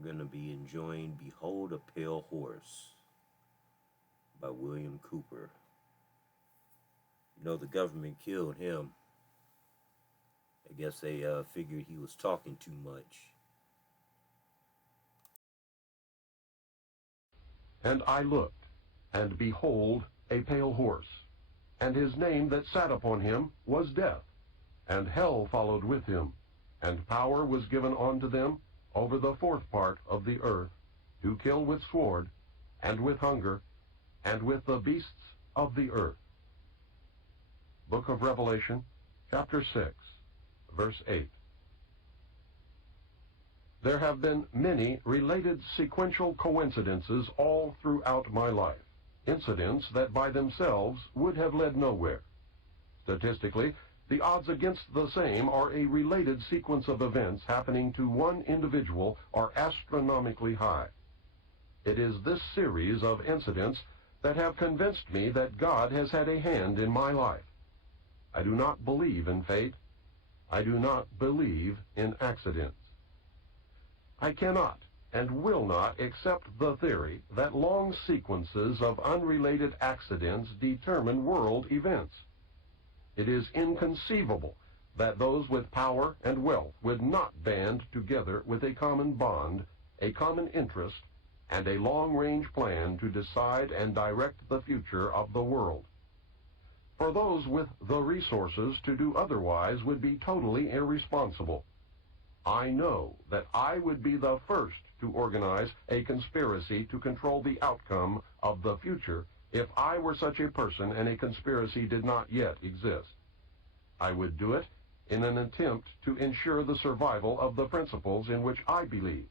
I'm going to be enjoying Behold a Pale Horse by William Cooper. You know, the government killed him. I guess they figured he was talking too much. And I looked, and behold, a pale horse, and his name that sat upon him was Death, and hell followed with him, and power was given unto them over the fourth part of the earth, to kill with sword, and with hunger, and with the beasts of the earth. Book of Revelation, chapter 6, verse 8. There have been many related sequential coincidences all throughout my life, incidents that by themselves would have led nowhere. Statistically, the odds against the same or a related sequence of events happening to one individual are astronomically high. It is this series of incidents that have convinced me that God has had a hand in my life. I do not believe in fate. I do not believe in accidents. I cannot and will not accept the theory that long sequences of unrelated accidents determine world events. It is inconceivable that those with power and wealth would not band together with a common bond, a common interest, and a long-range plan to decide and direct the future of the world. For those with the resources to do otherwise would be totally irresponsible. I know that I would be the first to organize a conspiracy to control the outcome of the future if I were such a person and a conspiracy did not yet exist. I would do it in an attempt to ensure the survival of the principles in which I believe,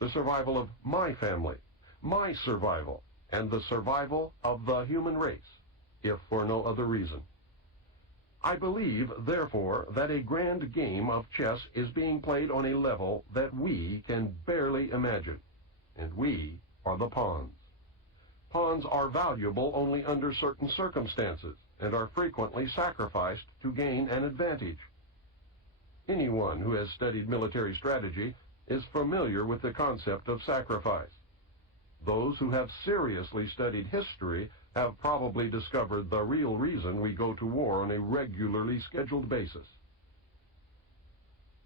the survival of my family, my survival, and the survival of the human race, if for no other reason. I believe, therefore, that a grand game of chess is being played on a level that we can barely imagine, and we are the pawns. Pawns are valuable only under certain circumstances, and are frequently sacrificed to gain an advantage. Anyone who has studied military strategy is familiar with the concept of sacrifice. Those who have seriously studied history have probably discovered the real reason we go to war on a regularly scheduled basis.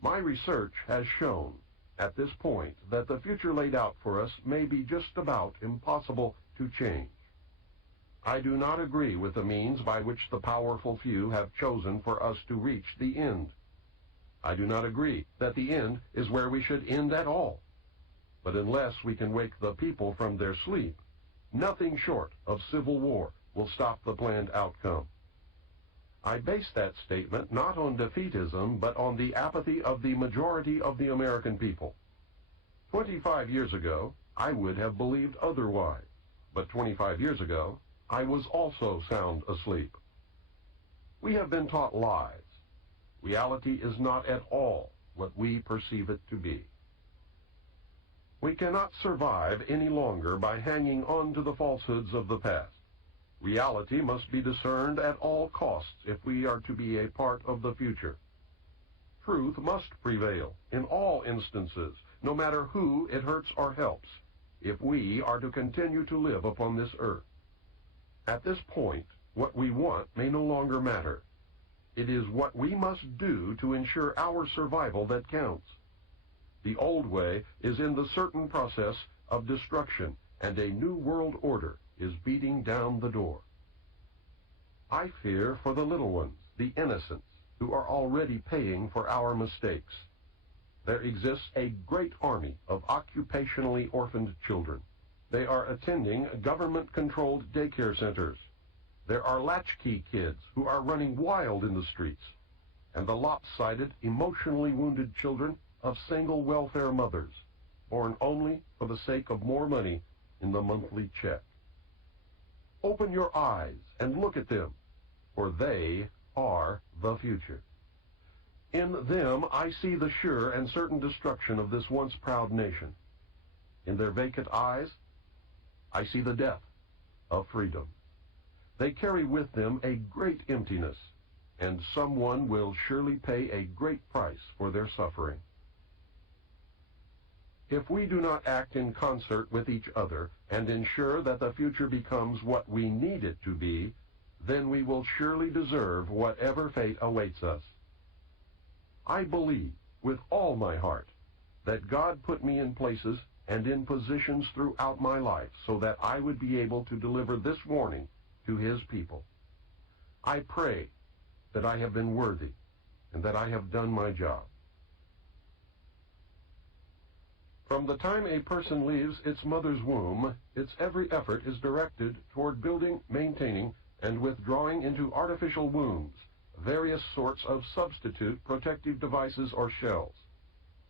My research has shown at this point that the future laid out for us may be just about impossible to change. I do not agree with the means by which the powerful few have chosen for us to reach the end. I do not agree that the end is where we should end at all. But unless we can wake the people from their sleep, nothing short of civil war will stop the planned outcome. I base that statement not on defeatism, but on the apathy of the majority of the American people. 25 years ago, I would have believed otherwise, but 25 years ago, I was also sound asleep. We have been taught lies. Reality is not at all what we perceive it to be. We cannot survive any longer by hanging on to the falsehoods of the past. Reality must be discerned at all costs if we are to be a part of the future. Truth must prevail in all instances, no matter who it hurts or helps, if we are to continue to live upon this earth. At this point, what we want may no longer matter. It is what we must do to ensure our survival that counts. The old way is in the certain process of destruction, and a new world order is beating down the door. I fear for the little ones, the innocents, who are already paying for our mistakes. There exists a great army of occupationally orphaned children. They are attending government-controlled daycare centers. There are latchkey kids who are running wild in the streets, and the lopsided, emotionally wounded children of single welfare mothers, born only for the sake of more money in the monthly check. Open your eyes and look at them, for they are the future. In them I see the sure and certain destruction of this once proud nation. In their vacant eyes, I see the death of freedom. They carry with them a great emptiness, and someone will surely pay a great price for their suffering. If we do not act in concert with each other and ensure that the future becomes what we need it to be, then we will surely deserve whatever fate awaits us. I believe with all my heart that God put me in places and in positions throughout my life so that I would be able to deliver this warning to His people. I pray that I have been worthy and that I have done my job. From the time a person leaves its mother's womb, its every effort is directed toward building, maintaining, and withdrawing into artificial wombs various sorts of substitute protective devices or shells.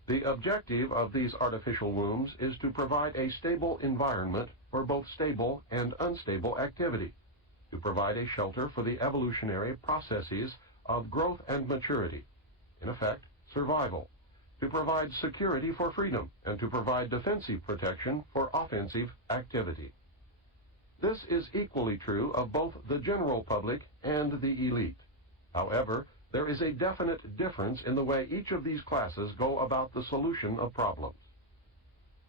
The objective of these artificial wombs is to provide a stable environment for both stable and unstable activity, to provide a shelter for the evolutionary processes of growth and maturity, in effect, survival, to provide security for freedom, and to provide defensive protection for offensive activity. This is equally true of both the general public and the elite. However, there is a definite difference in the way each of these classes go about the solution of problems.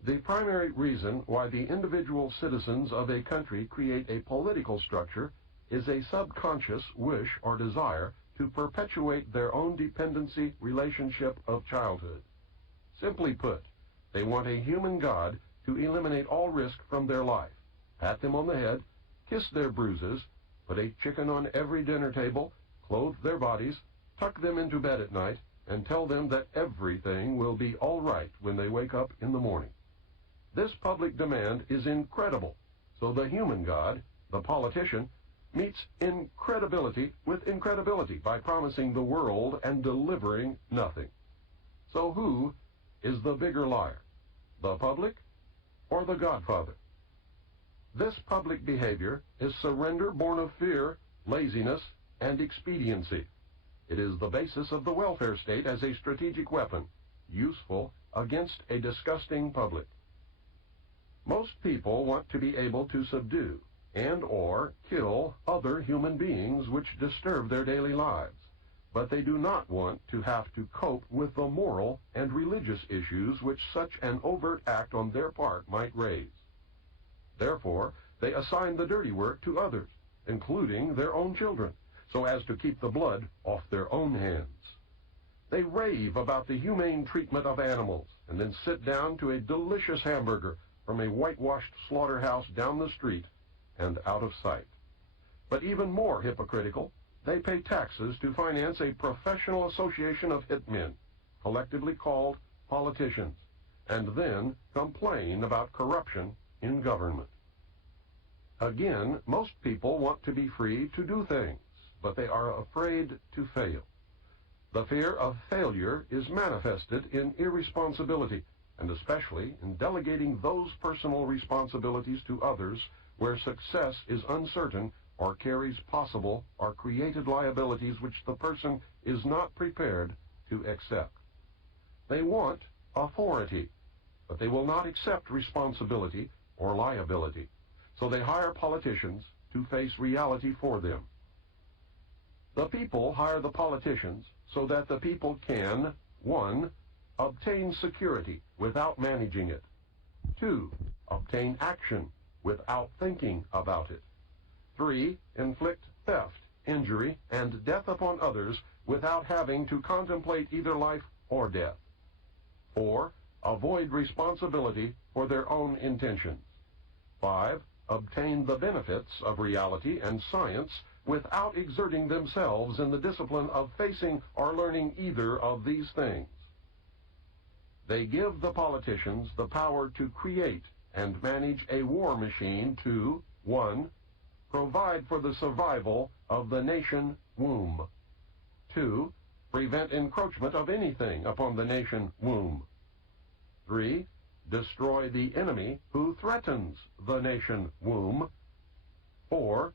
The primary reason why the individual citizens of a country create a political structure is a subconscious wish or desire to perpetuate their own dependency relationship of childhood. Simply put, they want a human God to eliminate all risk from their life, pat them on the head, kiss their bruises, put a chicken on every dinner table, clothe their bodies, tuck them into bed at night, and tell them that everything will be all right when they wake up in the morning. This public demand is incredible, so the human God, the politician, meets incredibility with incredibility by promising the world and delivering nothing. So who is the bigger liar, the public or the Godfather? This public behavior is surrender born of fear, laziness, and expediency. It is the basis of the welfare state as a strategic weapon, useful against a disgusting public. Most people want to be able to subdue and or kill other human beings which disturb their daily lives, but they do not want to have to cope with the moral and religious issues which such an overt act on their part might raise. Therefore, they assign the dirty work to others, including their own children, so as to keep the blood off their own hands. They rave about the humane treatment of animals and then sit down to a delicious hamburger from a whitewashed slaughterhouse down the street and out of sight. But even more hypocritical, they pay taxes to finance a professional association of hitmen, collectively called politicians, and then complain about corruption in government. Again, most people want to be free to do things, but they are afraid to fail. The fear of failure is manifested in irresponsibility, and especially in delegating those personal responsibilities to others where success is uncertain or carries possible or created liabilities which the person is not prepared to accept. They want authority, but they will not accept responsibility or liability, so they hire politicians to face reality for them. The people hire the politicians so that the people can, 1, obtain security without managing it, 2, obtain action without thinking about it, 3, inflict theft, injury, and death upon others without having to contemplate either life or death, 4, avoid responsibility for their own intentions, 5, obtain the benefits of reality and science without exerting themselves in the discipline of facing or learning either of these things. They give the politicians the power to create and manage a war machine to, 1, provide for the survival of the nation womb, 2, prevent encroachment of anything upon the nation womb, 3, destroy the enemy who threatens the nation womb, 4,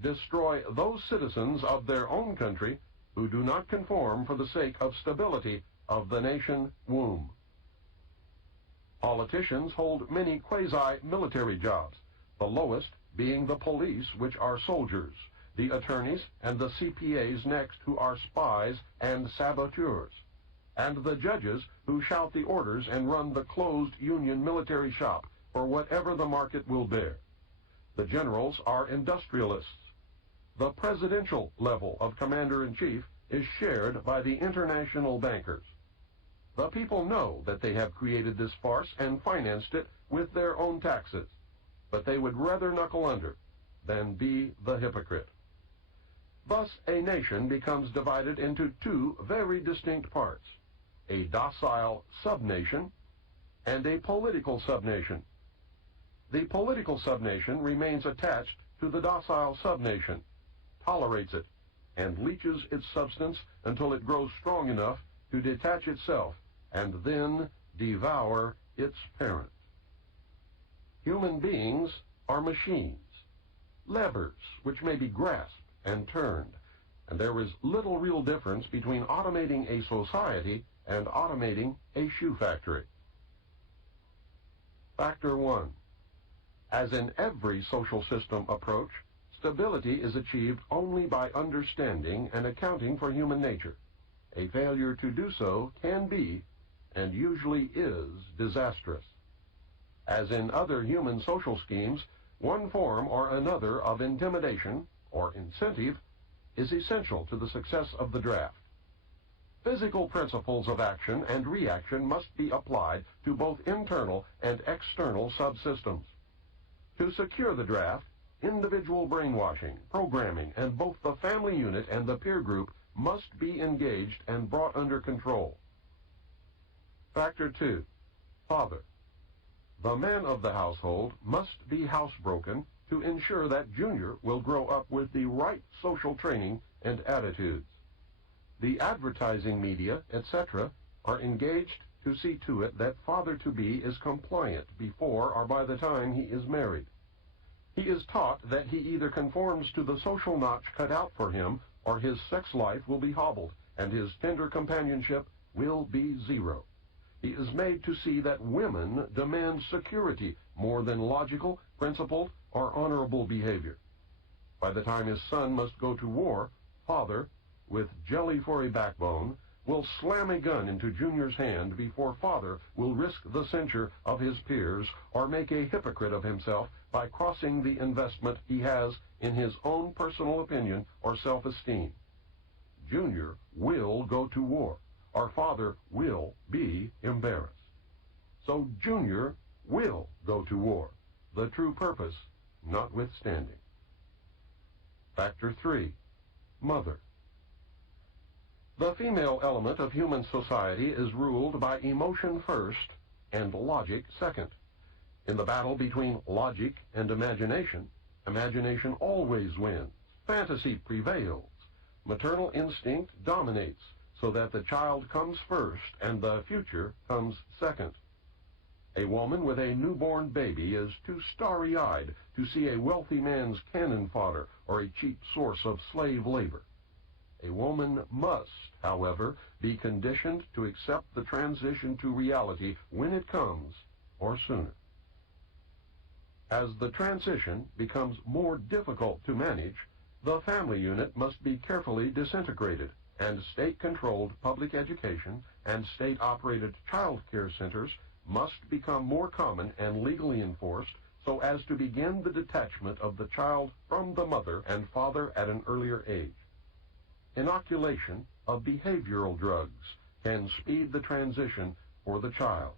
destroy those citizens of their own country who do not conform for the sake of stability of the nation womb. Politicians hold many quasi-military jobs, the lowest being the police, which are soldiers, the attorneys, and the CPAs next, who are spies and saboteurs. and the judges who shout the orders and run the closed Union military shop for whatever the market will bear. The generals are industrialists. The presidential level of commander-in-chief is shared by the international bankers. The people know that they have created this farce and financed it with their own taxes, but they would rather knuckle under than be the hypocrite. Thus, a nation becomes divided into two very distinct parts, a docile subnation and a political subnation. The political subnation remains attached to the docile subnation, tolerates it, and leaches its substance until it grows strong enough to detach itself and then devour its parent. Human beings are machines, levers which may be grasped and turned, and there is little real difference between automating a society and automating a shoe factory. Factor 1. As in every social system approach, stability is achieved only by understanding and accounting for human nature. A failure to do so can be, and usually is, disastrous. As in other human social schemes, one form or another of intimidation or incentive is essential to the success of the draft. Physical principles of action and reaction must be applied to both internal and external subsystems. To secure the draft, individual brainwashing, programming, and both the family unit and the peer group must be engaged and brought under control. Factor 2. Father. The man of the household must be housebroken to ensure that Junior will grow up with the right social training and attitudes. The advertising media, etc., are engaged to see to it that father-to-be is compliant before or by the time he is married. He is taught that he either conforms to the social notch cut out for him or his sex life will be hobbled and his tender companionship will be zero. He is made to see that women demand security more than logical, principled, or honorable behavior. By the time his son must go to war, father, with jelly for a backbone, will slam a gun into Junior's hand before father will risk the censure of his peers or make a hypocrite of himself by crossing the investment he has in his own personal opinion or self-esteem. Junior will go to war, or father will be embarrassed. So Junior will go to war, the true purpose notwithstanding. Factor 3. Mother. The female element of human society is ruled by emotion first and logic second. In the battle between logic and imagination, imagination always wins. Fantasy prevails. Maternal instinct dominates, so that the child comes first and the future comes second. A woman with a newborn baby is too starry-eyed to see a wealthy man's cannon fodder or a cheap source of slave labor. A woman must, however, be conditioned to accept the transition to reality when it comes, or sooner. As the transition becomes more difficult to manage, the family unit must be carefully disintegrated, and state-controlled public education and state-operated child care centers must become more common and legally enforced so as to begin the detachment of the child from the mother and father at an earlier age. Inoculation of behavioral drugs can speed the transition for the child.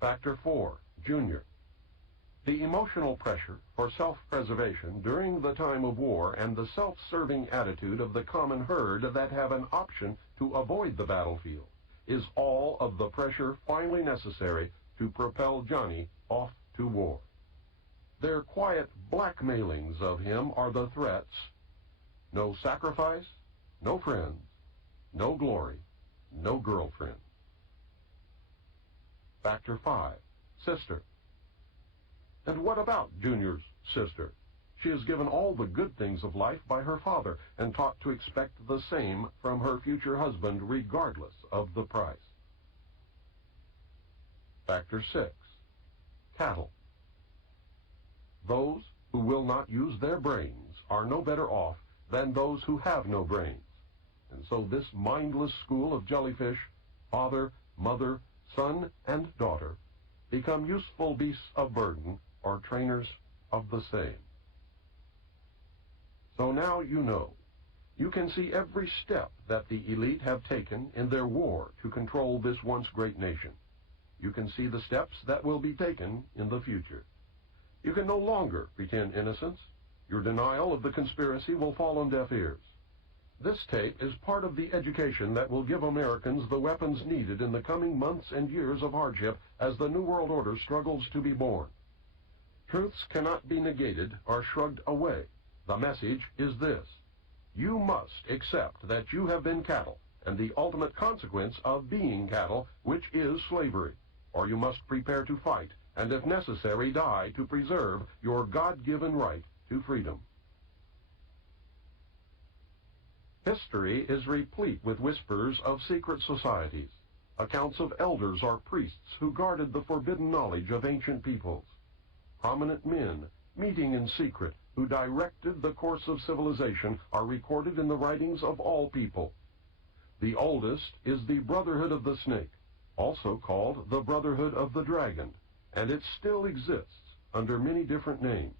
Factor 4. Junior. The emotional pressure for self-preservation during the time of war and the self-serving attitude of the common herd that have an option to avoid the battlefield is all of the pressure finally necessary to propel Johnny off to war. Their quiet blackmailings of him are the threats: no sacrifice, no friends, no glory, no girlfriend. Factor 5. Sister. And what about Junior's sister? She is given all the good things of life by her father and taught to expect the same from her future husband regardless of the price. Factor 6. Cattle. Those who will not use their brains are no better off than those who have no brains. And so this mindless school of jellyfish, father, mother, son, and daughter, become useful beasts of burden or trainers of the same. So now you know. You can see every step that the elite have taken in their war to control this once great nation. You can see the steps that will be taken in the future. You can no longer pretend innocence. Your denial of the conspiracy will fall on deaf ears. This tape is part of the education that will give Americans the weapons needed in the coming months and years of hardship as the New World Order struggles to be born. Truths cannot be negated or shrugged away. The message is this: you must accept that you have been cattle and the ultimate consequence of being cattle, which is slavery, or you must prepare to fight and, if necessary, die to preserve your God-given right to freedom. History is replete with whispers of secret societies, accounts of elders or priests who guarded the forbidden knowledge of ancient peoples, prominent men meeting in secret who directed the course of civilization are recorded in the writings of all people. The oldest is the Brotherhood of the Snake, also called the Brotherhood of the Dragon, and it still exists under many different names.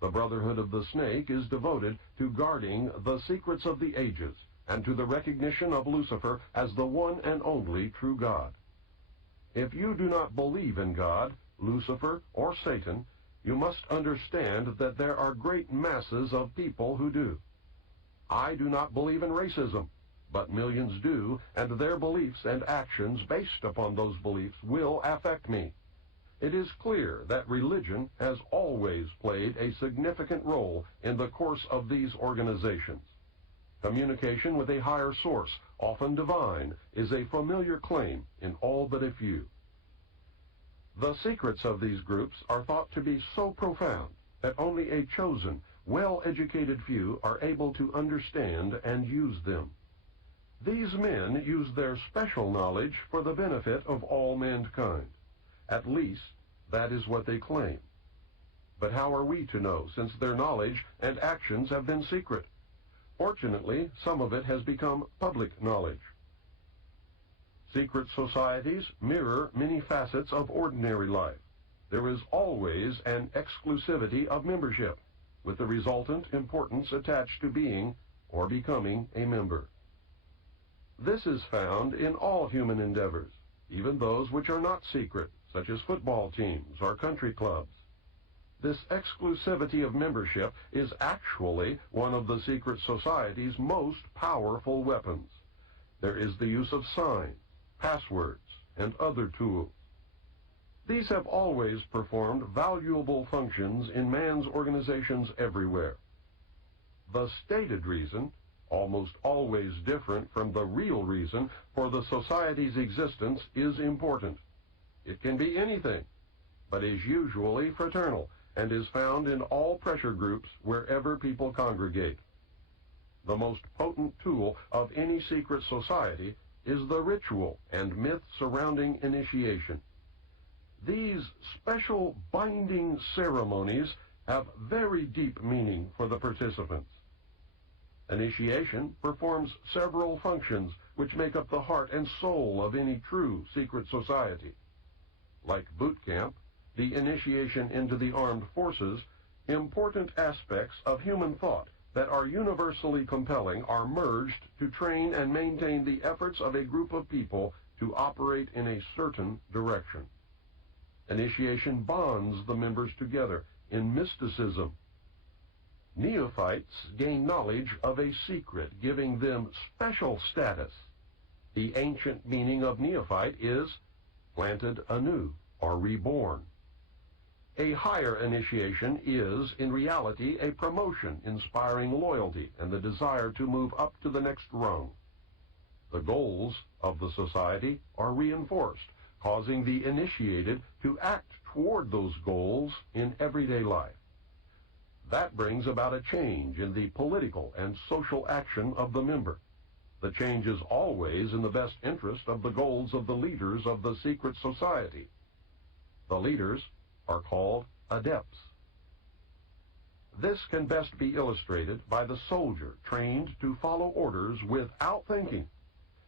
The Brotherhood of the Snake is devoted to guarding the secrets of the ages and to the recognition of Lucifer as the one and only true God. If you do not believe in God, Lucifer, or Satan, you must understand that there are great masses of people who do. I do not believe in racism, but millions do, and their beliefs and actions based upon those beliefs will affect me. It is clear that religion has always played a significant role in the course of these organizations. Communication with a higher source, often divine, is a familiar claim in all but a few. The secrets of these groups are thought to be so profound that only a chosen, well-educated few are able to understand and use them. These men use their special knowledge for the benefit of all mankind. At least, that is what they claim. But how are we to know, since their knowledge and actions have been secret? Fortunately, some of it has become public knowledge. Secret societies mirror many facets of ordinary life. There is always an exclusivity of membership, with the resultant importance attached to being or becoming a member. This is found in all human endeavors, even those which are not secret, such as football teams or country clubs. This exclusivity of membership is actually one of the secret society's most powerful weapons. There is the use of signs, passwords, and other tools. These have always performed valuable functions in man's organizations everywhere. The stated reason, almost always different from the real reason for the society's existence, is important. It can be anything, but is usually fraternal and is found in all pressure groups wherever people congregate. The most potent tool of any secret society is the ritual and myth surrounding initiation. These special binding ceremonies have very deep meaning for the participants. Initiation performs several functions which make up the heart and soul of any true secret society. Like boot camp, the initiation into the armed forces, important aspects of human thought that are universally compelling are merged to train and maintain the efforts of a group of people to operate in a certain direction. Initiation bonds the members together in mysticism. Neophytes gain knowledge of a secret, giving them special status. The ancient meaning of neophyte is planted anew or reborn. A higher initiation is, in reality, a promotion inspiring loyalty and the desire to move up to the next rung. The goals of the society are reinforced, causing the initiated to act toward those goals in everyday life. That brings about a change in the political and social action of the member. The change is always in the best interest of the goals of the leaders of the secret society. The leaders are called adepts. This can best be illustrated by the soldier trained to follow orders without thinking.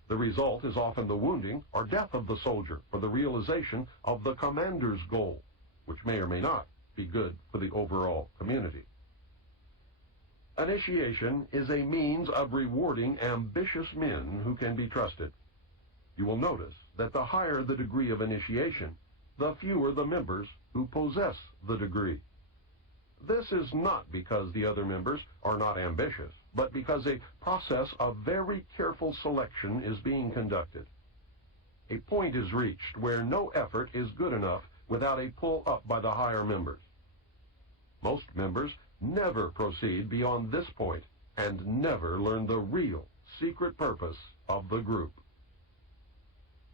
The result is often the wounding or death of the soldier for the realization of the commander's goal, which may or may not be good for the overall community. Initiation is a means of rewarding ambitious men who can be trusted. You will notice that the higher the degree of initiation, the fewer the members who possess the degree. This is not because the other members are not ambitious, but because a process of very careful selection is being conducted. A point is reached where no effort is good enough without a pull up by the higher members. Most members never proceed beyond this point and never learn the real secret purpose of the group.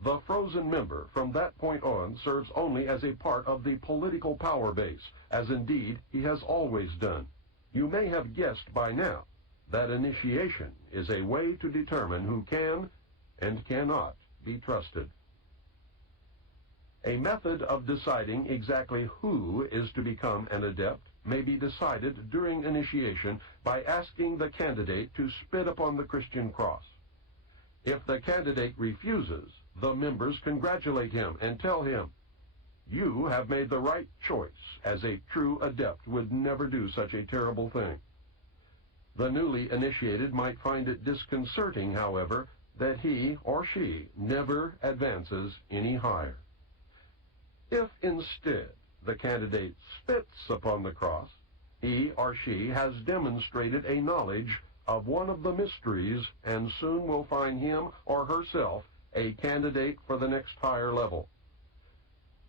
The frozen member from that point on serves only as a part of the political power base, as indeed he has always done. You may have guessed by now that initiation is a way to determine who can and cannot be trusted. A method of deciding exactly who is to become an adept may be decided during initiation by asking the candidate to spit upon the Christian cross. If the candidate refuses, the members congratulate him and tell him, "You have made the right choice, as a true adept would never do such a terrible thing." The newly initiated might find it disconcerting, however, that he or she never advances any higher. If instead the candidate spits upon the cross, he or she has demonstrated a knowledge of one of the mysteries and soon will find him or herself a candidate for the next higher level.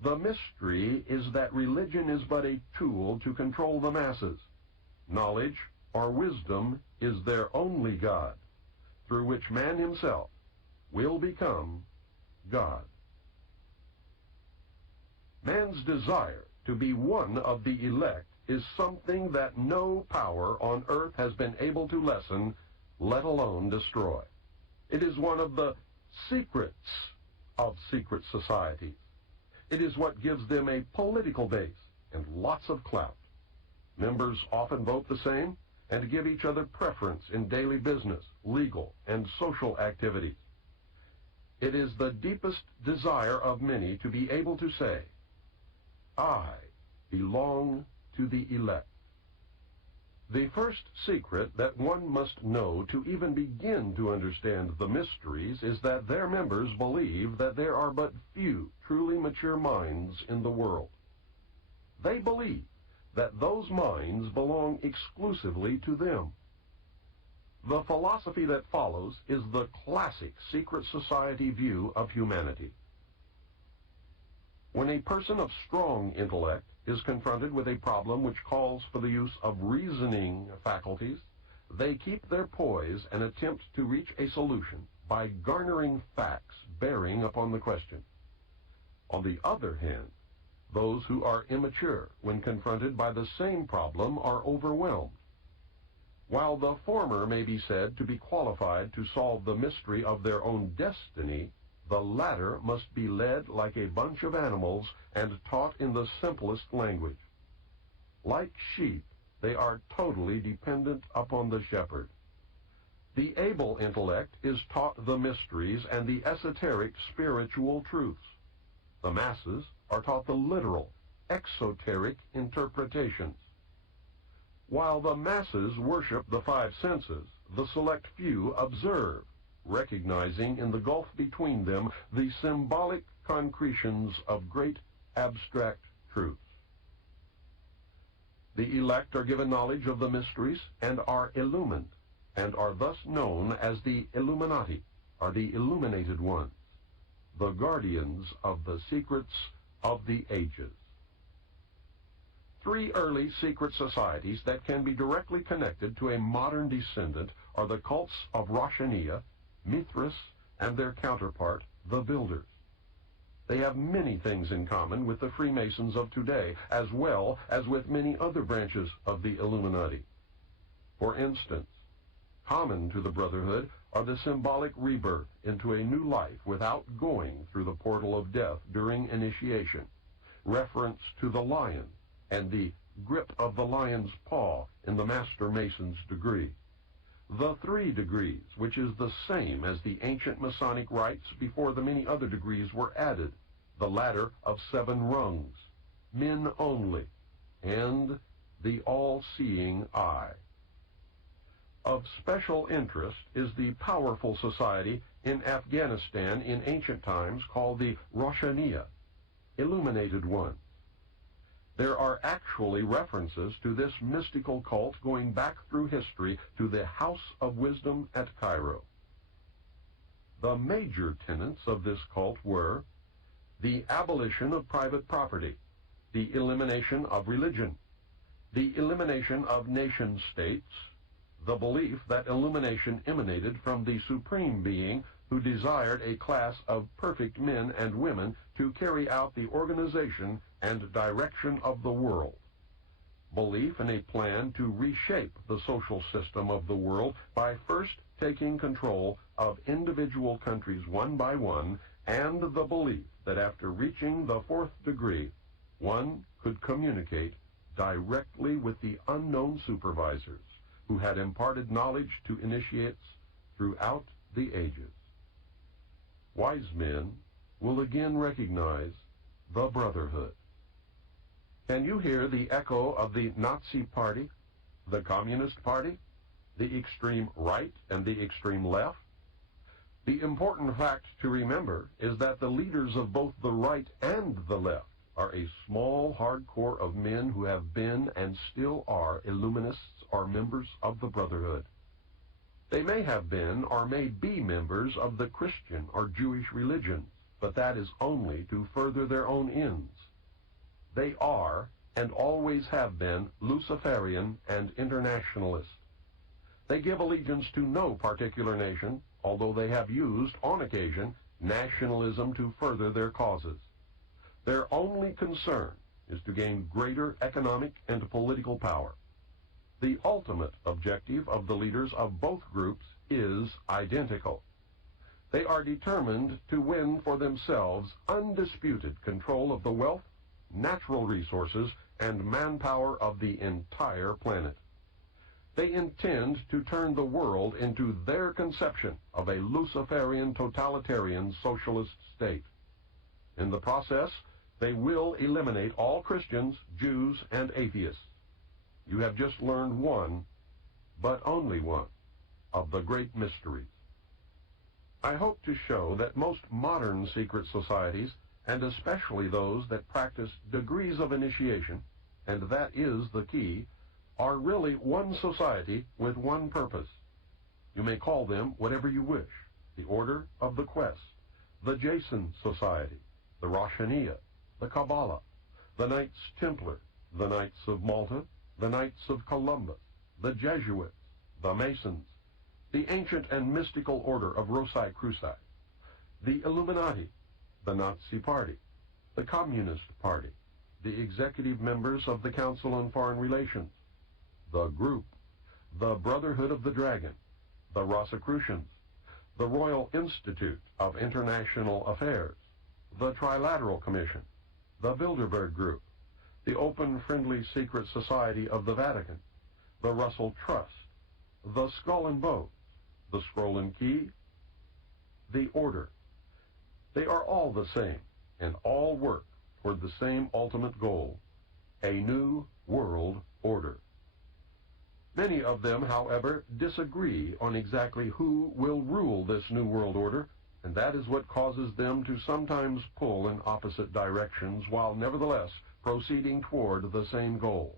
The mystery is that religion is but a tool to control the masses. Knowledge or wisdom is their only God, through which man himself will become God. Man's desire to be one of the elect is something that no power on earth has been able to lessen, let alone destroy. It is one of the secrets of secret societies. It is what gives them a political base and lots of clout. Members often vote the same and give each other preference in daily business, legal, and social activities. It is the deepest desire of many to be able to say, "I belong to the elect." The first secret that one must know to even begin to understand the mysteries is that their members believe that there are but few truly mature minds in the world. They believe that those minds belong exclusively to them. The philosophy that follows is the classic secret society view of humanity. When a person of strong intellect is confronted with a problem which calls for the use of reasoning faculties, they keep their poise and attempt to reach a solution by garnering facts bearing upon the question. On the other hand, those who are immature when confronted by the same problem are overwhelmed. While the former may be said to be qualified to solve the mystery of their own destiny, the latter must be led like a bunch of animals and taught in the simplest language. Like sheep, they are totally dependent upon the shepherd. The able intellect is taught the mysteries and the esoteric spiritual truths. The masses are taught the literal, exoteric interpretations. While the masses worship the five senses, the select few observe, recognizing in the gulf between them the symbolic concretions of great abstract truths. The elect are given knowledge of the mysteries and are illumined, and are thus known as the Illuminati, or the illuminated ones, the guardians of the secrets of the ages. Three early secret societies that can be directly connected to a modern descendant are the cults of Roshaniya, Mithras, and their counterpart, the Builders. They have many things in common with the Freemasons of today, as well as with many other branches of the Illuminati. For instance, common to the Brotherhood are the symbolic rebirth into a new life without going through the portal of death during initiation, reference to the lion, and the grip of the lion's paw in the Master Mason's degree. The 3 degrees, which is the same as the ancient Masonic rites before the many other degrees were added, the ladder of 7 rungs, men only, and the all-seeing eye. Of special interest is the powerful society in Afghanistan in ancient times called the Roshaniya, Illuminated Ones. There are actually references to this mystical cult going back through history to the House of Wisdom at Cairo. The major tenets of this cult were the abolition of private property, the elimination of religion, the elimination of nation-states, the belief that illumination emanated from the Supreme Being who desired a class of perfect men and women to carry out the organization and direction of the world. Belief in a plan to reshape the social system of the world by first taking control of individual countries one by one, and the belief that after reaching the 4th degree, one could communicate directly with the unknown supervisors who had imparted knowledge to initiates throughout the ages. Wise men will again recognize the Brotherhood. Can you hear the echo of the Nazi Party, the Communist Party, the extreme right and the extreme left? The important fact to remember is that the leaders of both the right and the left are a small hard core of men who have been and still are Illuminists or members of the Brotherhood. They may have been or may be members of the Christian or Jewish religions, but that is only to further their own ends. They are, and always have been, Luciferian and internationalist. They give allegiance to no particular nation, although they have used, on occasion, nationalism to further their causes. Their only concern is to gain greater economic and political power. The ultimate objective of the leaders of both groups is identical. They are determined to win for themselves undisputed control of the wealth, natural resources, and manpower of the entire planet. They intend to turn the world into their conception of a Luciferian totalitarian socialist state. In the process, they will eliminate all Christians, Jews, and atheists. You have just learned one, but only one, of the great mysteries. I hope to show that most modern secret societies, and especially those that practice degrees of initiation, and that is the key, are really one society with one purpose. You may call them whatever you wish: the Order of the Quest, the Jason Society, the Roshaniya, the Kabbalah, the Knights Templar, the Knights of Malta, the Knights of Columbus, the Jesuits, the Masons, the ancient and mystical order of Rosicruci, the Illuminati, the Nazi Party, the Communist Party, the executive members of the Council on Foreign Relations, the Group, the Brotherhood of the Dragon, the Rosicrucians, the Royal Institute of International Affairs, the Trilateral Commission, the Bilderberg Group, the Open Friendly Secret Society of the Vatican, the Russell Trust, the Skull and Bones, the Scroll and Key, the Order. They are all the same, and all work toward the same ultimate goal: a new world order. Many of them, however, disagree on exactly who will rule this new world order, and that is what causes them to sometimes pull in opposite directions while nevertheless proceeding toward the same goal.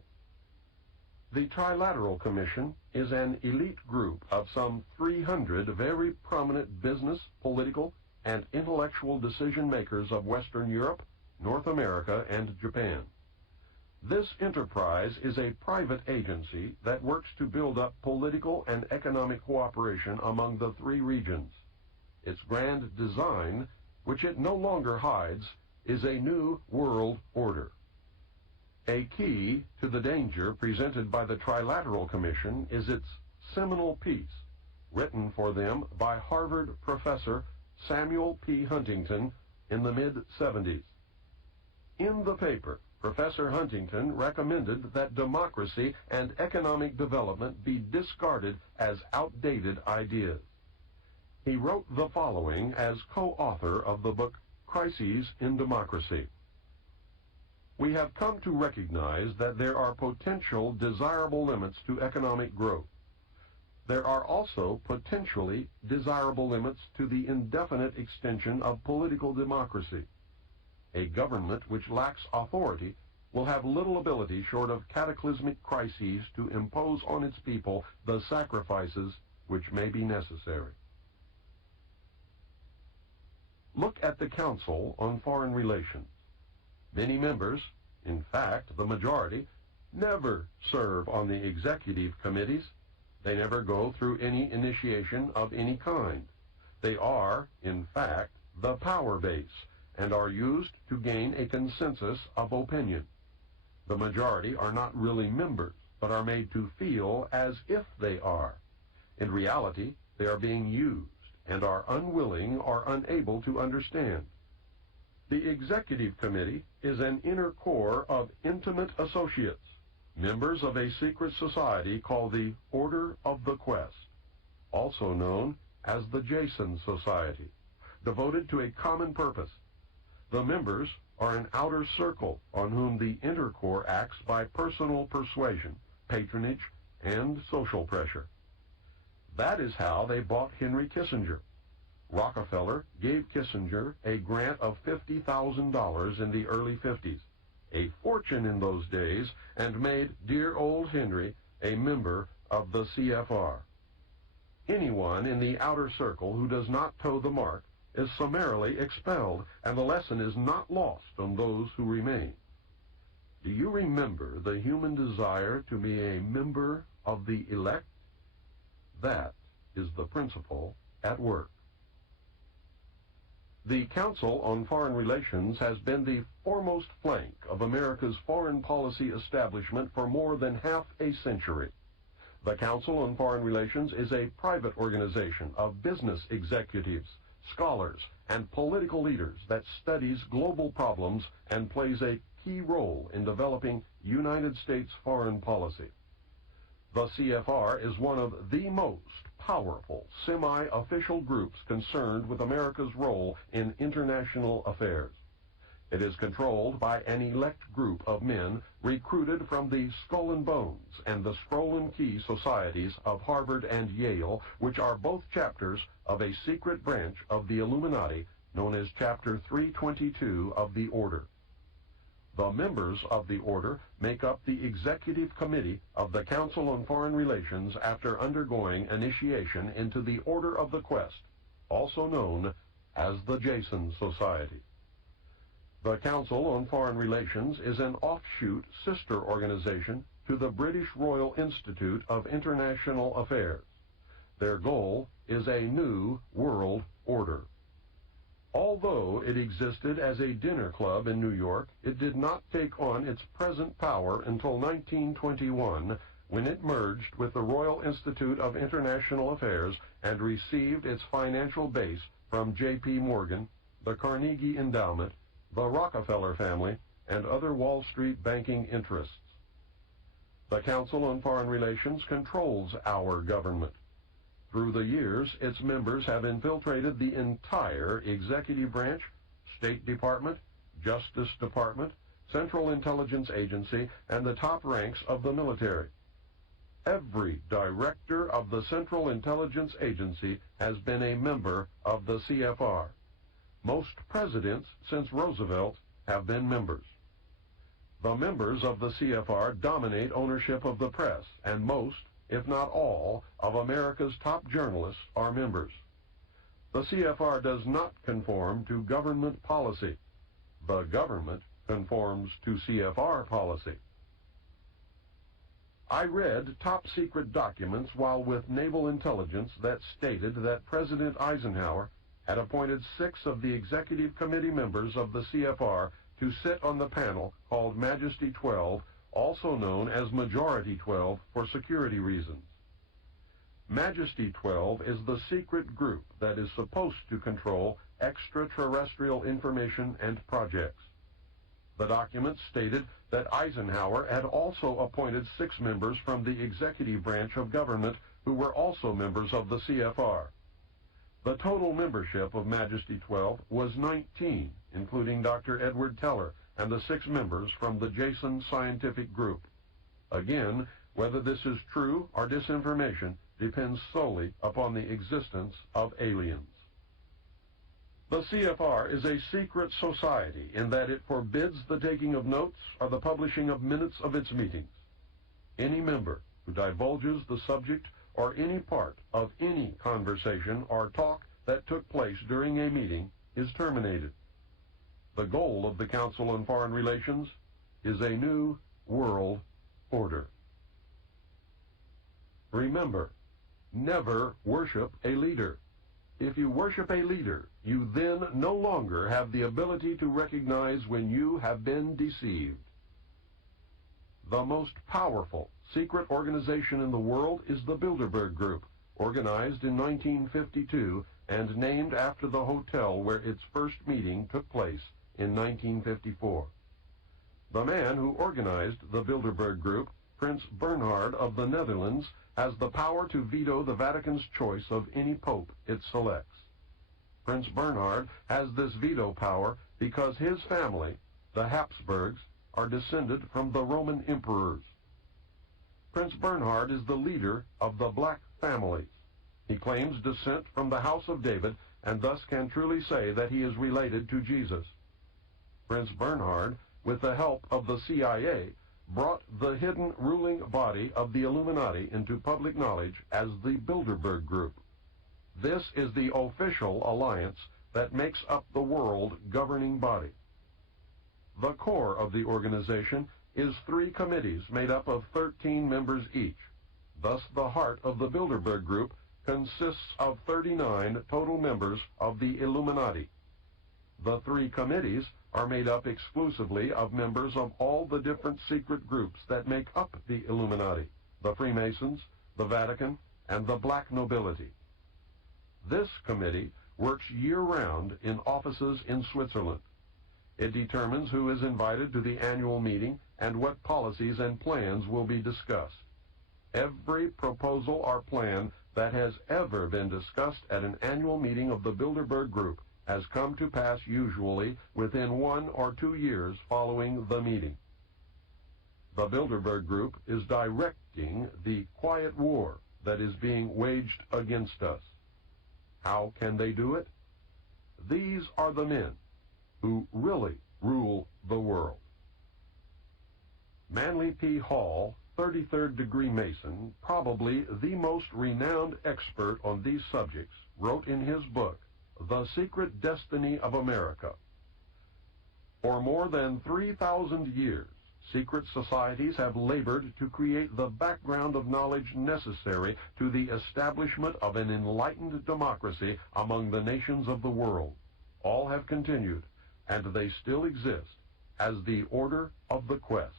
The Trilateral Commission is an elite group of some 300 very prominent business, political, and intellectual decision-makers of Western Europe, North America, and Japan. This enterprise is a private agency that works to build up political and economic cooperation among the 3 regions. Its grand design, which it no longer hides, is a new world order. A key to the danger presented by the Trilateral Commission is its seminal piece, written for them by Harvard professor Samuel P. Huntington in the mid-70s. In the paper, Professor Huntington recommended that democracy and economic development be discarded as outdated ideas. He wrote the following as co-author of the book Crises in Democracy. We have come to recognize that there are potential desirable limits to economic growth. There are also potentially desirable limits to the indefinite extension of political democracy. A government which lacks authority will have little ability short of cataclysmic crises to impose on its people the sacrifices which may be necessary. Look at the Council on Foreign Relations. Many members, in fact the majority, never serve on the executive committees. They never go through any initiation of any kind. They are, in fact, the power base and are used to gain a consensus of opinion. The majority are not really members, but are made to feel as if they are. In reality, they are being used and are unwilling or unable to understand. The Executive Committee is an inner core of intimate associates, members of a secret society called the Order of the Quest, also known as the Jason Society, devoted to a common purpose. The members are an outer circle on whom the inner core acts by personal persuasion, patronage, and social pressure. That is how they bought Henry Kissinger. Rockefeller gave Kissinger a grant of $50,000 in the early 50s, a fortune in those days, and made dear old Henry a member of the CFR. Anyone in the outer circle who does not toe the mark is summarily expelled, and the lesson is not lost on those who remain. Do you remember the human desire to be a member of the elect? That is the principle at work. The Council on Foreign Relations has been the foremost flank of America's foreign policy establishment for more than half a century. The Council on Foreign Relations is a private organization of business executives, scholars, and political leaders that studies global problems and plays a key role in developing United States foreign policy. The CFR is one of the most powerful semi-official groups concerned with America's role in international affairs. It is controlled by an elect group of men recruited from the Skull and Bones and the Scroll and Key societies of Harvard and Yale, which are both chapters of a secret branch of the Illuminati known as Chapter 322 of the Order. The members of the Order make up the Executive Committee of the Council on Foreign Relations after undergoing initiation into the Order of the Quest, also known as the Jason Society. The Council on Foreign Relations is an offshoot sister organization to the British Royal Institute of International Affairs. Their goal is a new world order. Although it existed as a dinner club in New York, it did not take on its present power until 1921, when it merged with the Royal Institute of International Affairs and received its financial base from J.P. Morgan, the Carnegie Endowment, the Rockefeller family, and other Wall Street banking interests. The Council on Foreign Relations controls our government. Through the years, its members have infiltrated the entire executive branch, State Department, Justice Department, Central Intelligence Agency, and the top ranks of the military. Every director of the Central Intelligence Agency has been a member of the CFR. Most presidents since Roosevelt have been members. The members of the CFR dominate ownership of the press, and most, if not all, of America's top journalists are members. The CFR does not conform to government policy. The government conforms to CFR policy. I read top-secret documents while with naval intelligence that stated that President Eisenhower had appointed 6 of the Executive Committee members of the CFR to sit on the panel called Majesty 12, also known as Majority 12 for security reasons. Majesty 12 is the secret group that is supposed to control extraterrestrial information and projects. The document stated that Eisenhower had also appointed 6 members from the executive branch of government who were also members of the CFR. The total membership of Majesty 12 was 19, including Dr. Edward Teller and the 6 members from the Jason Scientific Group. Again, whether this is true or disinformation depends solely upon the existence of aliens. The CFR is a secret society in that it forbids the taking of notes or the publishing of minutes of its meetings. Any member who divulges the subject or any part of any conversation or talk that took place during a meeting is terminated. The goal of the Council on Foreign Relations is a new world order. Remember, never worship a leader. If you worship a leader, you then no longer have the ability to recognize when you have been deceived. The most powerful secret organization in the world is the Bilderberg Group, organized in 1952 and named after the hotel where its first meeting took place in 1954. The man who organized the Bilderberg Group, Prince Bernhard of the Netherlands, has the power to veto the Vatican's choice of any pope it selects. Prince Bernhard has this veto power because his family, the Habsburgs, are descended from the Roman emperors. Prince Bernhard is the leader of the black families. He claims descent from the house of David and thus can truly say that he is related to Jesus. Prince Bernhard, with the help of the CIA, brought the hidden ruling body of the Illuminati into public knowledge as the Bilderberg Group. This is the official alliance that makes up the world governing body. The core of the organization is 3 committees made up of 13 members each. Thus, the heart of the Bilderberg Group consists of 39 total members of the Illuminati. The 3 committees are made up exclusively of members of all the different secret groups that make up the Illuminati, the Freemasons, the Vatican, and the black nobility. This committee works year-round in offices in Switzerland. It determines who is invited to the annual meeting and what policies and plans will be discussed. Every proposal or plan that has ever been discussed at an annual meeting of the Bilderberg Group has come to pass usually within 1 or 2 years following the meeting. The Bilderberg Group is directing the quiet war that is being waged against us. How can they do it? These are the men who really rule the world. Manly P. Hall, 33rd degree Mason, probably the most renowned expert on these subjects, wrote in his book, The Secret Destiny of America. For more than 3,000 years, secret societies have labored to create the background of knowledge necessary to the establishment of an enlightened democracy among the nations of the world. All have continued, and they still exist, as the Order of the Quest.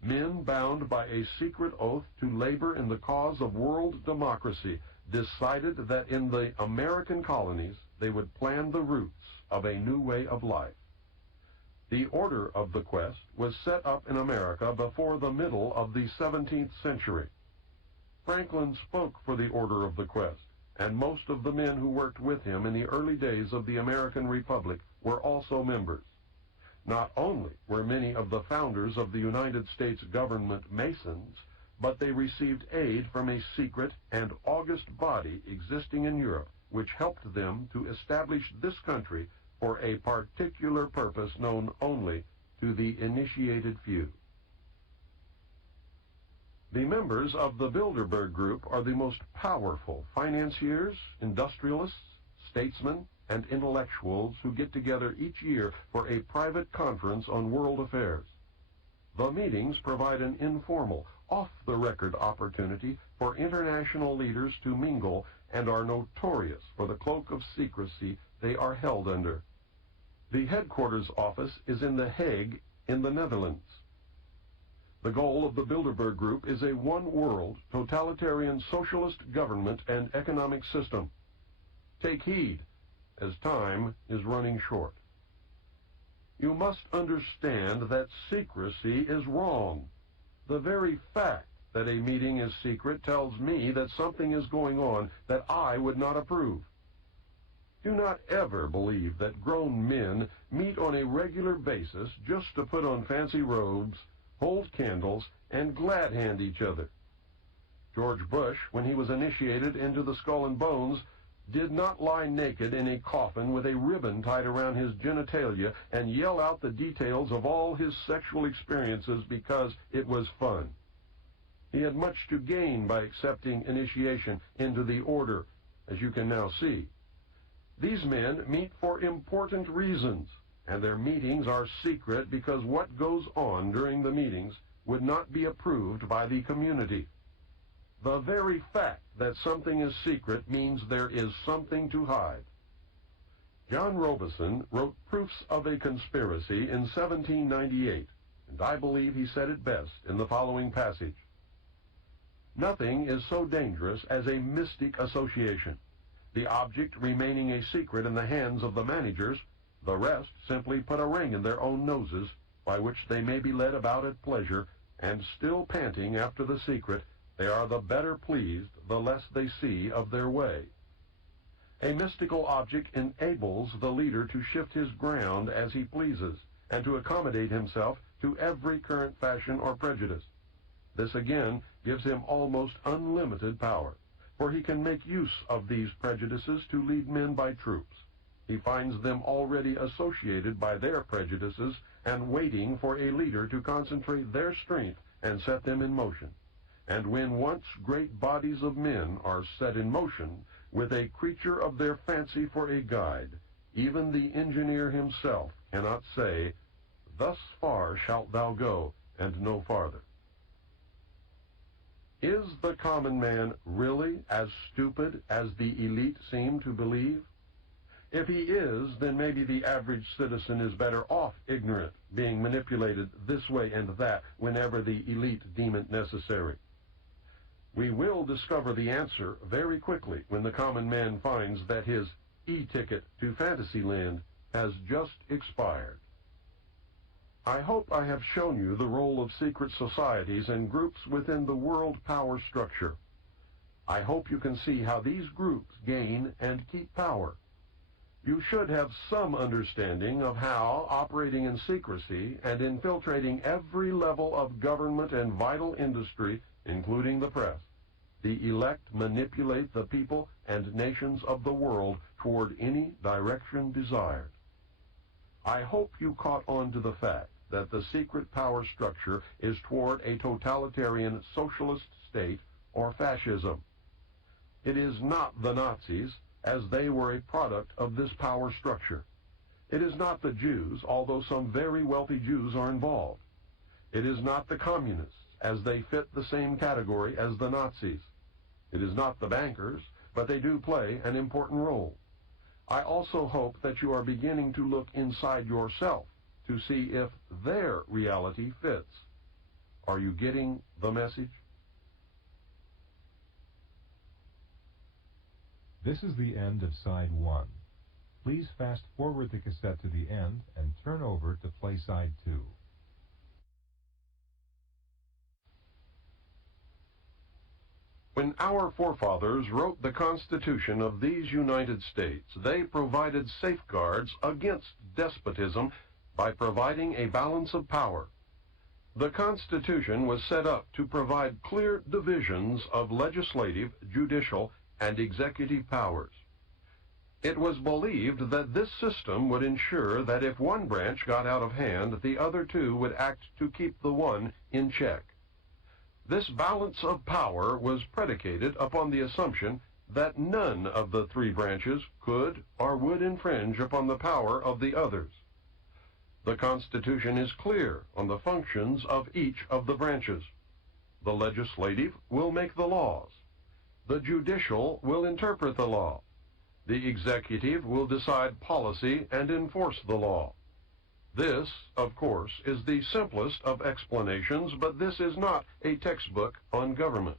Men bound by a secret oath to labor in the cause of world democracy decided that in the American colonies they would plan the roots of a new way of life. The Order of the Quest was set up in America before the middle of the 17th century. Franklin spoke for the Order of the Quest, and most of the men who worked with him in the early days of the American Republic were also members. Not only were many of the founders of the United States government Masons, but they received aid from a secret and august body existing in Europe, which helped them to establish this country for a particular purpose known only to the initiated few. The members of the Bilderberg Group are the most powerful financiers, industrialists, statesmen, and intellectuals who get together each year for a private conference on world affairs. The meetings provide an informal, off-the-record opportunity for international leaders to mingle and are notorious for the cloak of secrecy they are held under. The headquarters office is in The Hague in the Netherlands. The goal of the Bilderberg Group is a one-world, totalitarian socialist government and economic system. Take heed, as time is running short. You must understand that secrecy is wrong. The very fact that a meeting is secret tells me that something is going on that I would not approve. Do not ever believe that grown men meet on a regular basis just to put on fancy robes, hold candles, and glad-hand each other. George Bush, when he was initiated into the Skull and Bones, did not lie naked in a coffin with a ribbon tied around his genitalia and yell out the details of all his sexual experiences because it was fun. He had much to gain by accepting initiation into the order, as you can now see. These men meet for important reasons, and their meetings are secret because what goes on during the meetings would not be approved by the community. The very fact that something is secret means there is something to hide. John Robison wrote Proofs of a Conspiracy in 1798, and I believe he said it best in the following passage. Nothing is so dangerous as a mystic association, the object remaining a secret in the hands of the managers, the rest simply put a ring in their own noses, by which they may be led about at pleasure, and still panting after the secret, they are the better pleased the less they see of their way. A mystical object enables the leader to shift his ground as he pleases, and to accommodate himself to every current fashion or prejudice. This again gives him almost unlimited power, for he can make use of these prejudices to lead men by troops. He finds them already associated by their prejudices and waiting for a leader to concentrate their strength and set them in motion. And when once great bodies of men are set in motion, with a creature of their fancy for a guide, even the engineer himself cannot say, "Thus far shalt thou go, and no farther." Is the common man really as stupid as the elite seem to believe? If he is, then maybe the average citizen is better off ignorant, being manipulated this way and that whenever the elite deem it necessary. We will discover the answer very quickly when the common man finds that his e-ticket to Fantasyland has just expired. I hope I have shown you the role of secret societies and groups within the world power structure. I hope you can see how these groups gain and keep power. You should have some understanding of how, operating in secrecy and infiltrating every level of government and vital industry, including the press, the elect manipulate the people and nations of the world toward any direction desired. I hope you caught on to the fact that the secret power structure is toward a totalitarian socialist state or fascism. It is not the Nazis, as they were a product of this power structure. It is not the Jews, although some very wealthy Jews are involved. It is not the communists, as they fit the same category as the Nazis. It is not the bankers, but they do play an important role. I also hope that you are beginning to look inside yourself to see if their reality fits. Are you getting the message? This is the end of side 1. Please fast forward the cassette to the end and turn over to play side 2. When our forefathers wrote the Constitution of these United States, they provided safeguards against despotism by providing a balance of power. The Constitution was set up to provide clear divisions of legislative, judicial, and executive powers. It was believed that this system would ensure that if one branch got out of hand, the other two would act to keep the one in check. This balance of power was predicated upon the assumption that none of the three branches could or would infringe upon the power of the others. The Constitution is clear on the functions of each of the branches. The legislative will make the laws. The judicial will interpret the law. The executive will decide policy and enforce the law. This, of course, is the simplest of explanations, but this is not a textbook on government.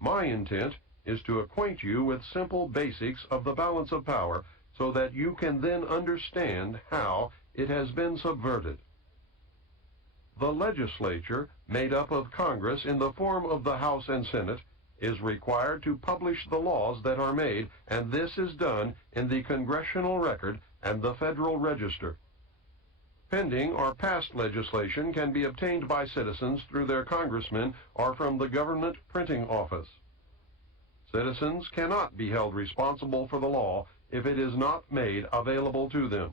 My intent is to acquaint you with simple basics of the balance of power so that you can then understand how, it has been subverted. The legislature, made up of Congress in the form of the House and Senate, is required to publish the laws that are made, and this is done in the Congressional Record and the Federal Register. Pending or past legislation can be obtained by citizens through their congressmen or from the government printing office. Citizens cannot be held responsible for the law if it is not made available to them.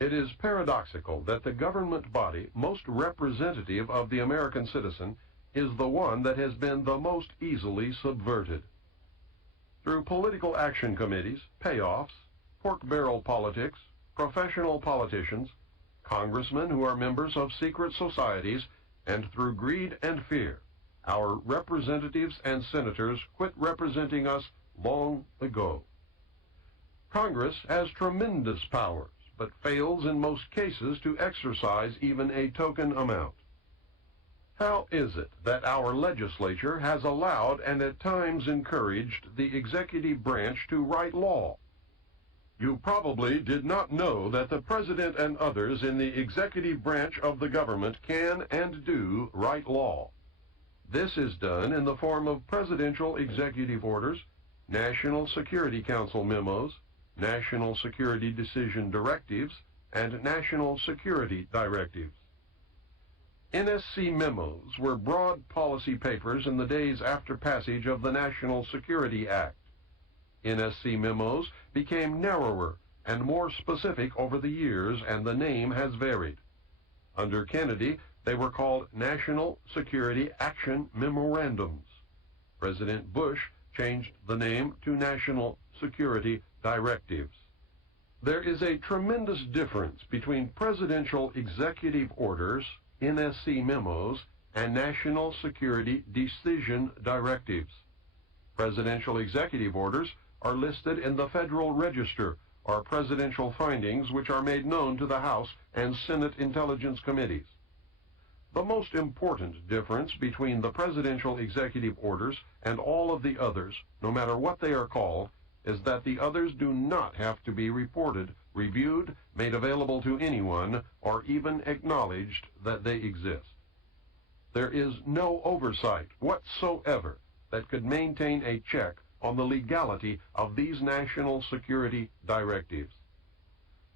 It is paradoxical that the government body most representative of the American citizen is the one that has been the most easily subverted. Through political action committees, payoffs, pork barrel politics, professional politicians, congressmen who are members of secret societies, and through greed and fear, our representatives and senators quit representing us long ago. Congress has tremendous powers, but fails in most cases to exercise even a token amount. How is it that our legislature has allowed and at times encouraged the executive branch to write law? You probably did not know that the President and others in the executive branch of the government can and do write law. This is done in the form of presidential executive orders, National Security Council memos, National Security Decision Directives, and National Security Directives. NSC memos were broad policy papers in the days after passage of the National Security Act. NSC memos became narrower and more specific over the years, and the name has varied. Under Kennedy, they were called National Security Action Memorandums. President Bush changed the name to National Security Directives. There is a tremendous difference between presidential executive orders, NSC memos, and National Security Decision Directives. Presidential executive orders are listed in the Federal Register, or presidential findings which are made known to the House and Senate Intelligence Committees. The most important difference between the presidential executive orders and all of the others, no matter what they are called, is that the others do not have to be reported, reviewed, made available to anyone, or even acknowledged that they exist. There is no oversight whatsoever that could maintain a check on the legality of these national security directives.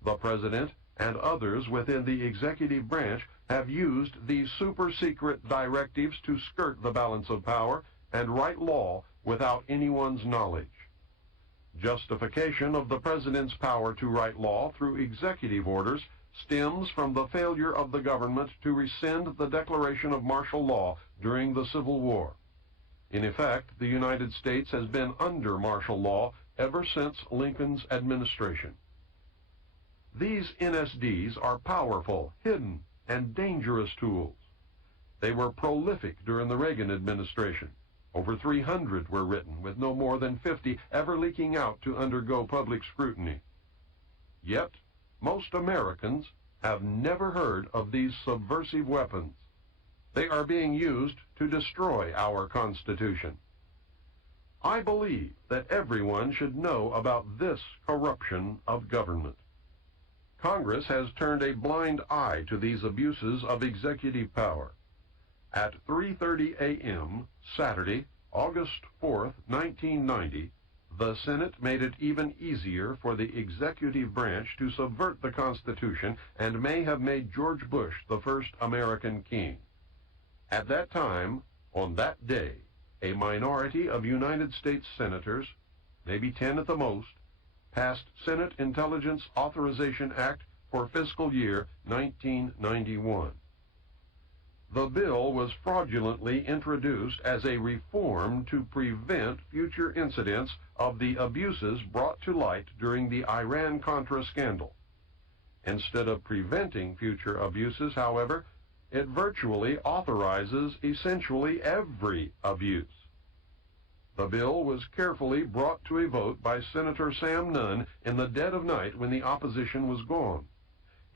The President and others within the executive branch have used these super-secret directives to skirt the balance of power and write law without anyone's knowledge. Justification of the President's power to write law through executive orders stems from the failure of the government to rescind the declaration of martial law during the Civil War. In effect, the United States has been under martial law ever since Lincoln's administration. These NSDs are powerful, hidden, and dangerous tools. They were prolific during the Reagan administration. Over 300 were written, with no more than 50 ever leaking out to undergo public scrutiny. Yet, most Americans have never heard of these subversive weapons. They are being used to destroy our Constitution. I believe that everyone should know about this corruption of government. Congress has turned a blind eye to these abuses of executive power. At 3:30 a.m. Saturday, August 4th, 1990, the Senate made it even easier for the executive branch to subvert the Constitution and may have made George Bush the first American king. At that time, on that day, a minority of United States senators, maybe 10 at the most, passed Senate Intelligence Authorization Act for fiscal year 1991. The bill was fraudulently introduced as a reform to prevent future incidents of the abuses brought to light during the Iran-Contra scandal. Instead of preventing future abuses, however, it virtually authorizes essentially every abuse. The bill was carefully brought to a vote by Senator Sam Nunn in the dead of night when the opposition was gone.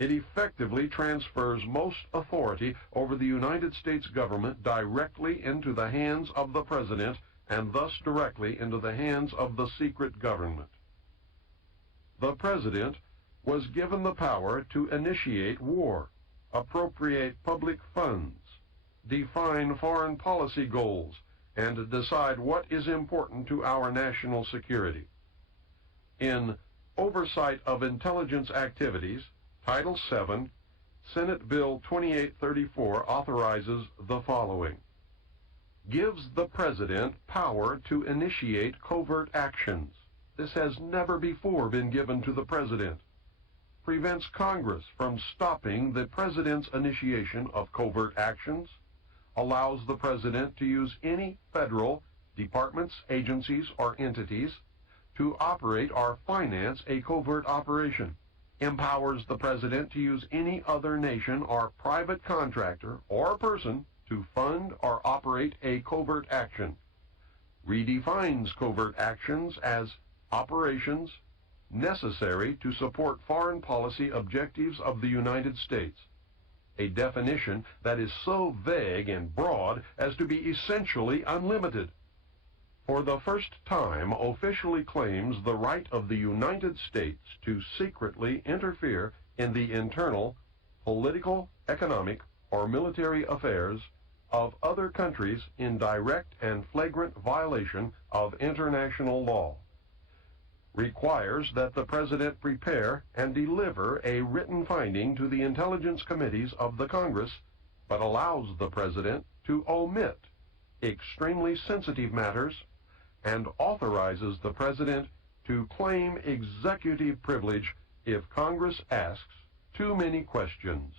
It effectively transfers most authority over the United States government directly into the hands of the President and thus directly into the hands of the secret government. The President was given the power to initiate war, appropriate public funds, define foreign policy goals, and decide what is important to our national security. In Oversight of Intelligence Activities, Title VII, Senate Bill 2834 authorizes the following. Gives the President power to initiate covert actions. This has never before been given to the President. Prevents Congress from stopping the President's initiation of covert actions. Allows the President to use any federal departments, agencies, or entities to operate or finance a covert operation. Empowers the President to use any other nation or private contractor or person to fund or operate a covert action. Redefines covert actions as operations necessary to support foreign policy objectives of the United States, a definition that is so vague and broad as to be essentially unlimited. For the first time, officially claims the right of the United States to secretly interfere in the internal, political, economic, or military affairs of other countries in direct and flagrant violation of international law. Requires that the President prepare and deliver a written finding to the intelligence committees of the Congress, but allows the President to omit extremely sensitive matters and authorizes the President to claim executive privilege if Congress asks too many questions.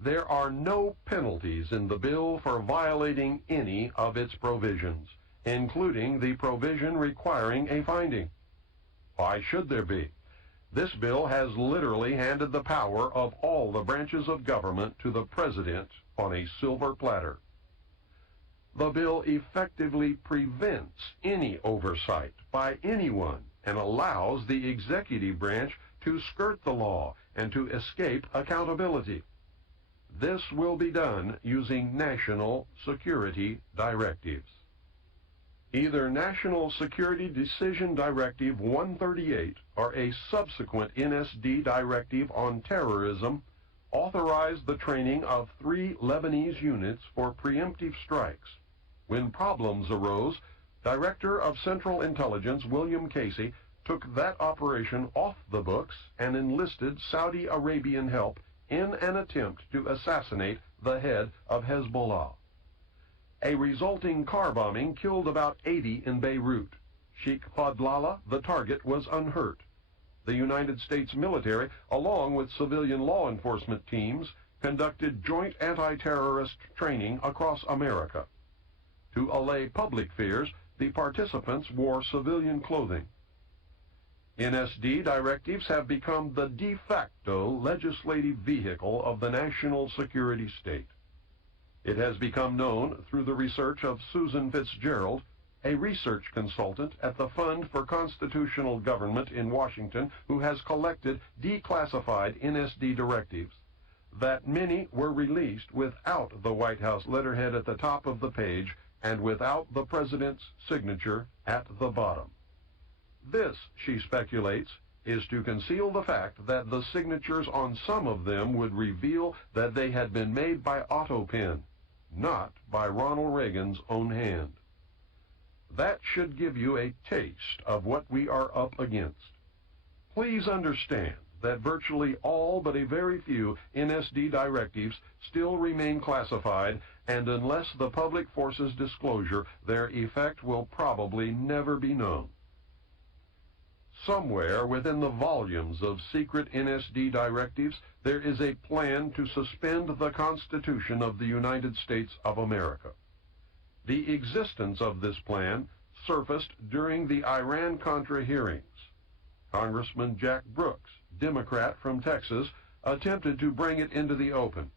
There are no penalties in the bill for violating any of its provisions, including the provision requiring a finding. Why should there be? This bill has literally handed the power of all the branches of government to the President on a silver platter. The bill effectively prevents any oversight by anyone and allows the executive branch to skirt the law and to escape accountability. This will be done using national security directives. Either National Security Decision Directive 138 or a subsequent NSD directive on terrorism authorized the training of 3 Lebanese units for preemptive strikes. When problems arose, Director of Central Intelligence William Casey took that operation off the books and enlisted Saudi Arabian help in an attempt to assassinate the head of Hezbollah. A resulting car bombing killed about 80 in Beirut. Sheikh Fadlallah, the target, was unhurt. The United States military, along with civilian law enforcement teams, conducted joint anti-terrorist training across America. To allay public fears, the participants wore civilian clothing. NSD directives have become the de facto legislative vehicle of the national security state. It has become known through the research of Susan Fitzgerald, a research consultant at the Fund for Constitutional Government in Washington, who has collected declassified NSD directives, that many were released without the White House letterhead at the top of the page and without the President's signature at the bottom. This, she speculates, is to conceal the fact that the signatures on some of them would reveal that they had been made by AutoPen, not by Ronald Reagan's own hand. That should give you a taste of what we are up against. Please understand that virtually all but a very few NSD directives still remain classified, and unless the public forces disclosure, their effect will probably never be known. Somewhere within the volumes of secret NSD directives, there is a plan to suspend the Constitution of the United States of America. The existence of this plan surfaced during the Iran-Contra hearings. Congressman Jack Brooks, Democrat from Texas, attempted to bring it into the open.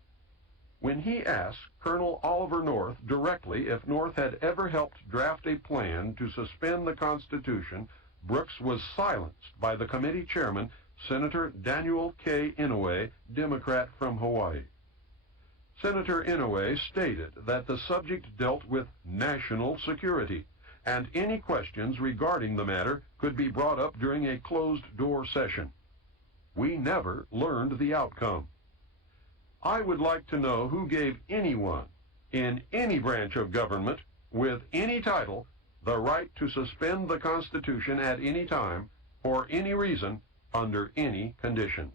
When he asked Colonel Oliver North directly if North had ever helped draft a plan to suspend the Constitution, Brooks was silenced by the committee chairman, Senator Daniel K. Inouye, Democrat from Hawaii. Senator Inouye stated that the subject dealt with national security, and any questions regarding the matter could be brought up during a closed-door session. we never learned the outcome. I would like to know who gave anyone in any branch of government with any title the right to suspend the Constitution at any time, for any reason, under any conditions.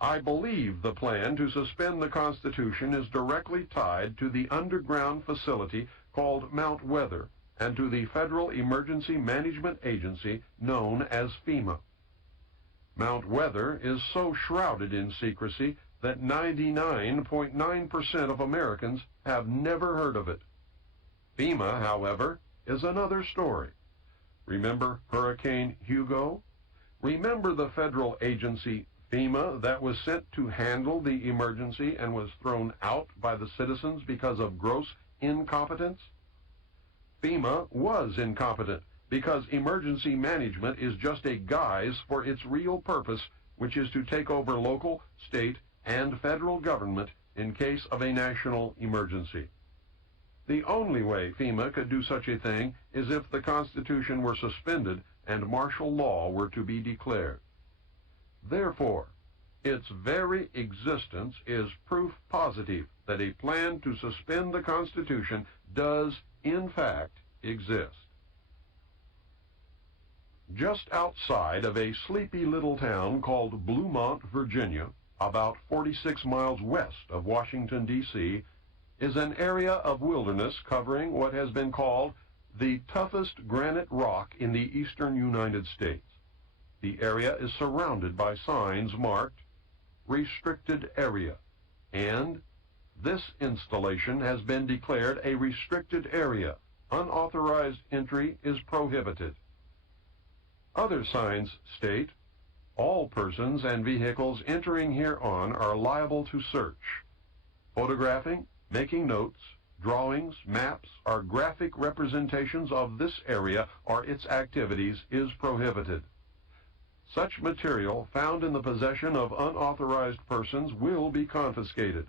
I believe the plan to suspend the Constitution is directly tied to the underground facility called Mount Weather and to the Federal Emergency Management Agency known as FEMA. Mount Weather is so shrouded in secrecy that 99.9% of Americans have never heard of it. FEMA, however, is another story. Remember Hurricane Hugo? Remember the federal agency FEMA that was sent to handle the emergency and was thrown out by the citizens because of gross incompetence? FEMA was incompetent because emergency management is just a guise for its real purpose, which is to take over local, state, and federal government in case of a national emergency. The only way FEMA could do such a thing is if the Constitution were suspended and martial law were to be declared. Therefore, its very existence is proof positive that a plan to suspend the Constitution does, in fact, exist. Just outside of a sleepy little town called Bluemont, Virginia, about 46 miles west of Washington, D.C., is an area of wilderness covering what has been called the toughest granite rock in the eastern United States. The area is surrounded by signs marked Restricted Area, and this installation has been declared a restricted area. Unauthorized entry is prohibited. Other signs state, all persons and vehicles entering hereon are liable to search. Photographing, making notes, drawings, maps, or graphic representations of this area or its activities is prohibited. Such material found in the possession of unauthorized persons will be confiscated.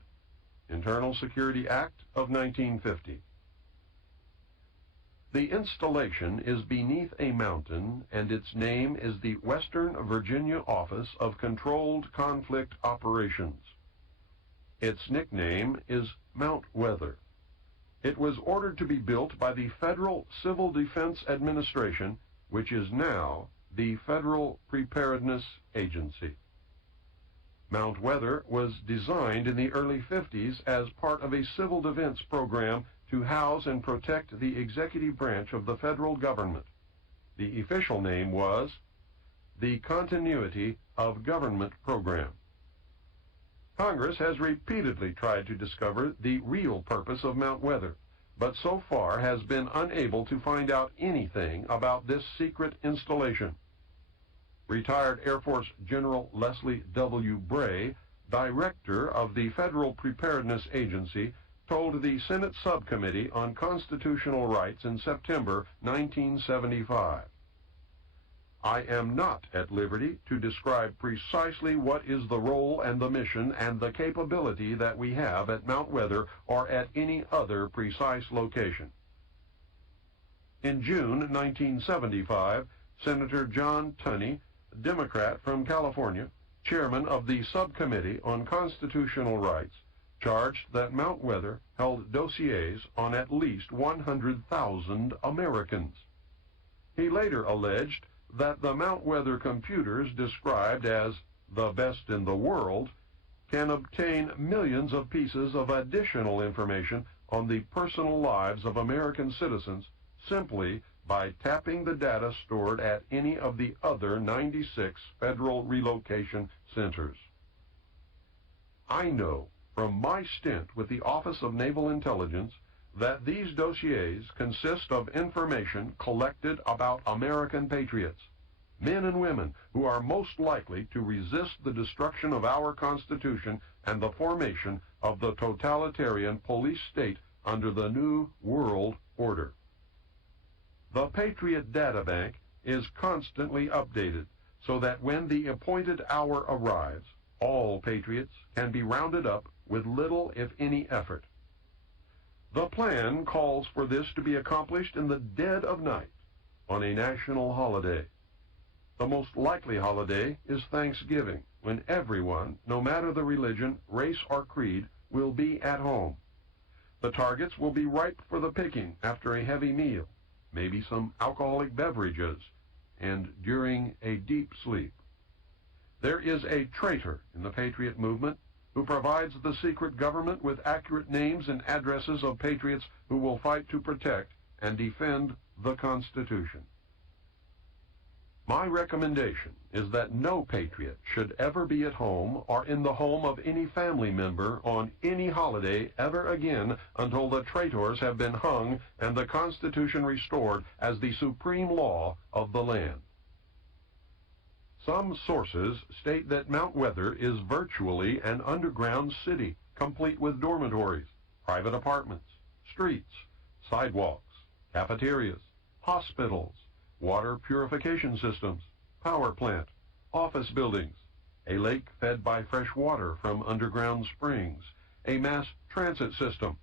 Internal Security Act of 1950. The installation is beneath a mountain, and its name is the Western Virginia Office of Controlled Conflict Operations. Its nickname is Mount Weather. It was ordered to be built by the Federal Civil Defense Administration, which is now the Federal Preparedness Agency. Mount Weather was designed in the early 50s as part of a civil defense program to house and protect the executive branch of the federal government. The official name was the Continuity of Government Program. Congress has repeatedly tried to discover the real purpose of Mount Weather, but so far has been unable to find out anything about this secret installation. Retired Air Force General Leslie W. Bray, director of the Federal Preparedness Agency, told the Senate Subcommittee on Constitutional Rights in September 1975, I am not at liberty to describe precisely what is the role and the mission and the capability that we have at Mount Weather or at any other precise location. In June 1975, Senator John Tunney, Democrat from California, chairman of the Subcommittee on Constitutional Rights, charged that Mount Weather held dossiers on at least 100,000 Americans. He later alleged that the Mount Weather computers, described as the best in the world, can obtain millions of pieces of additional information on the personal lives of American citizens simply by tapping the data stored at any of the other 96 federal relocation centers. I know from my stint with the Office of Naval Intelligence that these dossiers consist of information collected about American patriots, men and women who are most likely to resist the destruction of our Constitution and the formation of the totalitarian police state under the New World Order. The Patriot Data Bank is constantly updated so that when the appointed hour arrives, all patriots can be rounded up with little, if any, effort. The plan calls for this to be accomplished in the dead of night on a national holiday. The most likely holiday is Thanksgiving, when everyone, no matter the religion, race, or creed, will be at home. The targets will be ripe for the picking after a heavy meal, maybe some alcoholic beverages, and during a deep sleep. There is a traitor in the Patriot movement who provides the secret government with accurate names and addresses of patriots who will fight to protect and defend the Constitution. My recommendation is that no patriot should ever be at home or in the home of any family member on any holiday ever again until the traitors have been hung and the Constitution restored as the supreme law of the land. Some sources state that Mount Weather is virtually an underground city, complete with dormitories, private apartments, streets, sidewalks, cafeterias, hospitals, water purification systems, power plant, office buildings, a lake fed by fresh water from underground springs, a mass transit system,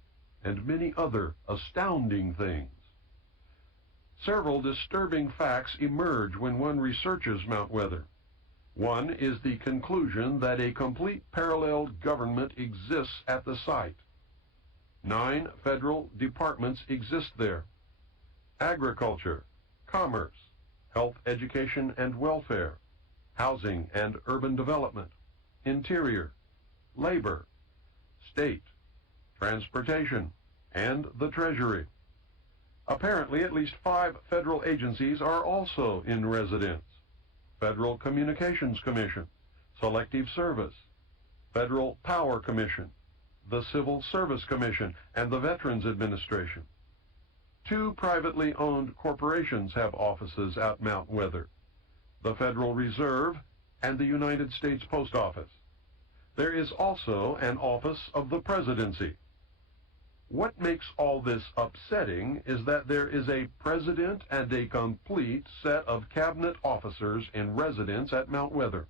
and many other astounding things. Several disturbing facts emerge when one researches Mount Weather. One is the conclusion that a complete parallel government exists at the site. 9 federal departments exist there: agriculture, commerce, health, education, and welfare, housing and urban development, interior, labor, state, transportation, and the Treasury. Apparently, at least 5 federal agencies are also in residence: Federal Communications Commission, Selective Service, Federal Power Commission, the Civil Service Commission, and the Veterans Administration. 2 privately owned corporations have offices at Mount Weather: the Federal Reserve and the United States Post Office. There is also an office of the Presidency. What makes all this upsetting is that there is a president and a complete set of cabinet officers in residence at Mount Weather.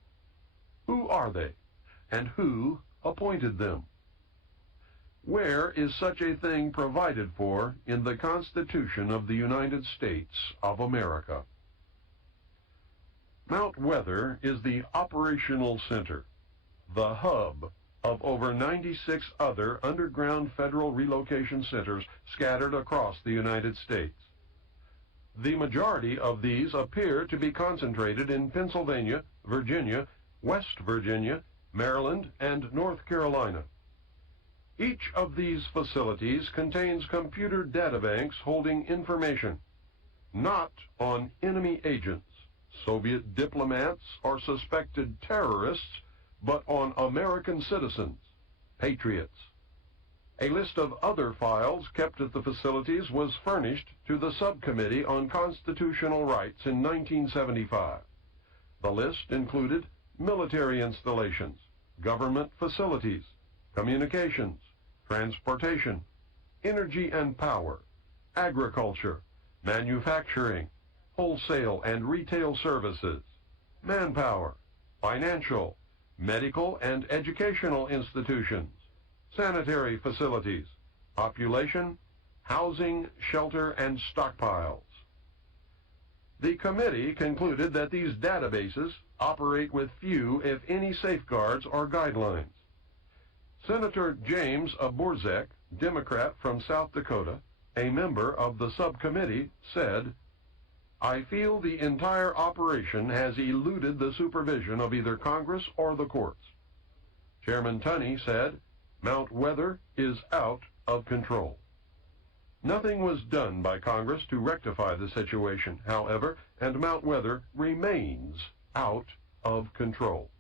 Who are they, and who appointed them? Where is such a thing provided for in the Constitution of the United States of America? Mount Weather is the operational center, the hub of over 96 other underground federal relocation centers scattered across the United States. The majority of these appear to be concentrated in Pennsylvania, Virginia, West Virginia, Maryland, and North Carolina. Each of these facilities contains computer databanks holding information, not on enemy agents, Soviet diplomats, or suspected terrorists, but on American citizens, patriots. A list of other files kept at the facilities was furnished to the Subcommittee on Constitutional Rights in 1975. The list included military installations, government facilities, communications, transportation, energy and power, agriculture, manufacturing, wholesale and retail services, manpower, financial, medical and educational institutions, sanitary facilities, population, housing, shelter, and stockpiles. The committee concluded that these databases operate with few, if any, safeguards or guidelines. Senator James Borzek, Democrat from South Dakota, a member of the subcommittee, said, "I feel the entire operation has eluded the supervision of either Congress or the courts." Chairman Tunney said, "Mount Weather is out of control." Nothing was done by Congress to rectify the situation, however, and Mount Weather remains out of control.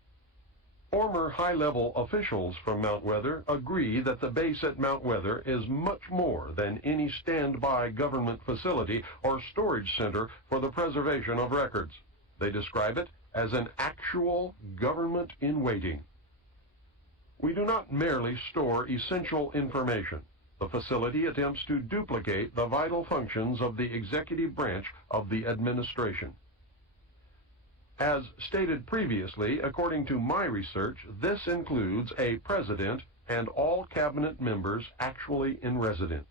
Former high-level officials from Mount Weather agree that the base at Mount Weather is much more than any standby government facility or storage center for the preservation of records. They describe it as an actual government in waiting. We do not merely store essential information. The facility attempts to duplicate the vital functions of the executive branch of the administration. As stated previously, according to my research, this includes a president and all cabinet members actually in residence.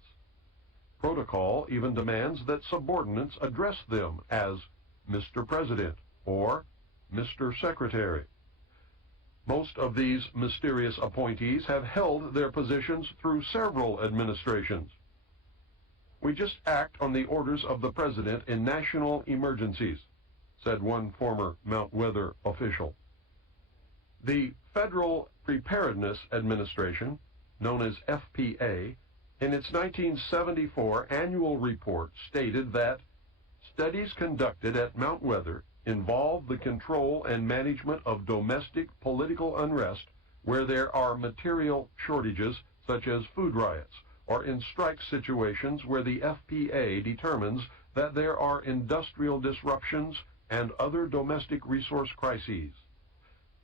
Protocol even demands that subordinates address them as Mr. President or Mr. Secretary. Most of these mysterious appointees have held their positions through several administrations. "We just act on the orders of the President in national emergencies," said one former Mount Weather official. The Federal Preparedness Administration, known as FPA, in its 1974 annual report stated that studies conducted at Mount Weather involve the control and management of domestic political unrest where there are material shortages such as food riots, or in strike situations where the FPA determines that there are industrial disruptions and other domestic resource crises.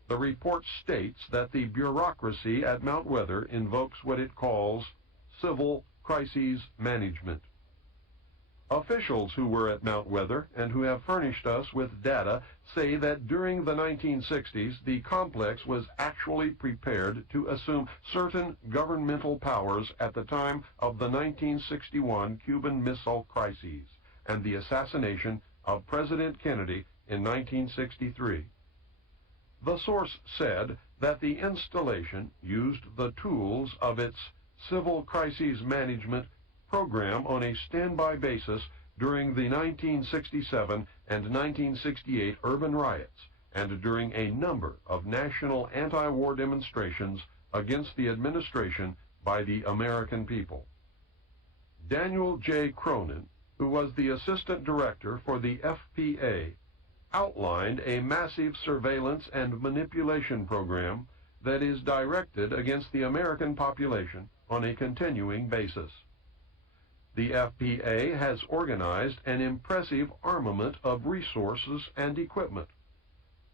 The report states that the bureaucracy at Mount Weather invokes what it calls civil crises management. Officials who were at Mount Weather and who have furnished us with data say that during the 1960s, the complex was actually prepared to assume certain governmental powers at the time of the 1961 Cuban Missile Crisis and the assassination of President Kennedy in 1963. The source said that the installation used the tools of its Civil Crises Management program on a standby basis during the 1967 and 1968 urban riots and during a number of national anti-war demonstrations against the administration by the American people. Daniel J. Cronin, who was the assistant director for the FPA, outlined a massive surveillance and manipulation program that is directed against the American population on a continuing basis. The FPA has organized an impressive armament of resources and equipment.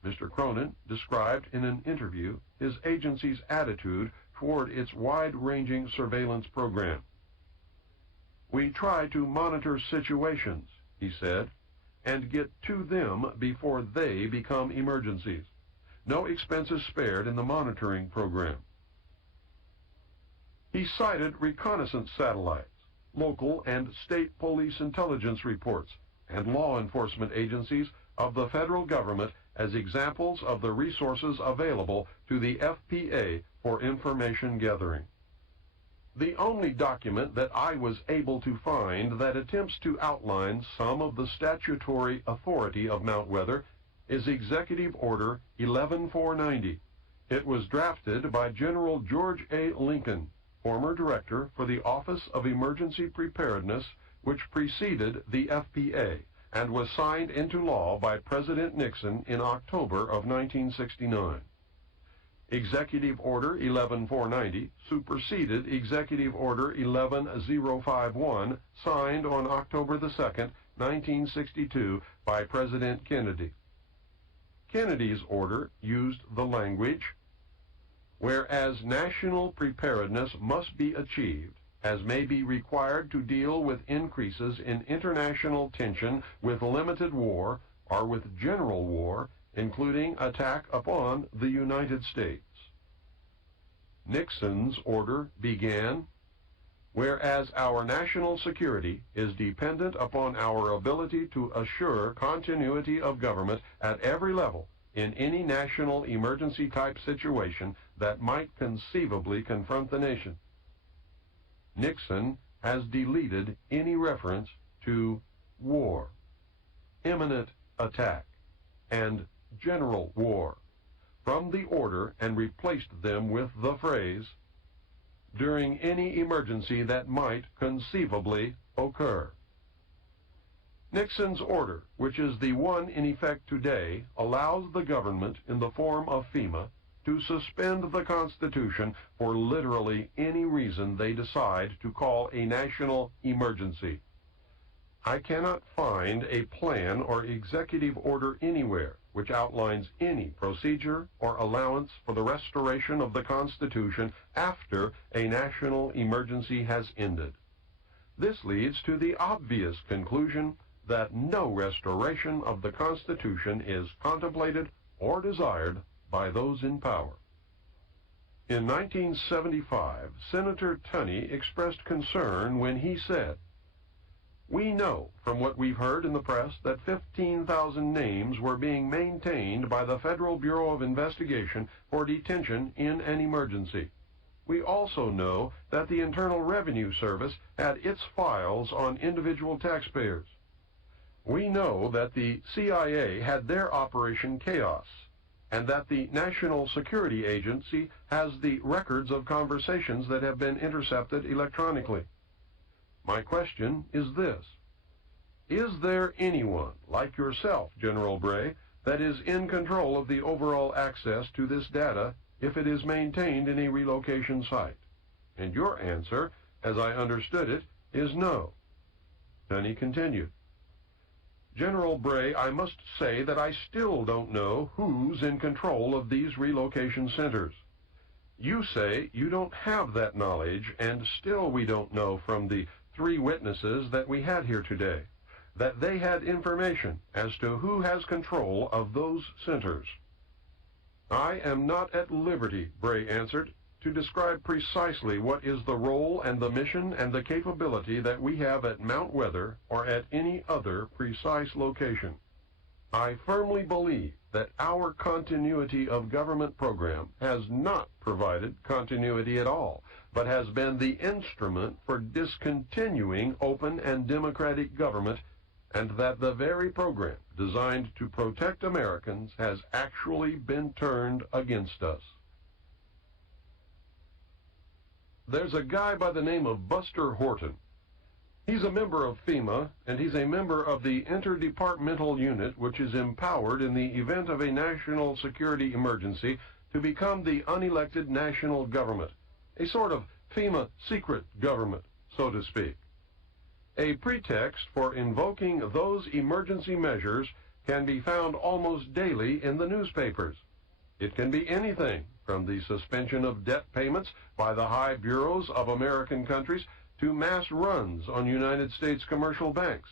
Mr. Cronin described in an interview his agency's attitude toward its wide-ranging surveillance program. "We try to monitor situations," he said, "and get to them before they become emergencies. No expenses spared in the monitoring program." He cited reconnaissance satellites, local and state police intelligence reports, and law enforcement agencies of the federal government as examples of the resources available to the FPA for information gathering. The only document that I was able to find that attempts to outline some of the statutory authority of Mount Weather is Executive Order 11490. It was drafted by General George A. Lincoln, former director for the Office of Emergency Preparedness, which preceded the FPA, and was signed into law by President Nixon in October of 1969. Executive Order 11490 superseded Executive Order 11051, signed on October 2, 1962, by President Kennedy. Kennedy's order used the language, "Whereas national preparedness must be achieved, as may be required to deal with increases in international tension with limited war or with general war, including attack upon the United States." Nixon's order began, "Whereas our national security is dependent upon our ability to assure continuity of government at every level in any national emergency type situation that might conceivably confront the nation." Nixon has deleted any reference to war, imminent attack, and general war from the order and replaced them with the phrase, "during any emergency that might conceivably occur." Nixon's order, which is the one in effect today, allows the government in the form of FEMA to suspend the Constitution for literally any reason they decide to call a national emergency. I cannot find a plan or executive order anywhere which outlines any procedure or allowance for the restoration of the Constitution after a national emergency has ended. This leads to the obvious conclusion that no restoration of the Constitution is contemplated or desired by those in power. In 1975, Senator Tunney expressed concern when he said, We know from what we've heard in the press that 15,000 names were being maintained by the Federal Bureau of Investigation for detention in an emergency. We also know that the Internal Revenue Service had its files on individual taxpayers. We know that the CIA had their Operation Chaos, and that the National Security Agency has the records of conversations that have been intercepted electronically. My question is this: is there anyone like yourself, General Bray, that is in control of the overall access to this data if it is maintained in a relocation site? And your answer, as I understood it, is no. Then he continued, General Bray, I must say that I still don't know who's in control of these relocation centers. You say you don't have that knowledge, and still we don't know from the 3 witnesses that we had here today that they had information as to who has control of those centers. I am not at liberty, Bray answered, to describe precisely what is the role and the mission and the capability that we have at Mount Weather or at any other precise location. I firmly believe that our continuity of government program has not provided continuity at all, but has been the instrument for discontinuing open and democratic government, and that the very program designed to protect Americans has actually been turned against us. There's a guy by the name of Buster Horton. He's a member of FEMA, and he's a member of the interdepartmental unit which is empowered in the event of a national security emergency to become the unelected national government, a sort of FEMA secret government, so to speak. A pretext for invoking those emergency measures can be found almost daily in the newspapers. It can be anything from the suspension of debt payments by the high bureaus of American countries to mass runs on United States commercial banks.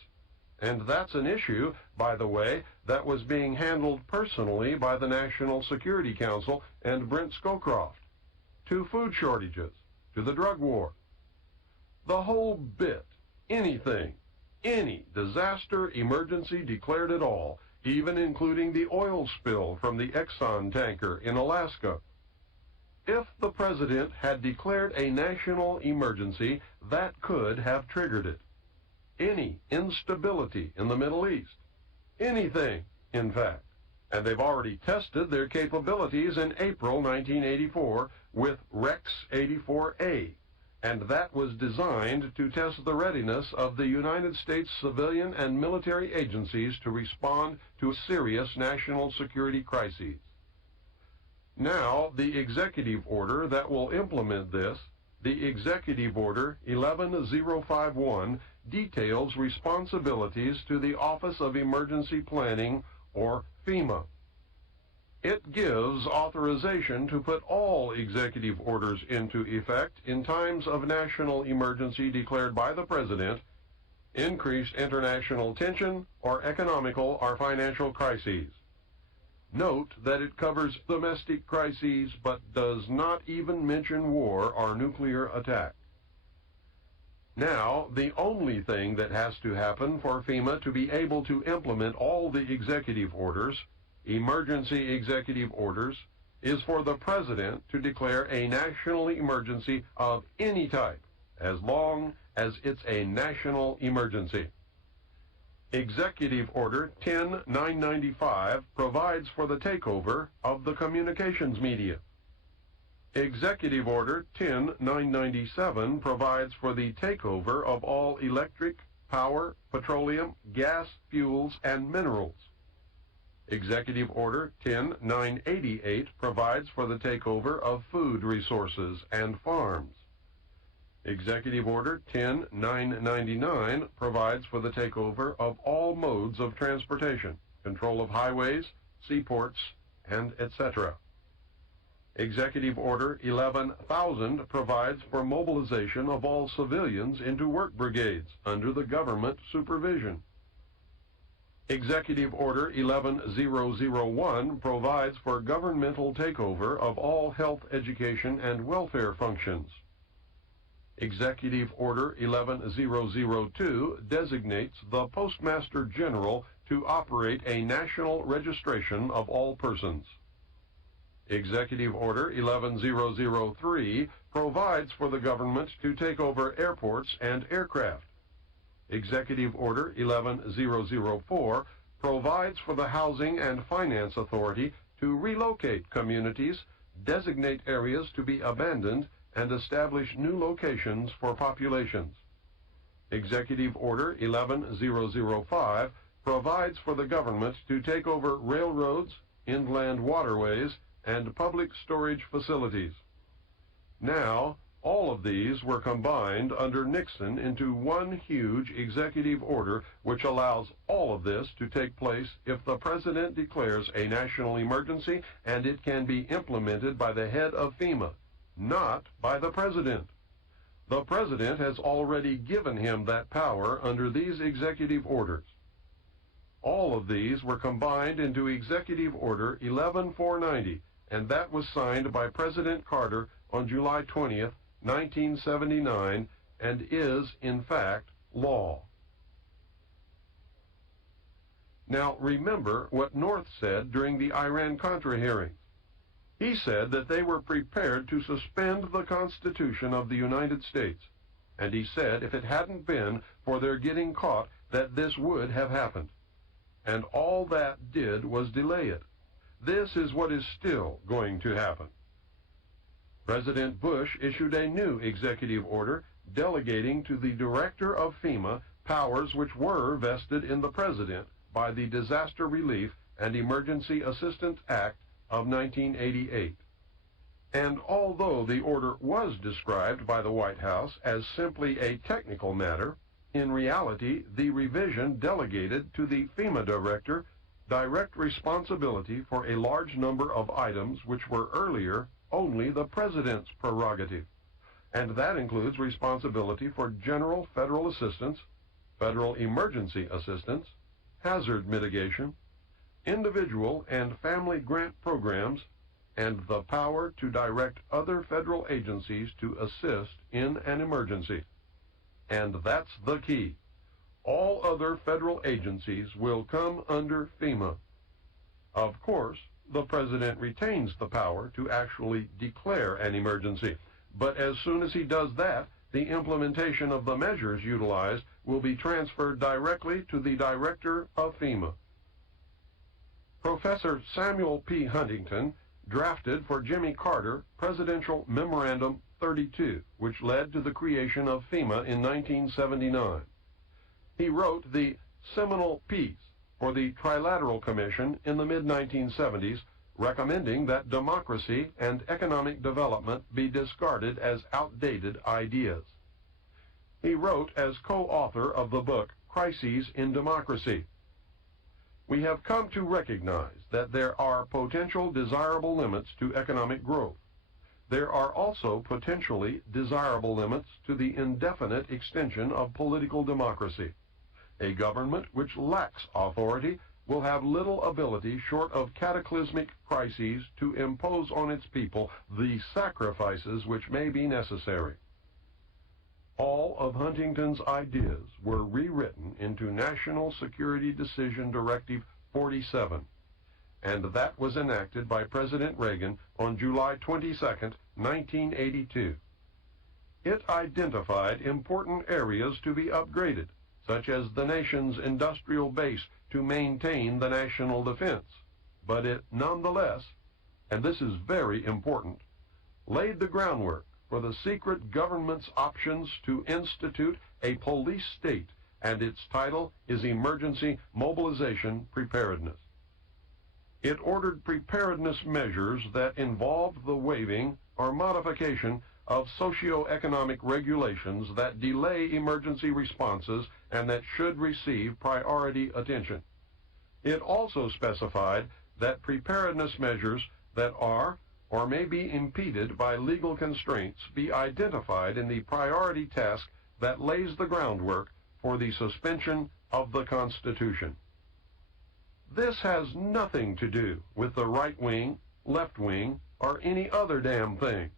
And that's an issue, by the way, that was being handled personally by the National Security Council and Brent Scowcroft. To food shortages, to the drug war. The whole bit, anything, any disaster emergency declared at all, even including the oil spill from the Exxon tanker in Alaska. If the president had declared a national emergency, that could have triggered it. Any instability in the Middle East. Anything, in fact. And they've already tested their capabilities in April 1984 with Rex 84A. And that was designed to test the readiness of the United States civilian and military agencies to respond to serious national security crises. Now, the executive order that will implement this, the Executive Order 11051, details responsibilities to the Office of Emergency Planning, or FEMA. It gives authorization to put all executive orders into effect in times of national emergency declared by the President, increased international tension, or economical or financial crises. Note that it covers domestic crises but does not even mention war or nuclear attack. Now, the only thing that has to happen for FEMA to be able to implement all the executive orders, emergency executive orders, is for the President to declare a national emergency of any type, as long as it's a national emergency. Executive Order 10995 provides for the takeover of the communications media. Executive Order 10997 provides for the takeover of all electric, power, petroleum, gas, fuels, and minerals. Executive Order 10988 provides for the takeover of food resources and farms. Executive Order 10999 provides for the takeover of all modes of transportation, control of highways, seaports, and etc. Executive Order 11000 provides for mobilization of all civilians into work brigades under the government supervision. Executive Order 11001 provides for governmental takeover of all health, education, and welfare functions. Executive Order 11002 designates the Postmaster General to operate a national registration of all persons. Executive Order 11003 provides for the government to take over airports and aircraft. Executive Order 11004 provides for the Housing and Finance Authority to relocate communities, designate areas to be abandoned, and establish new locations for populations. Executive Order 11005 provides for the government to take over railroads, inland waterways, and public storage facilities. Now, all of these were combined under Nixon into one huge executive order which allows all of this to take place if the President declares a national emergency, and it can be implemented by the head of FEMA, not by the President. The President has already given him that power under these executive orders. All of these were combined into Executive Order 11490, and that was signed by President Carter on July 20th, 1979, and is, in fact, law. Now, remember what North said during the Iran-Contra hearings. He said that they were prepared to suspend the Constitution of the United States, and he said if it hadn't been for their getting caught, that this would have happened. And all that did was delay it. This is what is still going to happen. President Bush issued a new executive order delegating to the director of FEMA powers which were vested in the President by the Disaster Relief and Emergency Assistance Act of 1988. And although the order was described by the White House as simply a technical matter, in reality, the revision delegated to the FEMA director direct responsibility for a large number of items which were earlier only the President's prerogative. And that includes responsibility for general federal assistance, federal emergency assistance, hazard mitigation, individual and family grant programs, and the power to direct other federal agencies to assist in an emergency. And that's the key. All other federal agencies will come under FEMA. Of course, the President retains the power to actually declare an emergency, but as soon as he does that, the implementation of the measures utilized will be transferred directly to the Director of FEMA. Professor Samuel P. Huntington drafted for Jimmy Carter Presidential Memorandum 32, which led to the creation of FEMA in 1979. He wrote the seminal piece for the Trilateral Commission in the mid-1970s, recommending that democracy and economic development be discarded as outdated ideas. He wrote as co-author of the book Crises in Democracy. We have come to recognize that there are potential desirable limits to economic growth. There are also potentially desirable limits to the indefinite extension of political democracy. A government which lacks authority will have little ability short of cataclysmic crises to impose on its people the sacrifices which may be necessary. All of Huntington's ideas were rewritten into National Security Decision Directive 47, and that was enacted by President Reagan on July 22, 1982. It identified important areas to be upgraded, such as the nation's industrial base to maintain the national defense, but it nonetheless, and this is very important, laid the groundwork for the secret government's options to institute a police state, and its title is Emergency Mobilization Preparedness. It ordered preparedness measures that involved the waiving or modification of socioeconomic regulations that delay emergency responses and that should receive priority attention. It also specified that preparedness measures that are or may be impeded by legal constraints be identified in the priority task that lays the groundwork for the suspension of the Constitution. This has nothing to do with the right wing, left wing, or any other damn thing.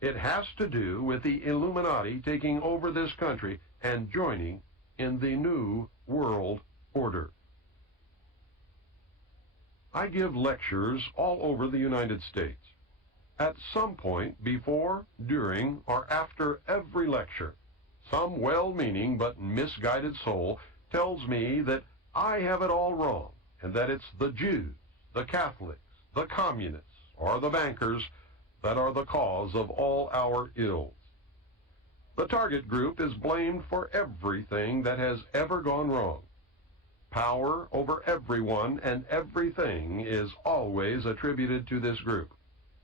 It has to do with the Illuminati taking over this country and joining in the New World Order. I give lectures all over the United States. At some point before, during, or after every lecture, some well-meaning but misguided soul tells me that I have it all wrong and that it's the Jews, the Catholics, the communists, or the bankers that are the cause of all our ills. The target group is blamed for everything that has ever gone wrong. Power over everyone and everything is always attributed to this group,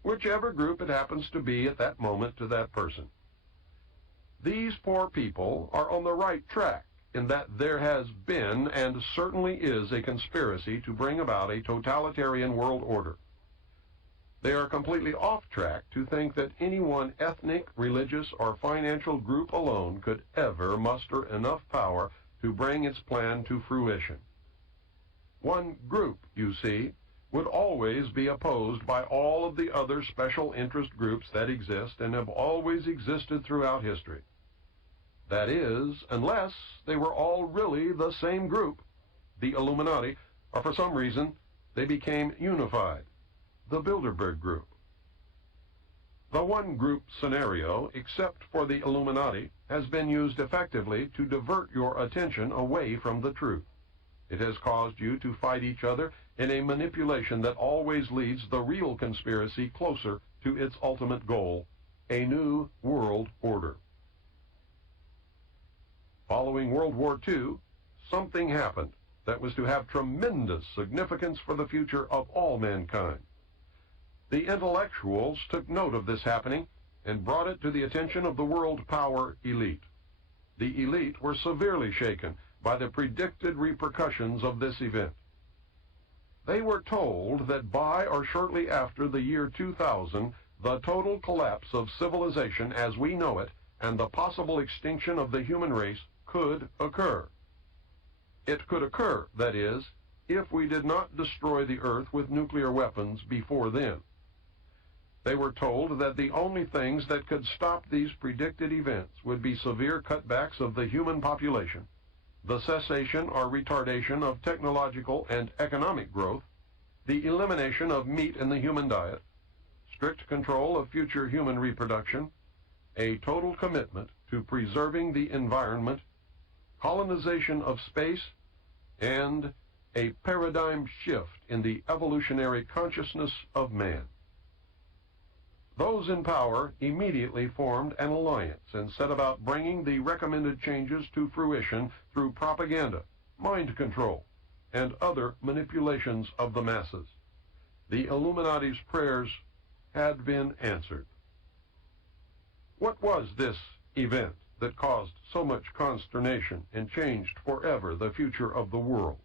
whichever group it happens to be at that moment to that person. These poor people are on the right track in that there has been and certainly is a conspiracy to bring about a totalitarian world order. They are completely off track to think that any one ethnic, religious, or financial group alone could ever muster enough power to bring its plan to fruition. One group, you see, would always be opposed by all of the other special interest groups that exist and have always existed throughout history. That is, unless they were all really the same group, the Illuminati, or for some reason they became unified, the Bilderberg Group. The one-group scenario, except for the Illuminati, has been used effectively to divert your attention away from the truth. It has caused you to fight each other in a manipulation that always leads the real conspiracy closer to its ultimate goal, a new world order. Following World War II, something happened that was to have tremendous significance for the future of all mankind. The intellectuals took note of this happening and brought it to the attention of the world power elite. The elite were severely shaken by the predicted repercussions of this event. They were told that by or shortly after the year 2000, the total collapse of civilization as we know it and the possible extinction of the human race could occur. It could occur, that is, if we did not destroy the earth with nuclear weapons before then. They were told that the only things that could stop these predicted events would be severe cutbacks of the human population, the cessation or retardation of technological and economic growth, the elimination of meat in the human diet, strict control of future human reproduction, a total commitment to preserving the environment, colonization of space, and a paradigm shift in the evolutionary consciousness of man. Those in power immediately formed an alliance and set about bringing the recommended changes to fruition through propaganda, mind control, and other manipulations of the masses. The Illuminati's prayers had been answered. What was this event that caused so much consternation and changed forever the future of the world?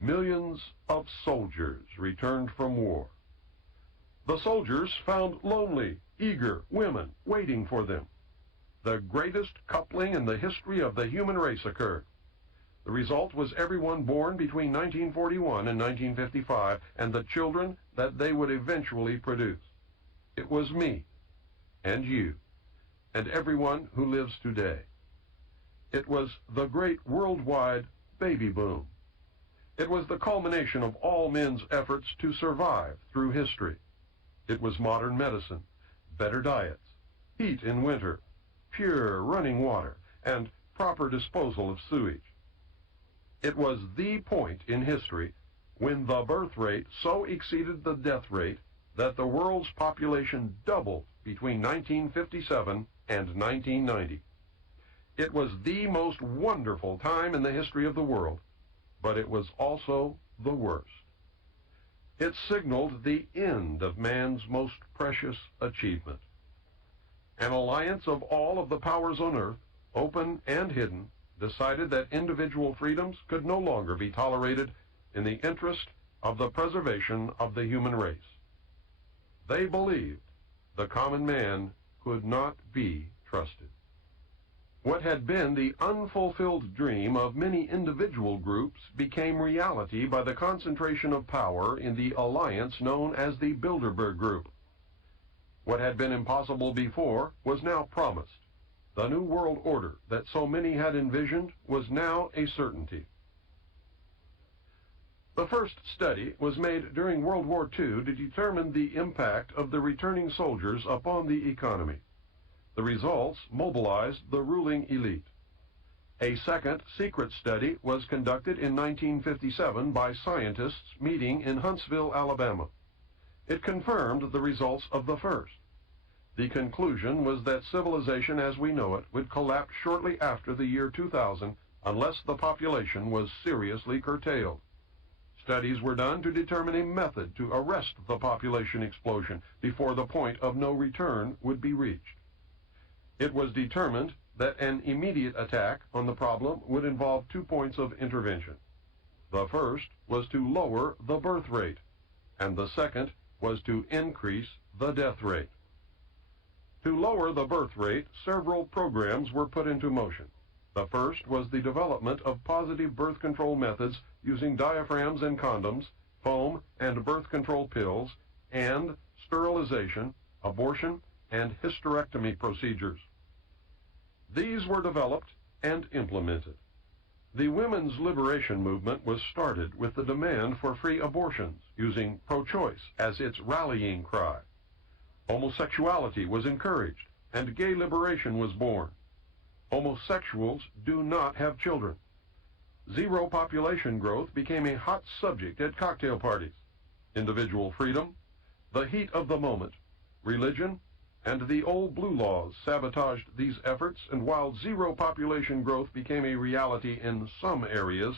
Millions of soldiers returned from war. The soldiers found lonely, eager women waiting for them. The greatest coupling in the history of the human race occurred. The result was everyone born between 1941 and 1955 and the children that they would eventually produce. It was me, and you, and everyone who lives today. It was the great worldwide baby boom. It was the culmination of all men's efforts to survive through history. It was modern medicine, better diets, heat in winter, pure running water, and proper disposal of sewage. It was the point in history when the birth rate so exceeded the death rate that the world's population doubled between 1957 and 1990. It was the most wonderful time in the history of the world, but it was also the worst. It signaled the end of man's most precious achievement. An alliance of all of the powers on earth, open and hidden, decided that individual freedoms could no longer be tolerated in the interest of the preservation of the human race. They believed the common man could not be trusted. What had been the unfulfilled dream of many individual groups became reality by the concentration of power in the alliance known as the Bilderberg Group. What had been impossible before was now promised. The new world order that so many had envisioned was now a certainty. The first study was made during World War II to determine the impact of the returning soldiers upon the economy. The results mobilized the ruling elite. A second secret study was conducted in 1957 by scientists meeting in Huntsville, Alabama. It confirmed the results of the first. The conclusion was that civilization as we know it would collapse shortly after the year 2000 unless the population was seriously curtailed. Studies were done to determine a method to arrest the population explosion before the point of no return would be reached. It was determined that an immediate attack on the problem would involve 2 points of intervention. The first was to lower the birth rate, and the second was to increase the death rate. To lower the birth rate, several programs were put into motion. The first was the development of positive birth control methods using diaphragms and condoms, foam and birth control pills, and sterilization, abortion, and hysterectomy procedures. These were developed and implemented. The women's liberation movement was started with the demand for free abortions, using pro-choice as its rallying cry. Homosexuality was encouraged, and gay liberation was born. Homosexuals do not have children. Zero population growth became a hot subject at cocktail parties. Individual freedom, the heat of the moment, religion, and the old blue laws sabotaged these efforts, and while zero population growth became a reality in some areas,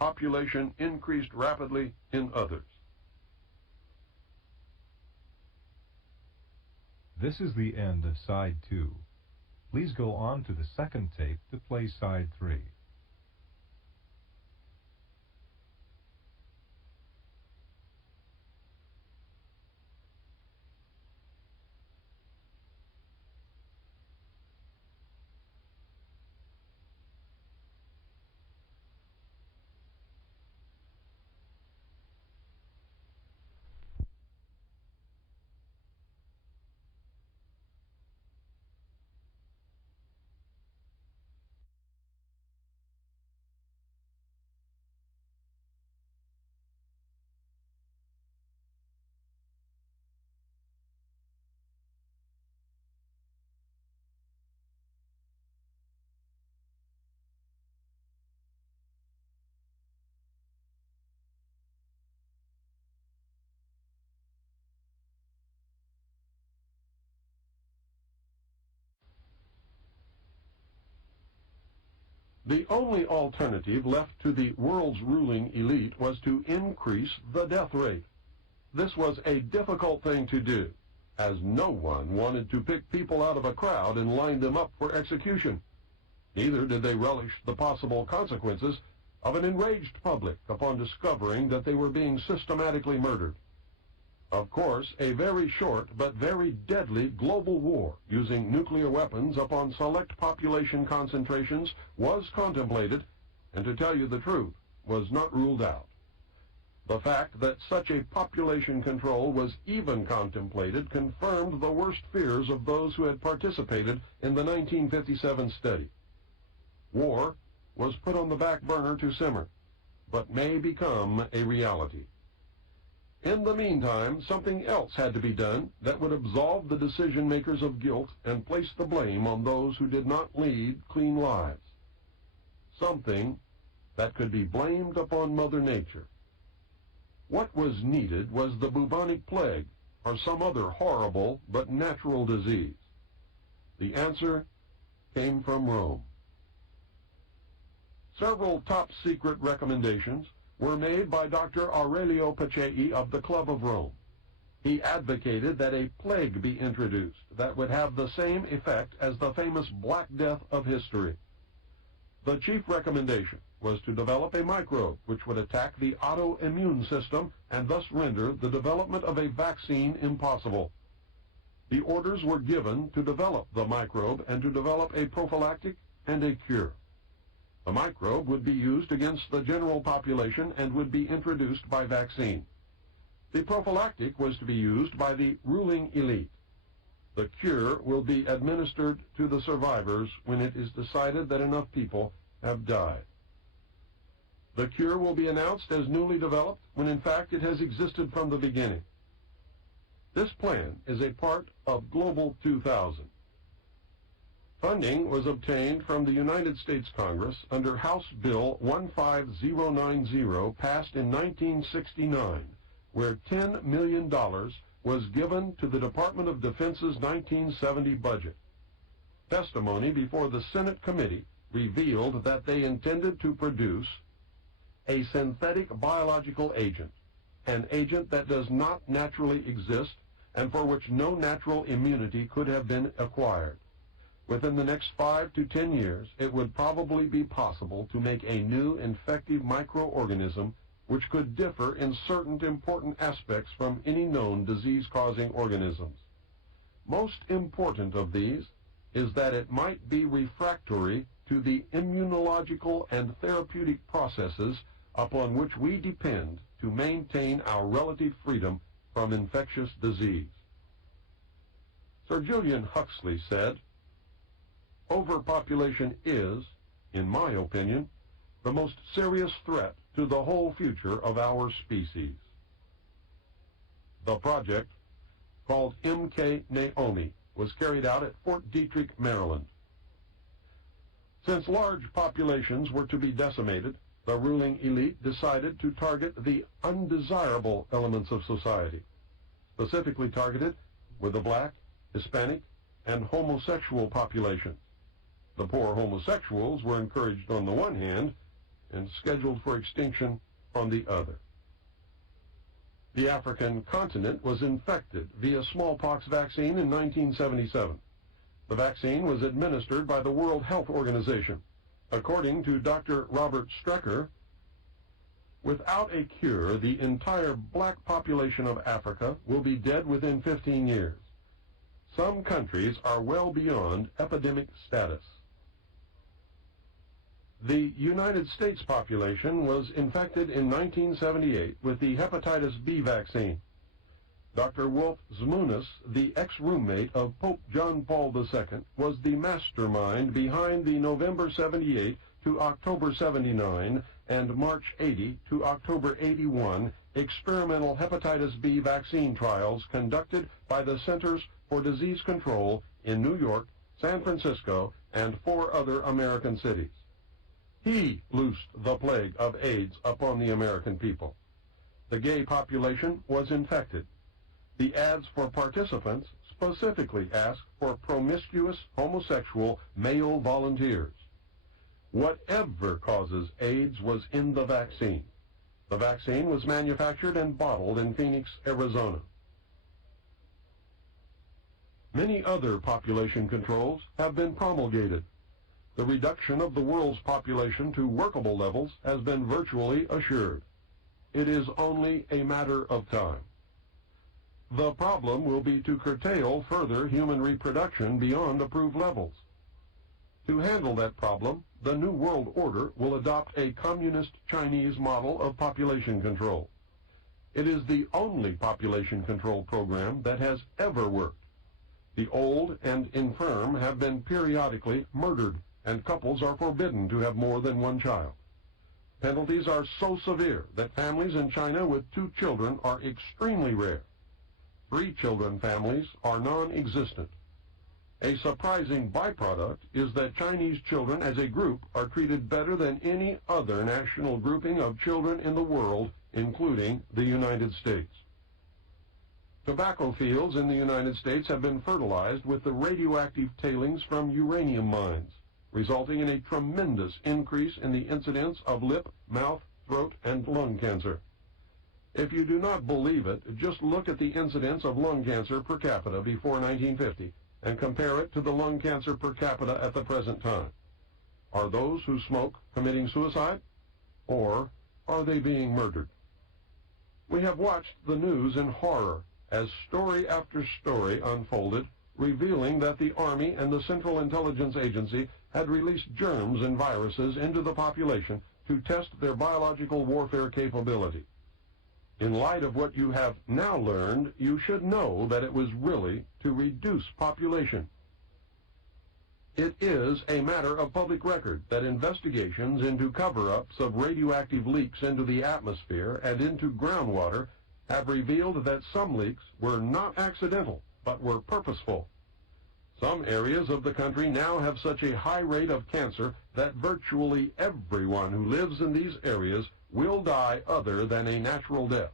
population increased rapidly in others. This is the end of side 2. Please go on to the second tape to play side 3. The only alternative left to the world's ruling elite was to increase the death rate. This was a difficult thing to do, as no one wanted to pick people out of a crowd and line them up for execution. Neither did they relish the possible consequences of an enraged public upon discovering that they were being systematically murdered. Of course, a very short but very deadly global war using nuclear weapons upon select population concentrations was contemplated, and to tell you the truth, was not ruled out. The fact that such a population control was even contemplated confirmed the worst fears of those who had participated in the 1957 study. War was put on the back burner to simmer, but may become a reality. In the meantime, something else had to be done that would absolve the decision-makers of guilt and place the blame on those who did not lead clean lives. Something that could be blamed upon Mother Nature. What was needed was the bubonic plague or some other horrible but natural disease. The answer came from Rome. Several top-secret recommendations were made by Dr. Aurelio Pacelli of the Club of Rome. He advocated that a plague be introduced that would have the same effect as the famous Black Death of history. The chief recommendation was to develop a microbe which would attack the autoimmune system and thus render the development of a vaccine impossible. The orders were given to develop the microbe and to develop a prophylactic and a cure. The microbe would be used against the general population and would be introduced by vaccine. The prophylactic was to be used by the ruling elite. The cure will be administered to the survivors when it is decided that enough people have died. The cure will be announced as newly developed when in fact it has existed from the beginning. This plan is a part of Global 2000. Funding was obtained from the United States Congress under House Bill 15090 passed in 1969, where $10 million was given to the Department of Defense's 1970 budget. Testimony before the Senate committee revealed that they intended to produce a synthetic biological agent, an agent that does not naturally exist and for which no natural immunity could have been acquired. Within the next 5 to 10 years, it would probably be possible to make a new infective microorganism which could differ in certain important aspects from any known disease-causing organisms. Most important of these is that it might be refractory to the immunological and therapeutic processes upon which we depend to maintain our relative freedom from infectious disease. Sir Julian Huxley said, "Overpopulation is, in my opinion, the most serious threat to the whole future of our species." The project, called M.K. Naomi, was carried out at Fort Detrick, Maryland. Since large populations were to be decimated, the ruling elite decided to target the undesirable elements of society. Specifically targeted were the black, Hispanic, and homosexual populations. The poor homosexuals were encouraged on the one hand and scheduled for extinction on the other. The African continent was infected via smallpox vaccine in 1977. The vaccine was administered by the World Health Organization. According to Dr. Robert Strecker, without a cure, the entire black population of Africa will be dead within 15 years. Some countries are well beyond epidemic status. The United States population was infected in 1978 with the hepatitis B vaccine. Dr. Wolf Zmunis, the ex-roommate of Pope John Paul II, was the mastermind behind the November 78 to October 79 and March 80 to October 81 experimental hepatitis B vaccine trials conducted by the Centers for Disease Control in New York, San Francisco, and 4 other American cities. He loosed the plague of AIDS upon the American people. The gay population was infected. The ads for participants specifically asked for promiscuous homosexual male volunteers. Whatever causes AIDS was in the vaccine. The vaccine was manufactured and bottled in Phoenix, Arizona. Many other population controls have been promulgated. The reduction of the world's population to workable levels has been virtually assured. It is only a matter of time. The problem will be to curtail further human reproduction beyond approved levels. To handle that problem, the New World Order will adopt a communist Chinese model of population control. It is the only population control program that has ever worked. The old and infirm have been periodically murdered, and couples are forbidden to have more than one child. Penalties are so severe that families in China with 2 children are extremely rare. 3-children families are non-existent. A surprising byproduct is that Chinese children as a group are treated better than any other national grouping of children in the world, including the United States. Tobacco fields in the United States have been fertilized with the radioactive tailings from uranium mines, resulting in a tremendous increase in the incidence of lip, mouth, throat, and lung cancer. If you do not believe it, just look at the incidence of lung cancer per capita before 1950 and compare it to the lung cancer per capita at the present time. Are those who smoke committing suicide? Or are they being murdered? We have watched the news in horror as story after story unfolded, revealing that the Army and the Central Intelligence Agency had released germs and viruses into the population to test their biological warfare capability. In light of what you have now learned, you should know that it was really to reduce population. It is a matter of public record that investigations into cover-ups of radioactive leaks into the atmosphere and into groundwater have revealed that some leaks were not accidental, but were purposeful. Some areas of the country now have such a high rate of cancer that virtually everyone who lives in these areas will die other than a natural death.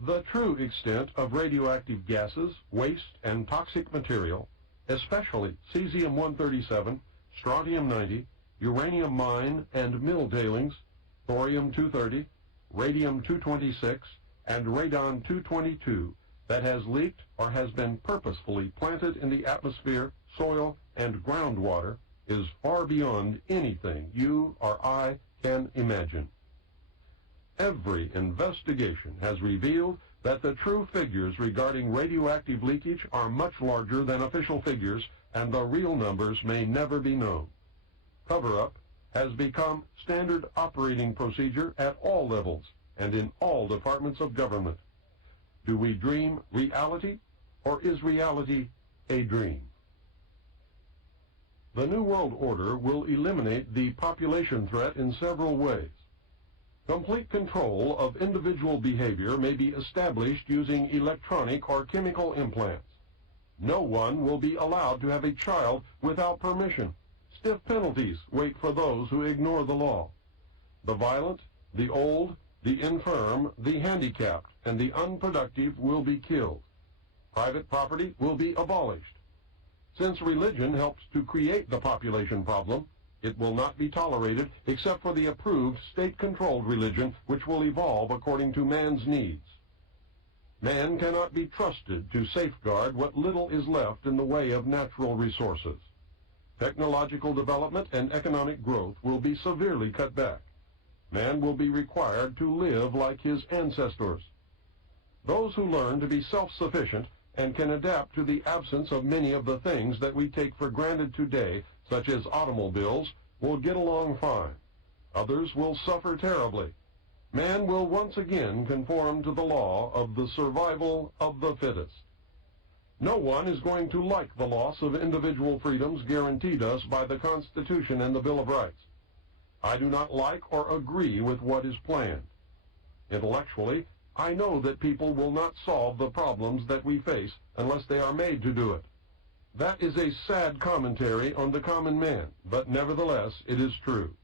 The true extent of radioactive gases, waste, and toxic material, especially cesium-137, strontium-90, uranium mine and mill tailings, thorium-230, radium-226, and radon-222, that has leaked or has been purposefully planted in the atmosphere, soil, and groundwater is far beyond anything you or I can imagine. Every investigation has revealed that the true figures regarding radioactive leakage are much larger than official figures, and the real numbers may never be known. Cover-up has become standard operating procedure at all levels and in all departments of government. Do we dream reality, or is reality a dream? The New World Order will eliminate the population threat in several ways. Complete control of individual behavior may be established using electronic or chemical implants. No one will be allowed to have a child without permission. Stiff penalties wait for those who ignore the law. The violent, the old, the infirm, the handicapped, and the unproductive will be killed. Private property will be abolished. Since religion helps to create the population problem, it will not be tolerated except for the approved state-controlled religion, which will evolve according to man's needs. Man cannot be trusted to safeguard what little is left in the way of natural resources. Technological development and economic growth will be severely cut back. Man will be required to live like his ancestors. Those who learn to be self-sufficient and can adapt to the absence of many of the things that we take for granted today, such as automobiles, will get along fine. Others will suffer terribly. Man will once again conform to the law of the survival of the fittest. No one is going to like the loss of individual freedoms guaranteed us by the Constitution and the Bill of Rights. I do not like or agree with what is planned. Intellectually, I know that people will not solve the problems that we face unless they are made to do it. That is a sad commentary on the common man, but nevertheless it is true.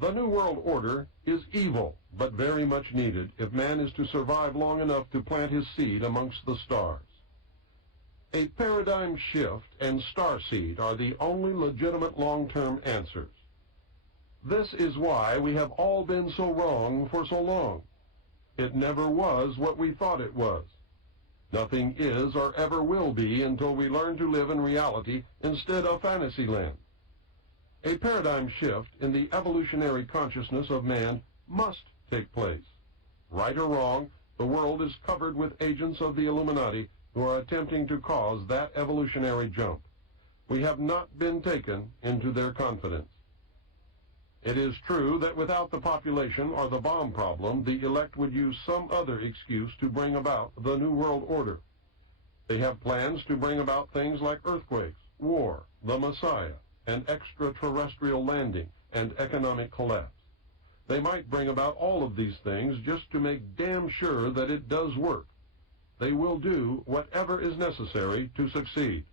The New World Order is evil, but very much needed if man is to survive long enough to plant his seed amongst the stars. A paradigm shift and starseed are the only legitimate long-term answers. This is why we have all been so wrong for so long. It never was what we thought it was. Nothing is or ever will be until we learn to live in reality instead of fantasyland. A paradigm shift in the evolutionary consciousness of man must take place. Right or wrong, the world is covered with agents of the Illuminati who are attempting to cause that evolutionary jump. We have not been taken into their confidence. It is true that without the population or the bomb problem, the elect would use some other excuse to bring about the New World Order. They have plans to bring about things like earthquakes, war, the Messiah, an extraterrestrial landing, and economic collapse. They might bring about all of these things just to make damn sure that it does work. They will do whatever is necessary to succeed.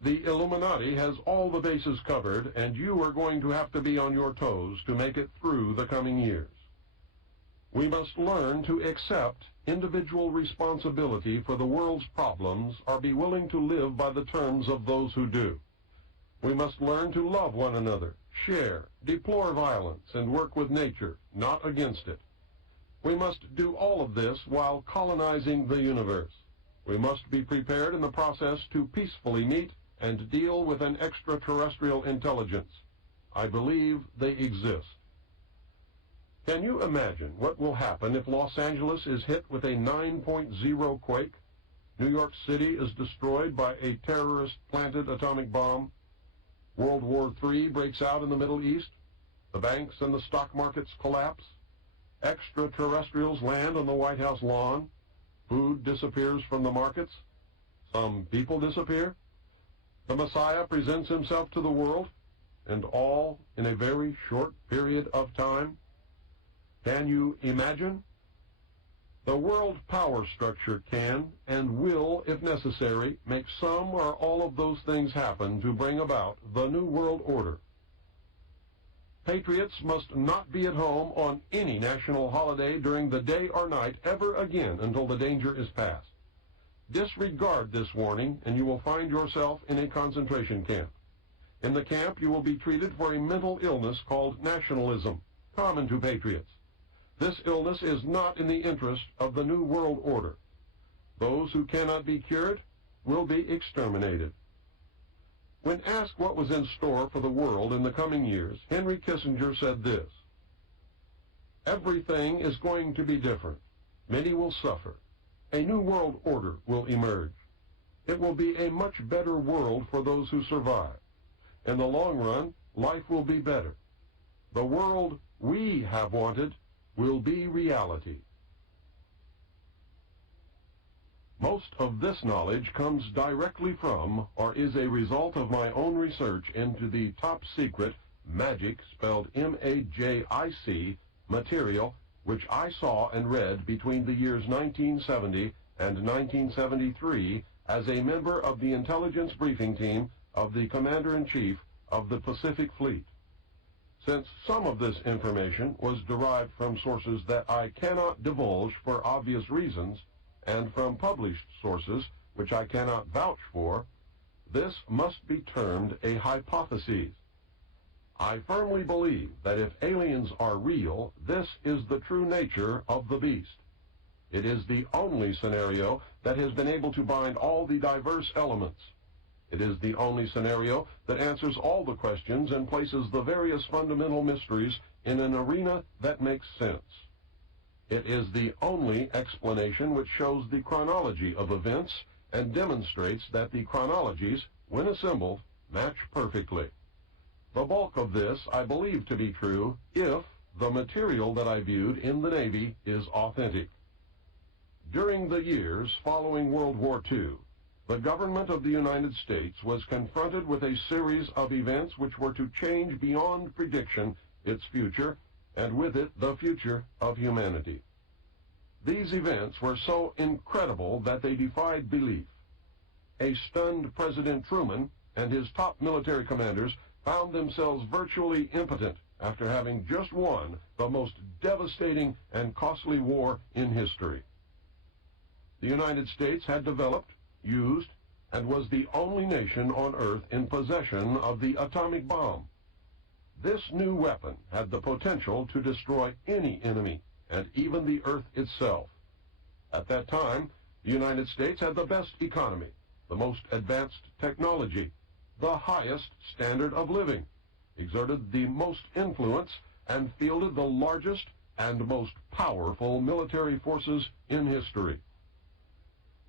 The Illuminati has all the bases covered, and you are going to have to be on your toes to make it through the coming years. We must learn to accept individual responsibility for the world's problems or be willing to live by the terms of those who do. We must learn to love one another, share, deplore violence, and work with nature, not against it. We must do all of this while colonizing the universe. We must be prepared in the process to peacefully meet and deal with an extraterrestrial intelligence. I believe they exist. Can you imagine what will happen if Los Angeles is hit with a 9.0 quake? New York City is destroyed by a terrorist-planted atomic bomb? World War III breaks out in the Middle East? The banks and the stock markets collapse? Extraterrestrials land on the White House lawn. Food disappears from the markets. Some people disappear. The Messiah presents himself to the world, and all in a very short period of time. Can you imagine? The world power structure can and will, if necessary, make some or all of those things happen to bring about the New World Order. Patriots must not be at home on any national holiday during the day or night ever again until the danger is past. Disregard this warning, and you will find yourself in a concentration camp. In the camp, you will be treated for a mental illness called nationalism, common to patriots. This illness is not in the interest of the New World Order. Those who cannot be cured will be exterminated. When asked what was in store for the world in the coming years, Henry Kissinger said this: "Everything is going to be different. Many will suffer. A new world order will emerge. It will be a much better world for those who survive. In the long run, life will be better. The world we have wanted will be reality." Most of this knowledge comes directly from or is a result of my own research into the top-secret magic, spelled M-A-J-I-C, material which I saw and read between the years 1970 and 1973 as a member of the intelligence briefing team of the Commander-in-Chief of the Pacific Fleet. Since some of this information was derived from sources that I cannot divulge for obvious reasons, and from published sources which I cannot vouch for, this must be termed a hypothesis. I firmly believe that if aliens are real, this is the true nature of the beast. It is the only scenario that has been able to bind all the diverse elements. It is the only scenario that answers all the questions and places the various fundamental mysteries in an arena that makes sense. It is the only explanation which shows the chronology of events and demonstrates that the chronologies, when assembled, match perfectly. The bulk of this I believe to be true if the material that I viewed in the Navy is authentic. During the years following World War II, the government of the United States was confronted with a series of events which were to change beyond prediction its future, and with it the future of humanity. These events were so incredible that they defied belief. A stunned President Truman and his top military commanders found themselves virtually impotent after having just won the most devastating and costly war in history. The United States had developed, used, and was the only nation on Earth in possession of the atomic bomb. This new weapon had the potential to destroy any enemy, and even the Earth itself. At that time, the United States had the best economy, the most advanced technology, the highest standard of living, exerted the most influence, and fielded the largest and most powerful military forces in history.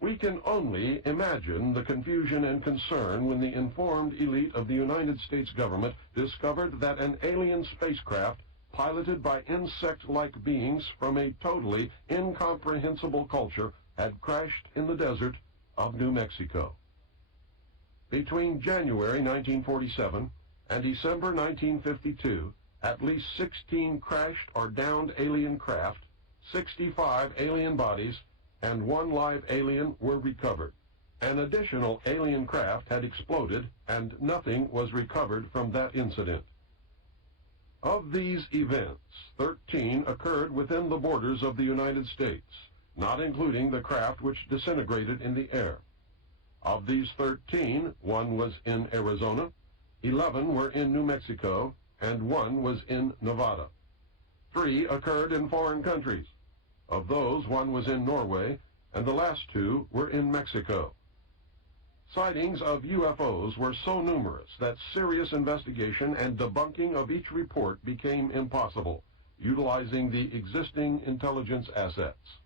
We can only imagine the confusion and concern when the informed elite of the United States government discovered that an alien spacecraft piloted by insect-like beings from a totally incomprehensible culture had crashed in the desert of New Mexico. Between January 1947 and December 1952, at least 16 crashed or downed alien craft, 65 alien bodies, and 1 live alien were recovered. An additional alien craft had exploded, and nothing was recovered from that incident. Of these events, 13 occurred within the borders of the United States, not including the craft which disintegrated in the air. Of these 13, 1 was in Arizona, 11 were in New Mexico, and 1 was in Nevada. 3 occurred in foreign countries. Of those, 1 was in Norway, and the last 2 were in Mexico. Sightings of UFOs were so numerous that serious investigation and debunking of each report became impossible, utilizing the existing intelligence assets.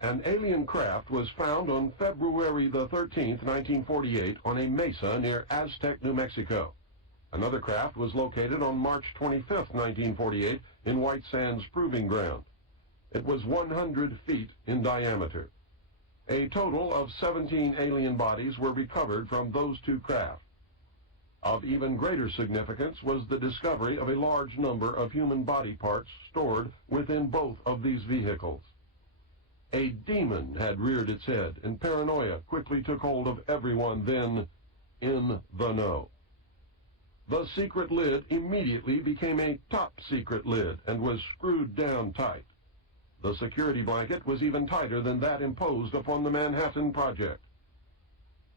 An alien craft was found on February the 13th, 1948, on a mesa near Aztec, New Mexico. Another craft was located on March 25, 1948, in White Sands Proving Ground. It was 100 feet in diameter. A total of 17 alien bodies were recovered from those two craft. Of even greater significance was the discovery of a large number of human body parts stored within both of these vehicles. A demon had reared its head, and paranoia quickly took hold of everyone then in the know. The secret lid immediately became a top-secret lid and was screwed down tight. The security blanket was even tighter than that imposed upon the Manhattan Project.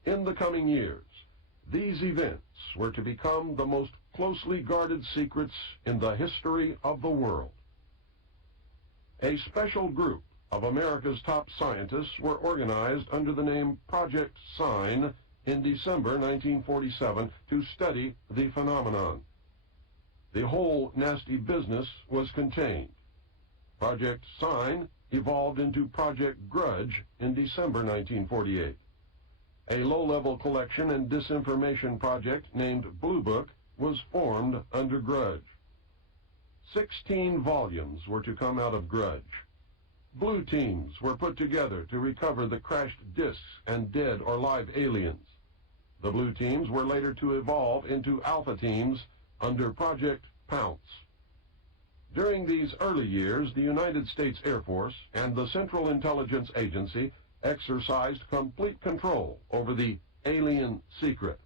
In the coming years, these events were to become the most closely guarded secrets in the history of the world. A special group of America's top scientists were organized under the name Project Sign in December 1947 to study the phenomenon. The whole nasty business was contained. Project Sign evolved into Project Grudge in December 1948. A low-level collection and disinformation project named Blue Book was formed under Grudge. 16 volumes were to come out of Grudge. Blue teams were put together to recover the crashed discs and dead or live aliens. The blue teams were later to evolve into alpha teams under Project Pounce. During these early years, the United States Air Force and the Central Intelligence Agency exercised complete control over the alien secret.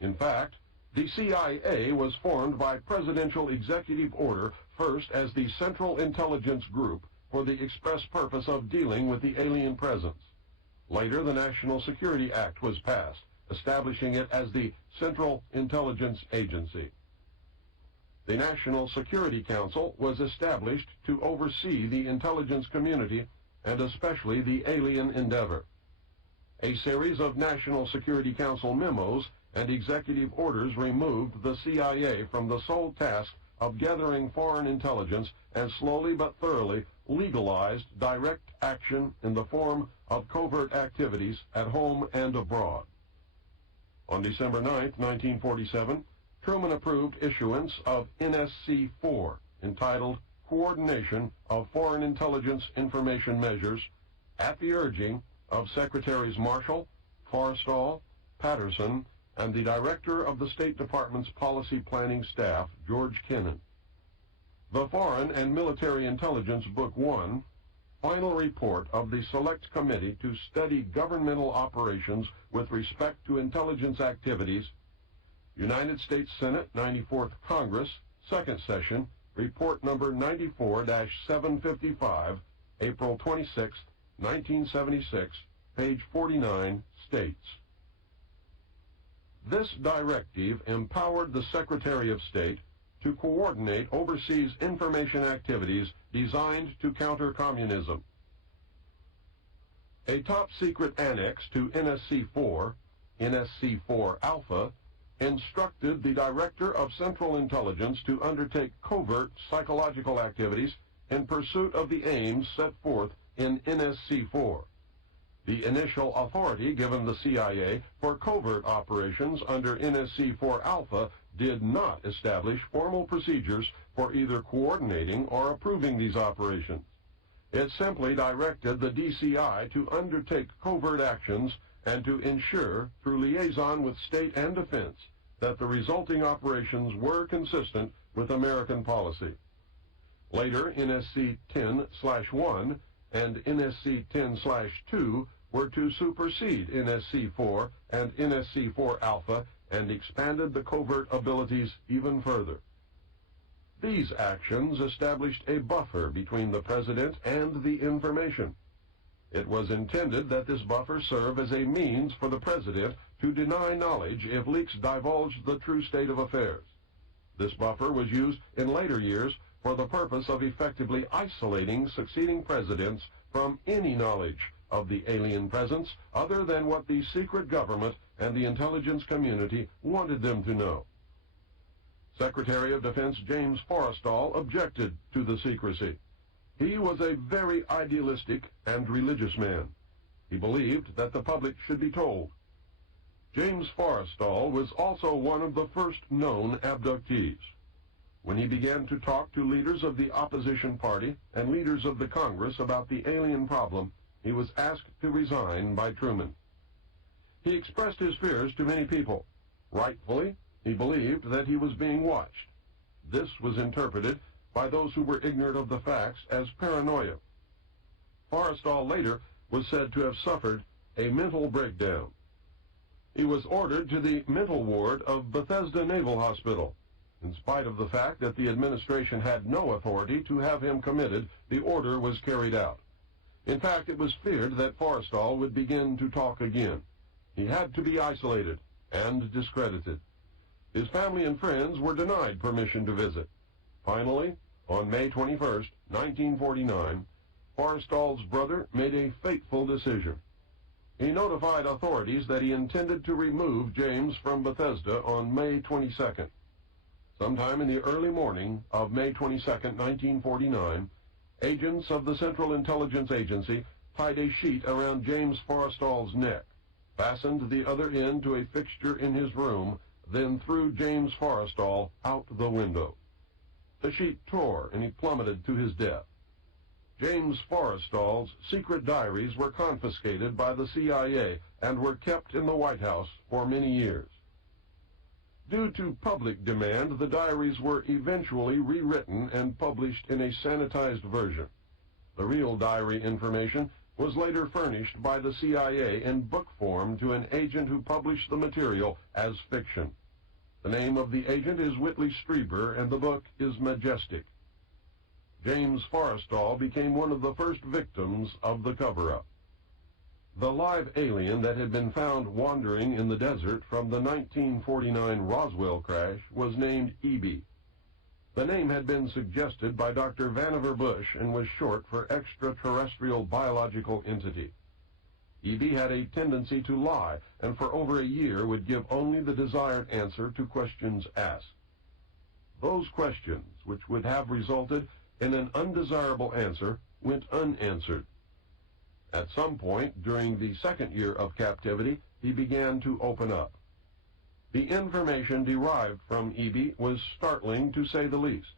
In fact, the CIA was formed by presidential executive order first as the Central Intelligence Group for the express purpose of dealing with the alien presence. Later, the National Security Act was passed, establishing it as the Central Intelligence Agency. The National Security Council was established to oversee the intelligence community and especially the alien endeavor. A series of National Security Council memos and executive orders removed the CIA from the sole task of gathering foreign intelligence and slowly but thoroughly legalized direct action in the form of covert activities at home and abroad. On December 9, 1947, Truman approved issuance of NSC-4, entitled Coordination of Foreign Intelligence Information Measures, at the urging of Secretaries Marshall, Forrestal, Patterson, and the Director of the State Department's Policy Planning Staff, George Kennan. The Foreign and Military Intelligence Book 1, Final Report of the Select Committee to Study Governmental Operations with Respect to Intelligence Activities, United States Senate 94th Congress, Second Session, Report Number 94-755, April 26, 1976, page 49, states, this directive empowered the Secretary of State to coordinate overseas information activities designed to counter communism. A top-secret annex to NSC-4, NSC-4 Alpha, instructed the Director of Central Intelligence to undertake covert psychological activities in pursuit of the aims set forth in NSC-4. The initial authority given the CIA for covert operations under NSC-4 Alpha did not establish formal procedures for either coordinating or approving these operations. It simply directed the DCI to undertake covert actions and to ensure, through liaison with state and defense, that the resulting operations were consistent with American policy. Later, NSC-10/1 and NSC-10/2 were to supersede NSC-4 and NSC-4 Alpha and expanded the covert abilities even further. These actions established a buffer between the President and the information. It was intended that this buffer serve as a means for the President to deny knowledge if leaks divulged the true state of affairs. This buffer was used in later years for the purpose of effectively isolating succeeding presidents from any knowledge of the alien presence other than what the secret government and the intelligence community wanted them to know. Secretary of Defense James Forrestal objected to the secrecy. He was a very idealistic and religious man. He believed that the public should be told. James Forrestal was also one of the first known abductees. When he began to talk to leaders of the opposition party and leaders of the Congress about the alien problem, he was asked to resign by Truman. He expressed his fears to many people. Rightfully, he believed that he was being watched. This was interpreted by those who were ignorant of the facts as paranoia. Forrestal later was said to have suffered a mental breakdown. He was ordered to the mental ward of Bethesda Naval Hospital. In spite of the fact that the administration had no authority to have him committed, the order was carried out. In fact, it was feared that Forrestal would begin to talk again. He had to be isolated and discredited. His family and friends were denied permission to visit. Finally, on May 21, 1949, Forrestal's brother made a fateful decision. He notified authorities that he intended to remove James from Bethesda on May 22nd. Sometime in the early morning of May 22, 1949, agents of the Central Intelligence Agency tied a sheet around James Forrestal's neck, fastened the other end to a fixture in his room, then threw James Forrestal out the window. The sheet tore and he plummeted to his death. James Forrestal's secret diaries were confiscated by the CIA and were kept in the White House for many years. Due to public demand, the diaries were eventually rewritten and published in a sanitized version. The real diary information was later furnished by the CIA in book form to an agent who published the material as fiction. The name of the agent is Whitley Strieber, and the book is Majestic. James Forrestal became one of the first victims of the cover-up. The live alien that had been found wandering in the desert from the 1949 Roswell crash was named E.B. The name had been suggested by Dr. Vannevar Bush and was short for Extraterrestrial Biological Entity. E.B. had a tendency to lie, and for over a year would give only the desired answer to questions asked. Those questions, which would have resulted in an undesirable answer, went unanswered. At some point during the second year of captivity, he began to open up. The information derived from E.B. was startling, to say the least.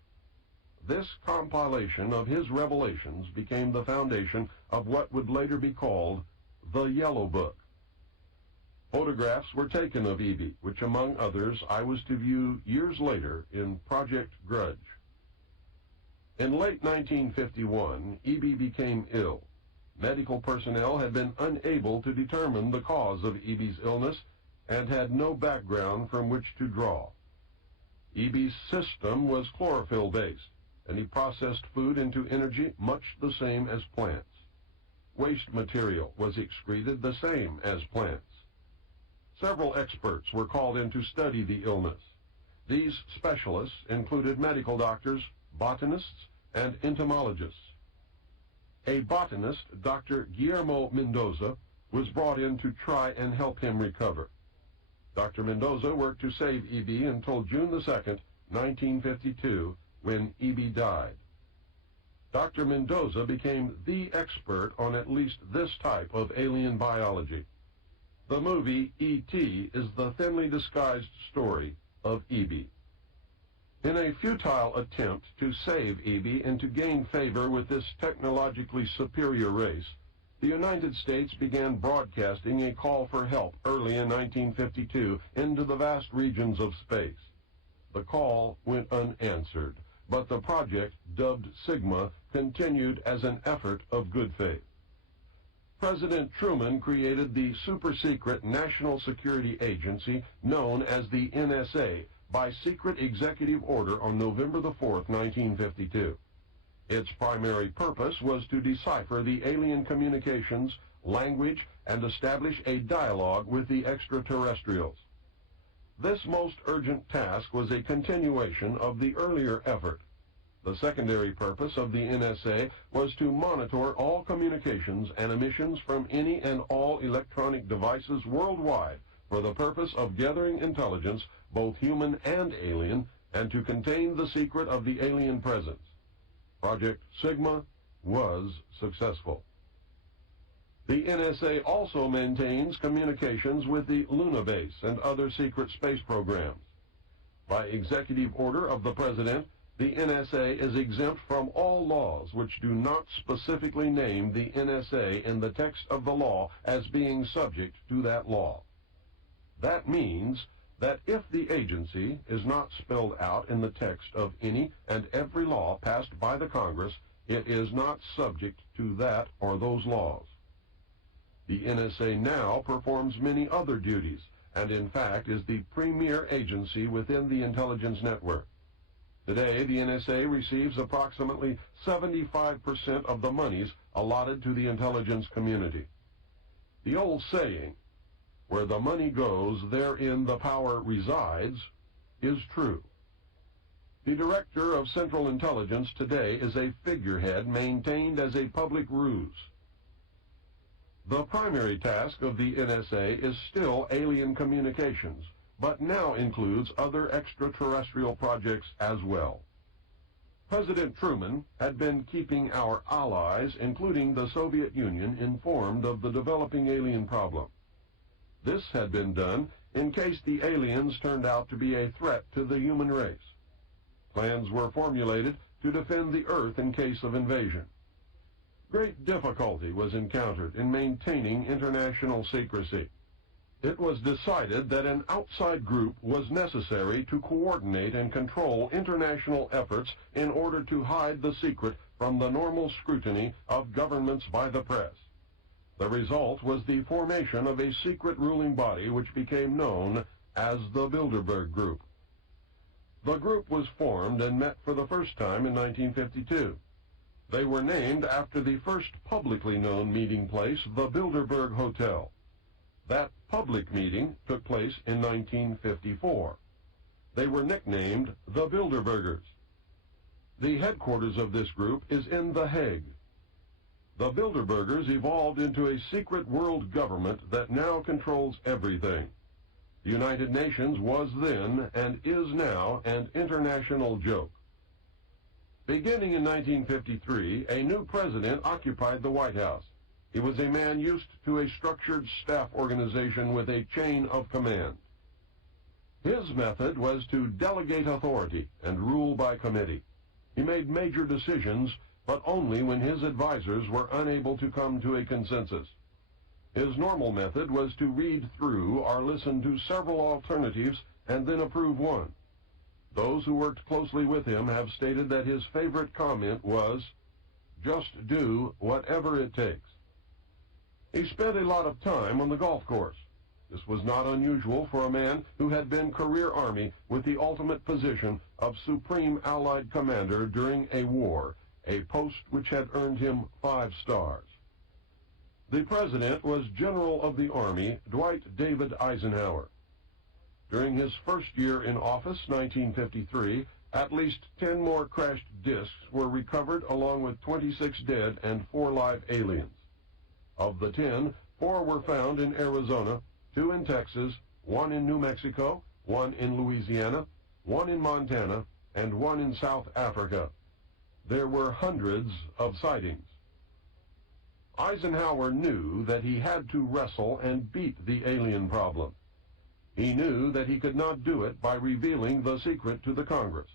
This compilation of his revelations became the foundation of what would later be called the Yellow Book. Photographs were taken of E.B., which, among others, I was to view years later in Project Grudge. In late 1951, E.B. became ill. Medical personnel had been unable to determine the cause of E.B.'s illness and had no background from which to draw. E.B.'s system was chlorophyll-based, and he processed food into energy much the same as plants. Waste material was excreted the same as plants. Several experts were called in to study the illness. These specialists included medical doctors, botanists, and entomologists. A botanist, Dr. Guillermo Mendoza, was brought in to try and help him recover. Dr. Mendoza worked to save E.B. until June 2, 1952, when E.B. died. Dr. Mendoza became the expert on at least this type of alien biology. The movie E.T. is the thinly disguised story of E.B. In a futile attempt to save E.B. and to gain favor with this technologically superior race, the United States began broadcasting a call for help early in 1952 into the vast regions of space. The call went unanswered, but the project, dubbed Sigma, continued as an effort of good faith. President Truman created the super-secret National Security Agency known as the NSA by secret executive order on November 4, 1952. Its primary purpose was to decipher the alien communications, language, and establish a dialogue with the extraterrestrials. This most urgent task was a continuation of the earlier effort. The secondary purpose of the NSA was to monitor all communications and emissions from any and all electronic devices worldwide for the purpose of gathering intelligence, both human and alien, and to contain the secret of the alien presence. Project Sigma was successful. The NSA also maintains communications with the Luna base and other secret space programs. By executive order of the President, the NSA is exempt from all laws which do not specifically name the NSA in the text of the law as being subject to that law. That means that if the agency is not spelled out in the text of any and every law passed by the Congress, it is not subject to that or those laws. The NSA now performs many other duties, and in fact is the premier agency within the intelligence network. Today, the NSA receives approximately 75% of the monies allotted to the intelligence community. The old saying, "Where the money goes, therein the power resides," is true. The Director of Central Intelligence today is a figurehead maintained as a public ruse. The primary task of the NSA is still alien communications, but now includes other extraterrestrial projects as well. President Truman had been keeping our allies, including the Soviet Union, informed of the developing alien problem. This had been done in case the aliens turned out to be a threat to the human race. Plans were formulated to defend the Earth in case of invasion. Great difficulty was encountered in maintaining international secrecy. It was decided that an outside group was necessary to coordinate and control international efforts in order to hide the secret from the normal scrutiny of governments by the press. The result was the formation of a secret ruling body which became known as the Bilderberg Group. The group was formed and met for the first time in 1952. They were named after the first publicly known meeting place, the Bilderberg Hotel. That public meeting took place in 1954. They were nicknamed the Bilderbergers. The headquarters of this group is in The Hague. The Bilderbergers evolved into a secret world government that now controls everything. The United Nations was then, and is now, an international joke. Beginning in 1953, a new president occupied the White House. He was a man used to a structured staff organization with a chain of command. His method was to delegate authority and rule by committee. He made major decisions, but only when his advisors were unable to come to a consensus. His normal method was to read through or listen to several alternatives and then approve one. Those who worked closely with him have stated that his favorite comment was, "Just do whatever it takes." He spent a lot of time on the golf course. This was not unusual for a man who had been career Army with the ultimate position of Supreme Allied Commander during a war, a post which had earned him 5 stars. The President was General of the Army Dwight David Eisenhower. During his first year in office, 1953, at least 10 more crashed discs were recovered along with 26 dead and 4 live aliens. Of the 10, 4 were found in Arizona, 2 in Texas, 1 in New Mexico, 1 in Louisiana, 1 in Montana, and 1 in South Africa. There were hundreds of sightings. Eisenhower knew that he had to wrestle and beat the alien problem. He knew that he could not do it by revealing the secret to the Congress.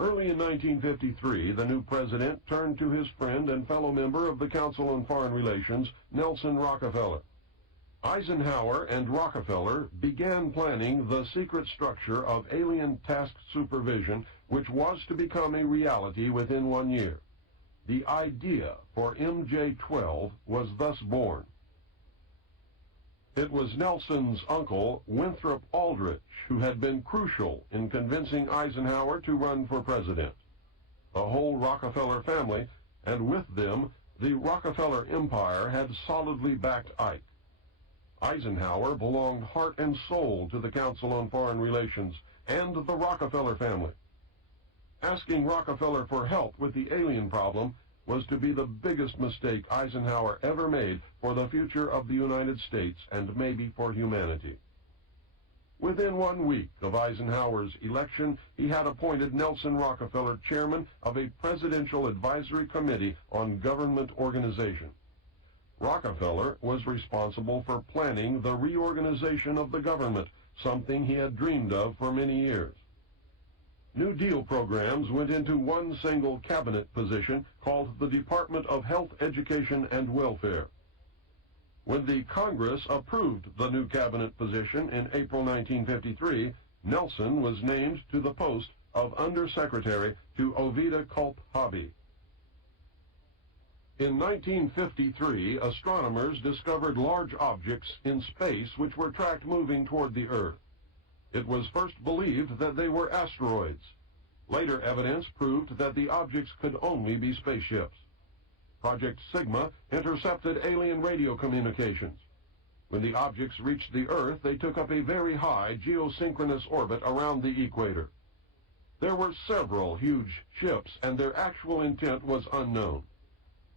Early in 1953, the new president turned to his friend and fellow member of the Council on Foreign Relations, Nelson Rockefeller. Eisenhower and Rockefeller began planning the secret structure of alien task supervision, which was to become a reality within 1 year. The idea for MJ-12 was thus born. It was Nelson's uncle, Winthrop Aldrich, who had been crucial in convincing Eisenhower to run for president. The whole Rockefeller family, and with them, the Rockefeller empire, had solidly backed Ike. Eisenhower belonged heart and soul to the Council on Foreign Relations and the Rockefeller family. Asking Rockefeller for help with the alien problem was to be the biggest mistake Eisenhower ever made for the future of the United States and maybe for humanity. Within 1 week of Eisenhower's election, he had appointed Nelson Rockefeller chairman of a Presidential Advisory Committee on Government Organization. Rockefeller was responsible for planning the reorganization of the government, something he had dreamed of for many years. New Deal programs went into one single cabinet position called the Department of Health, Education, and Welfare. When the Congress approved the new cabinet position in April 1953, Nelson was named to the post of Undersecretary to Ovida Culp Hobby. In 1953, astronomers discovered large objects in space which were tracked moving toward the Earth. It was first believed that they were asteroids. Later evidence proved that the objects could only be spaceships. Project Sigma intercepted alien radio communications. When the objects reached the Earth, they took up a very high geosynchronous orbit around the equator. There were several huge ships, and their actual intent was unknown.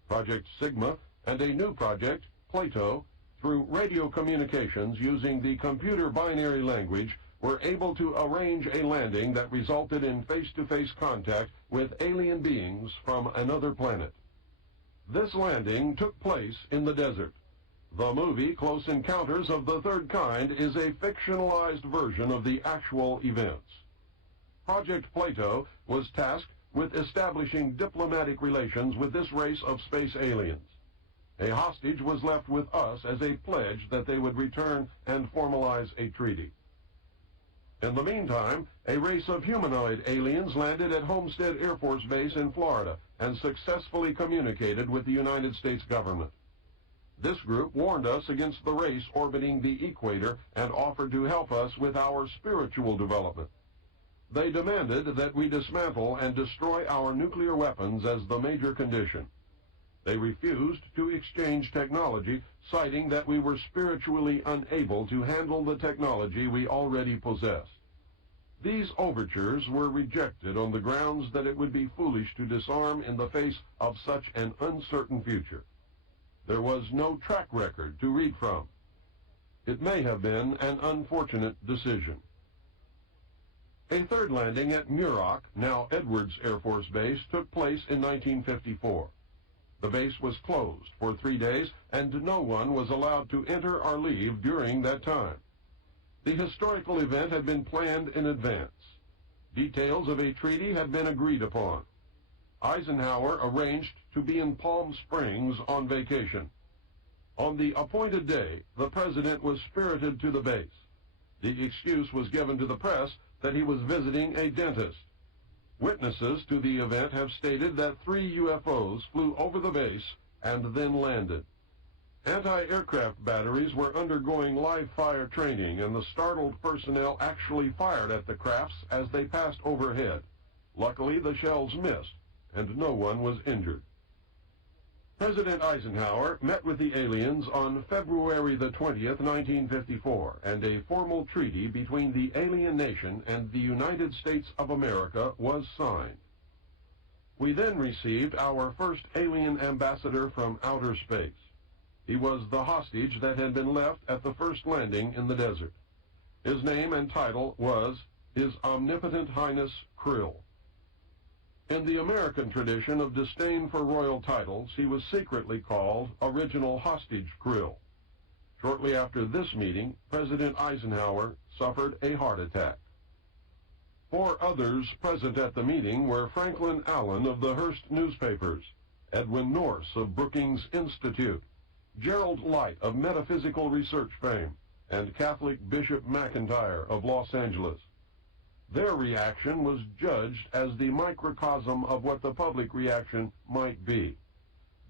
Project Sigma and a new project, Plato, through radio communications using the computer binary language, were able to arrange a landing that resulted in face-to-face contact with alien beings from another planet. This landing took place in the desert. The movie Close Encounters of the Third Kind is a fictionalized version of the actual events. Project Plato was tasked with establishing diplomatic relations with this race of space aliens. A hostage was left with us as a pledge that they would return and formalize a treaty. In the meantime, a race of humanoid aliens landed at Homestead Air Force Base in Florida and successfully communicated with the United States government. This group warned us against the race orbiting the equator and offered to help us with our spiritual development. They demanded that we dismantle and destroy our nuclear weapons as the major condition. They refused to exchange technology, citing that we were spiritually unable to handle the technology we already possessed. These overtures were rejected on the grounds that it would be foolish to disarm in the face of such an uncertain future. There was no track record to read from. It may have been an unfortunate decision. A third landing at Muroc, now Edwards Air Force Base, took place in 1954. The base was closed for 3 days, and no one was allowed to enter or leave during that time. The historical event had been planned in advance. Details of a treaty had been agreed upon. Eisenhower arranged to be in Palm Springs on vacation. On the appointed day, the president was spirited to the base. The excuse was given to the press that he was visiting a dentist. Witnesses to the event have stated that 3 UFOs flew over the base and then landed. Anti-aircraft batteries were undergoing live-fire training, and the startled personnel actually fired at the crafts as they passed overhead. Luckily, the shells missed, and no one was injured. President Eisenhower met with the aliens on February the 20th, 1954, and a formal treaty between the alien nation and the United States of America was signed. We then received our first alien ambassador from outer space. He was the hostage that had been left at the first landing in the desert. His name and title was His Omnipotent Highness Krill. In the American tradition of disdain for royal titles, he was secretly called Original Hostage Krill. Shortly after this meeting, President Eisenhower suffered a heart attack. 4 others present at the meeting were Franklin Allen of the Hearst newspapers, Edwin Norse of Brookings Institute, Gerald Light of Metaphysical Research fame, and Catholic Bishop McIntyre of Los Angeles. Their reaction was judged as the microcosm of what the public reaction might be.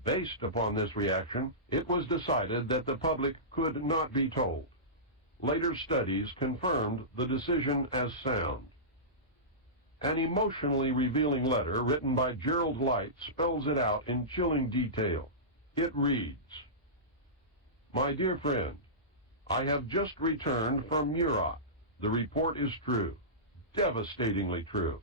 Based upon this reaction, it was decided that the public could not be told. Later studies confirmed the decision as sound. An emotionally revealing letter written by Gerald Light spells it out in chilling detail. It reads, "My dear friend, I have just returned from Muroc. The report is true. Devastatingly true.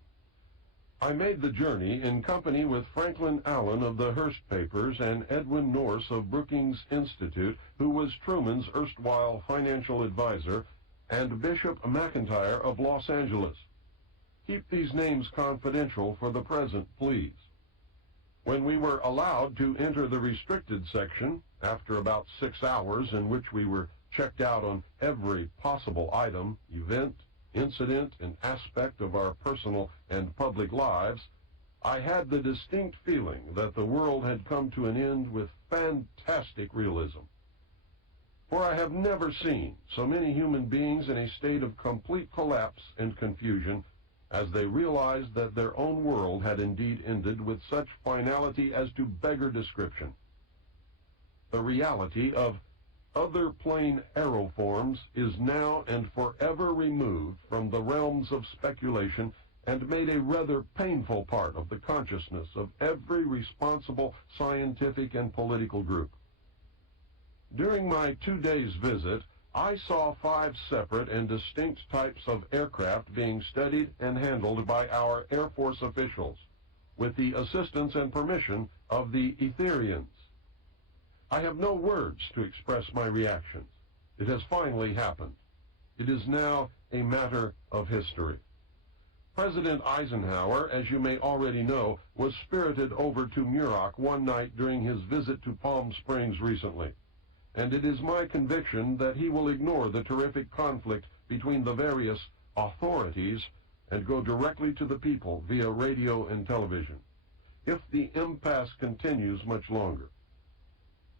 I made the journey in company with Franklin Allen of the Hearst papers and Edwin Norse of Brookings Institute, who was Truman's erstwhile financial advisor, and Bishop McIntyre of Los Angeles. Keep these names confidential for the present, please. When we were allowed to enter the restricted section, after about 6 hours in which we were checked out on every possible item, event, incident, and aspect of our personal and public lives, I had the distinct feeling that the world had come to an end with fantastic realism. For I have never seen so many human beings in a state of complete collapse and confusion as they realized that their own world had indeed ended with such finality as to beggar description. The reality of other plane aeroforms is now and forever removed from the realms of speculation and made a rather painful part of the consciousness of every responsible scientific and political group. During my 2 days' visit, I saw 5 separate and distinct types of aircraft being studied and handled by our Air Force officials, with the assistance and permission of the Etherians. I have no words to express my reactions. It has finally happened. It is now a matter of history. President Eisenhower, as you may already know, was spirited over to Muroc one night during his visit to Palm Springs recently. And it is my conviction that he will ignore the terrific conflict between the various authorities and go directly to the people via radio and television, if the impasse continues much longer.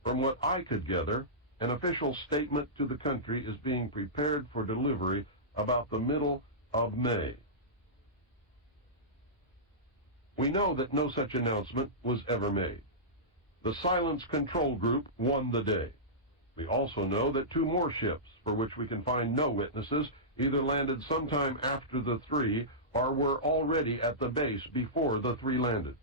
From what I could gather, an official statement to the country is being prepared for delivery about the middle of May. We know that no such announcement was ever made. The Silence Control Group won the day. We also know that 2 more ships, for which we can find no witnesses, either landed sometime after the 3 or were already at the base before the 3 landed.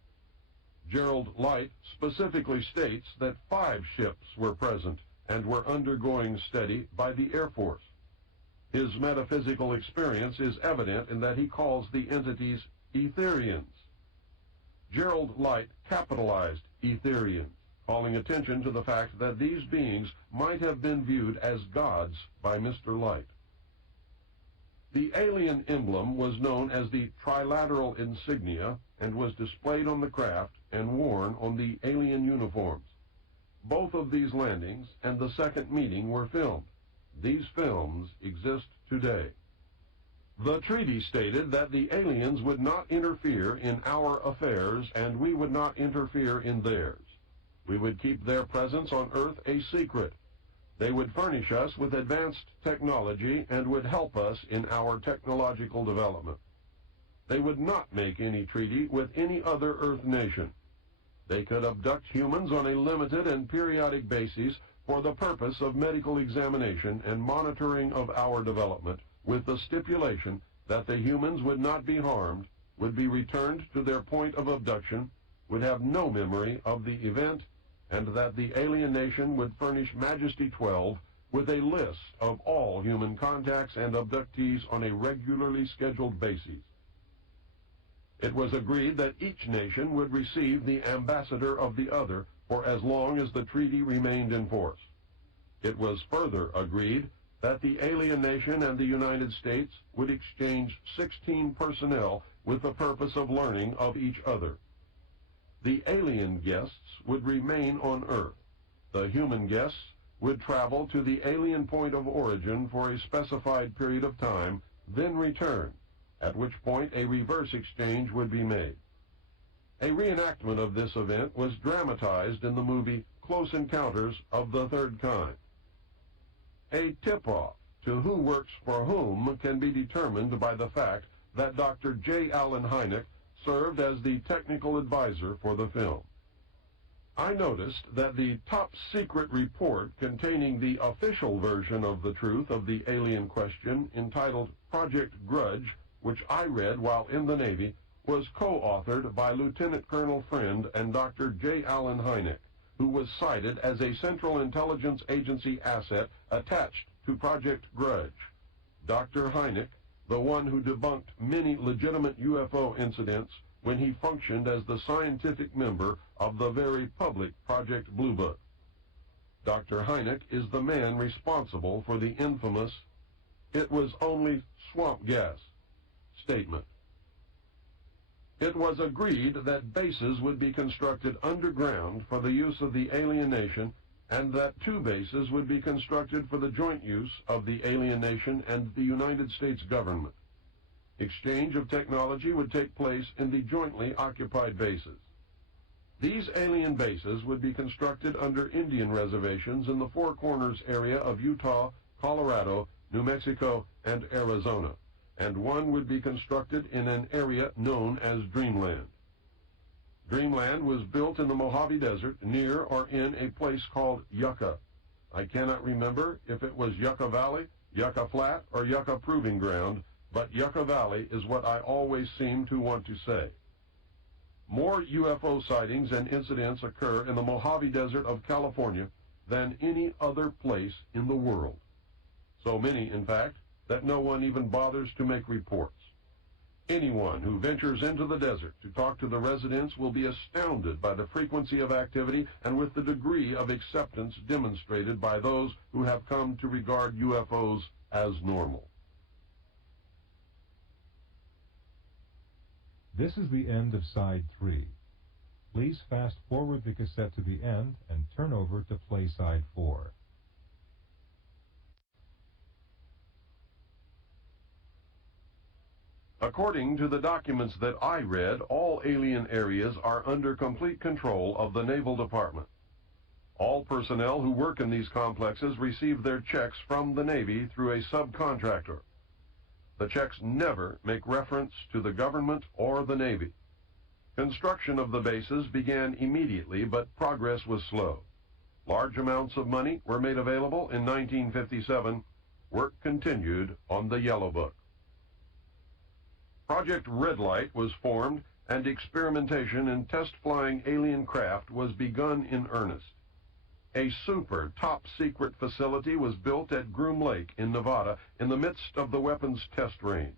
Gerald Light specifically states that 5 ships were present and were undergoing study by the Air Force. His metaphysical experience is evident in that he calls the entities Etherians. Gerald Light capitalized Etherians, calling attention to the fact that these beings might have been viewed as gods by Mr. Light. The alien emblem was known as the trilateral insignia and was displayed on the craft and worn on the alien uniforms. Both of these landings and the second meeting were filmed. These films exist today. The treaty stated that the aliens would not interfere in our affairs and we would not interfere in theirs. We would keep their presence on Earth a secret. They would furnish us with advanced technology and would help us in our technological development. They would not make any treaty with any other Earth nation. They could abduct humans on a limited and periodic basis for the purpose of medical examination and monitoring of our development, with the stipulation that the humans would not be harmed, would be returned to their point of abduction, would have no memory of the event, and that the alien nation would furnish Majesty 12 with a list of all human contacts and abductees on a regularly scheduled basis. It was agreed that each nation would receive the ambassador of the other for as long as the treaty remained in force. It was further agreed that the alien nation and the United States would exchange 16 personnel with the purpose of learning of each other. The alien guests would remain on Earth. The human guests would travel to the alien point of origin for a specified period of time, then return, at which point a reverse exchange would be made. A reenactment of this event was dramatized in the movie Close Encounters of the Third Kind. A tip-off to who works for whom can be determined by the fact that Dr. J. Allen Hynek served as the technical advisor for the film. I noticed that the top-secret report containing the official version of the truth of the alien question, entitled Project Grudge, which I read while in the Navy, was co-authored by Lieutenant Colonel Friend and Dr. J. Allen Hynek, who was cited as a Central Intelligence Agency asset attached to Project Grudge. Dr. Hynek, the one who debunked many legitimate UFO incidents when he functioned as the scientific member of the very public Project Blue Book. Dr. Hynek is the man responsible for the infamous "it was only swamp gas" statement. It was agreed that bases would be constructed underground for the use of the alien nation, and that 2 bases would be constructed for the joint use of the alien nation and the United States government. Exchange of technology would take place in the jointly occupied bases. These alien bases would be constructed under Indian reservations in the Four Corners area of Utah, Colorado, New Mexico, and Arizona, and one would be constructed in an area known as Dreamland. Dreamland was built in the Mojave Desert near or in a place called Yucca. I cannot remember if it was Yucca Valley, Yucca Flat, or Yucca Proving Ground, but Yucca Valley is what I always seem to want to say. More UFO sightings and incidents occur in the Mojave Desert of California than any other place in the world. So many, in fact, that no one even bothers to make reports. Anyone who ventures into the desert to talk to the residents will be astounded by the frequency of activity and with the degree of acceptance demonstrated by those who have come to regard UFOs as normal. This is the end of side 3. Please fast forward the cassette to the end and turn over to play side 4. According to the documents that I read, all alien areas are under complete control of the Naval Department. All personnel who work in these complexes receive their checks from the Navy through a subcontractor. The checks never make reference to the government or the Navy. Construction of the bases began immediately, but progress was slow. Large amounts of money were made available in 1957. Work continued on the Yellow Book. Project Red Light was formed, and experimentation in test-flying alien craft was begun in earnest. A super top-secret facility was built at Groom Lake in Nevada in the midst of the weapons test range.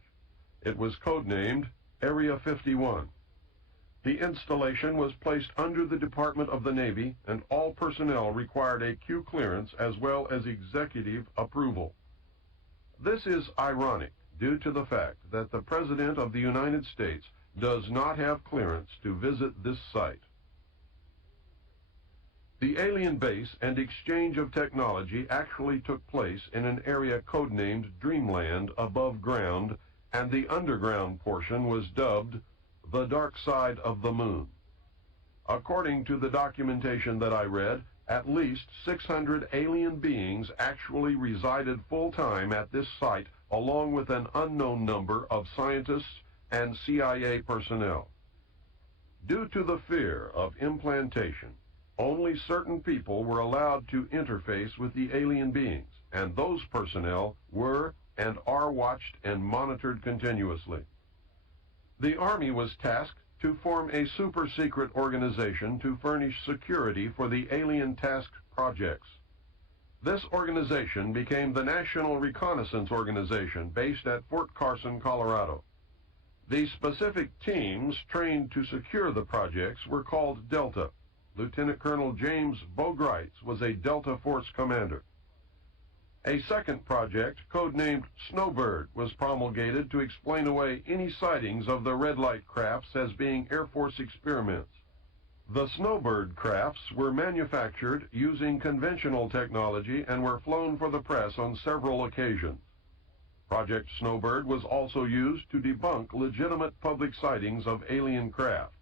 It was codenamed Area 51. The installation was placed under the Department of the Navy, and all personnel required a Q clearance as well as executive approval. This is ironic due to the fact that the President of the United States does not have clearance to visit this site. The alien base and exchange of technology actually took place in an area codenamed Dreamland above ground, and the underground portion was dubbed the Dark Side of the Moon. According to the documentation that I read, at least 600 alien beings actually resided full-time at this site, along with an unknown number of scientists and CIA personnel. Due to the fear of implantation, only certain people were allowed to interface with the alien beings, and those personnel were and are watched and monitored continuously. The Army was tasked to form a super-secret organization to furnish security for the alien task projects. This organization became the National Reconnaissance Organization based at Fort Carson, Colorado. The specific teams trained to secure the projects were called Delta. Lieutenant Colonel James Bogreitz was a Delta Force commander. A second project, codenamed Snowbird, was promulgated to explain away any sightings of the red light crafts as being Air Force experiments. The Snowbird crafts were manufactured using conventional technology and were flown for the press on several occasions. Project Snowbird was also used to debunk legitimate public sightings of alien craft.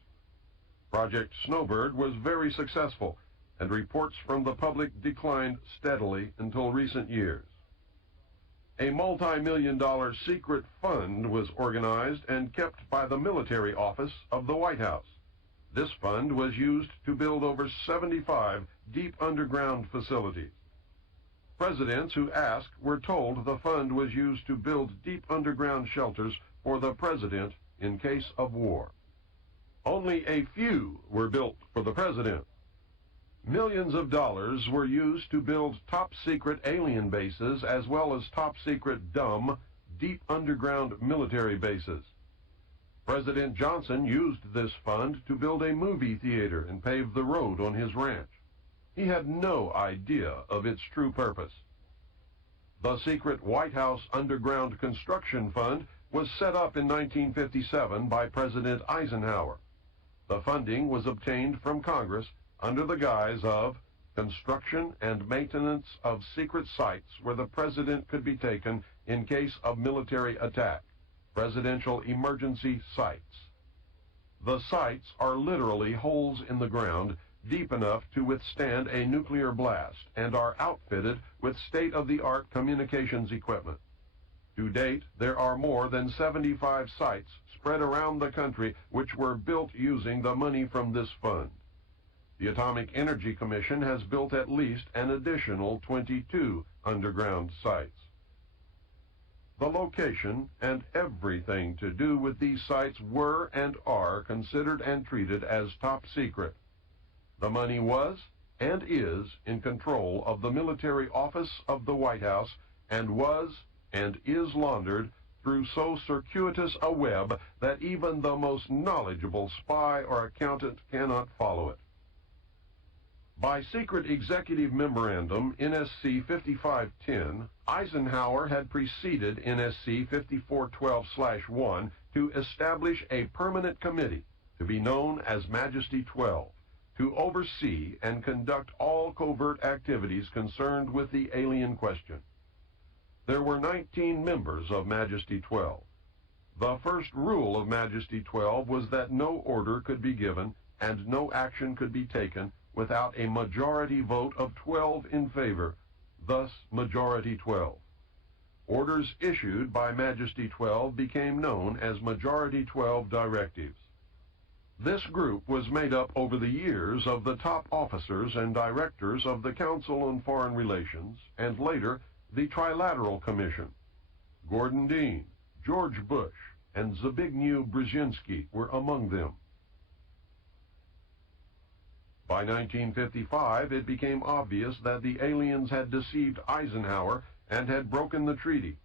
Project Snowbird was very successful, and reports from the public declined steadily until recent years. A multi-million-dollar secret fund was organized and kept by the military office of the White House. This fund was used to build over 75 deep underground facilities. Presidents who asked were told the fund was used to build deep underground shelters for the president in case of war. Only a few were built for the president. Millions of dollars were used to build top-secret alien bases as well as top-secret dumb, deep underground military bases. President Johnson used this fund to build a movie theater and pave the road on his ranch. He had no idea of its true purpose. The secret White House Underground Construction Fund was set up in 1957 by President Eisenhower. The funding was obtained from Congress under the guise of construction and maintenance of secret sites where the president could be taken in case of military attack, presidential emergency sites. The sites are literally holes in the ground deep enough to withstand a nuclear blast and are outfitted with state-of-the-art communications equipment. To date, there are more than 75 sites spread around the country which were built using the money from this fund. The Atomic Energy Commission has built at least an additional 22 underground sites. The location and everything to do with these sites were and are considered and treated as top secret. The money was and is in control of the military office of the White House and was and is laundered through so circuitous a web that even the most knowledgeable spy or accountant cannot follow it. By secret executive memorandum NSC 5510, Eisenhower had preceded NSC 5412/1 to establish a permanent committee to be known as Majesty 12 to oversee and conduct all covert activities concerned with the alien question. There were 19 members of Majesty 12. The first rule of Majesty 12 was that no order could be given and no action could be taken without a majority vote of 12 in favor, thus Majority 12. Orders issued by Majesty 12 became known as Majority 12 directives. This group was made up over the years of the top officers and directors of the Council on Foreign Relations and later the Trilateral Commission. Gordon Dean, George Bush, and Zbigniew Brzezinski were among them. By 1955, it became obvious that the aliens had deceived Eisenhower and had broken the treaty.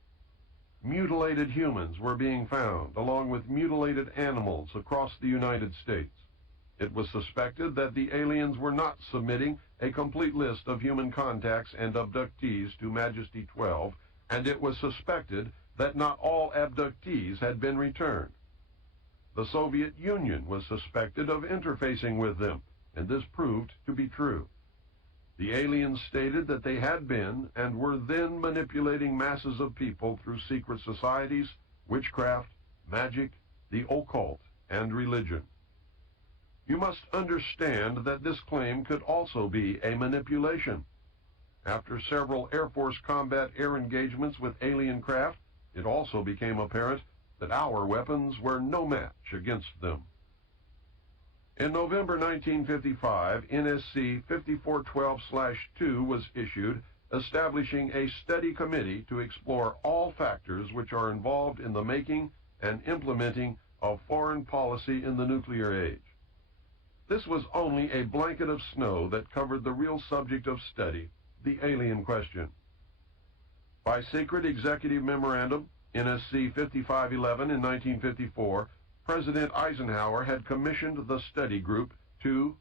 Mutilated humans were being found, along with mutilated animals across the United States. It was suspected that the aliens were not submitting a complete list of human contacts and abductees to Majesty 12, and it was suspected that not all abductees had been returned. The Soviet Union was suspected of interfacing with them, and this proved to be true. The aliens stated that they had been and were then manipulating masses of people through secret societies, witchcraft, magic, the occult, and religion. You must understand that this claim could also be a manipulation. After several Air Force combat air engagements with alien craft, it also became apparent that our weapons were no match against them. In November 1955, NSC 5412/2 was issued, establishing a study committee to explore all factors which are involved in the making and implementing of foreign policy in the nuclear age. This was only a blanket of snow that covered the real subject of study, the alien question. By secret executive memorandum, NSC 5511 in 1954, President Eisenhower had commissioned the study group to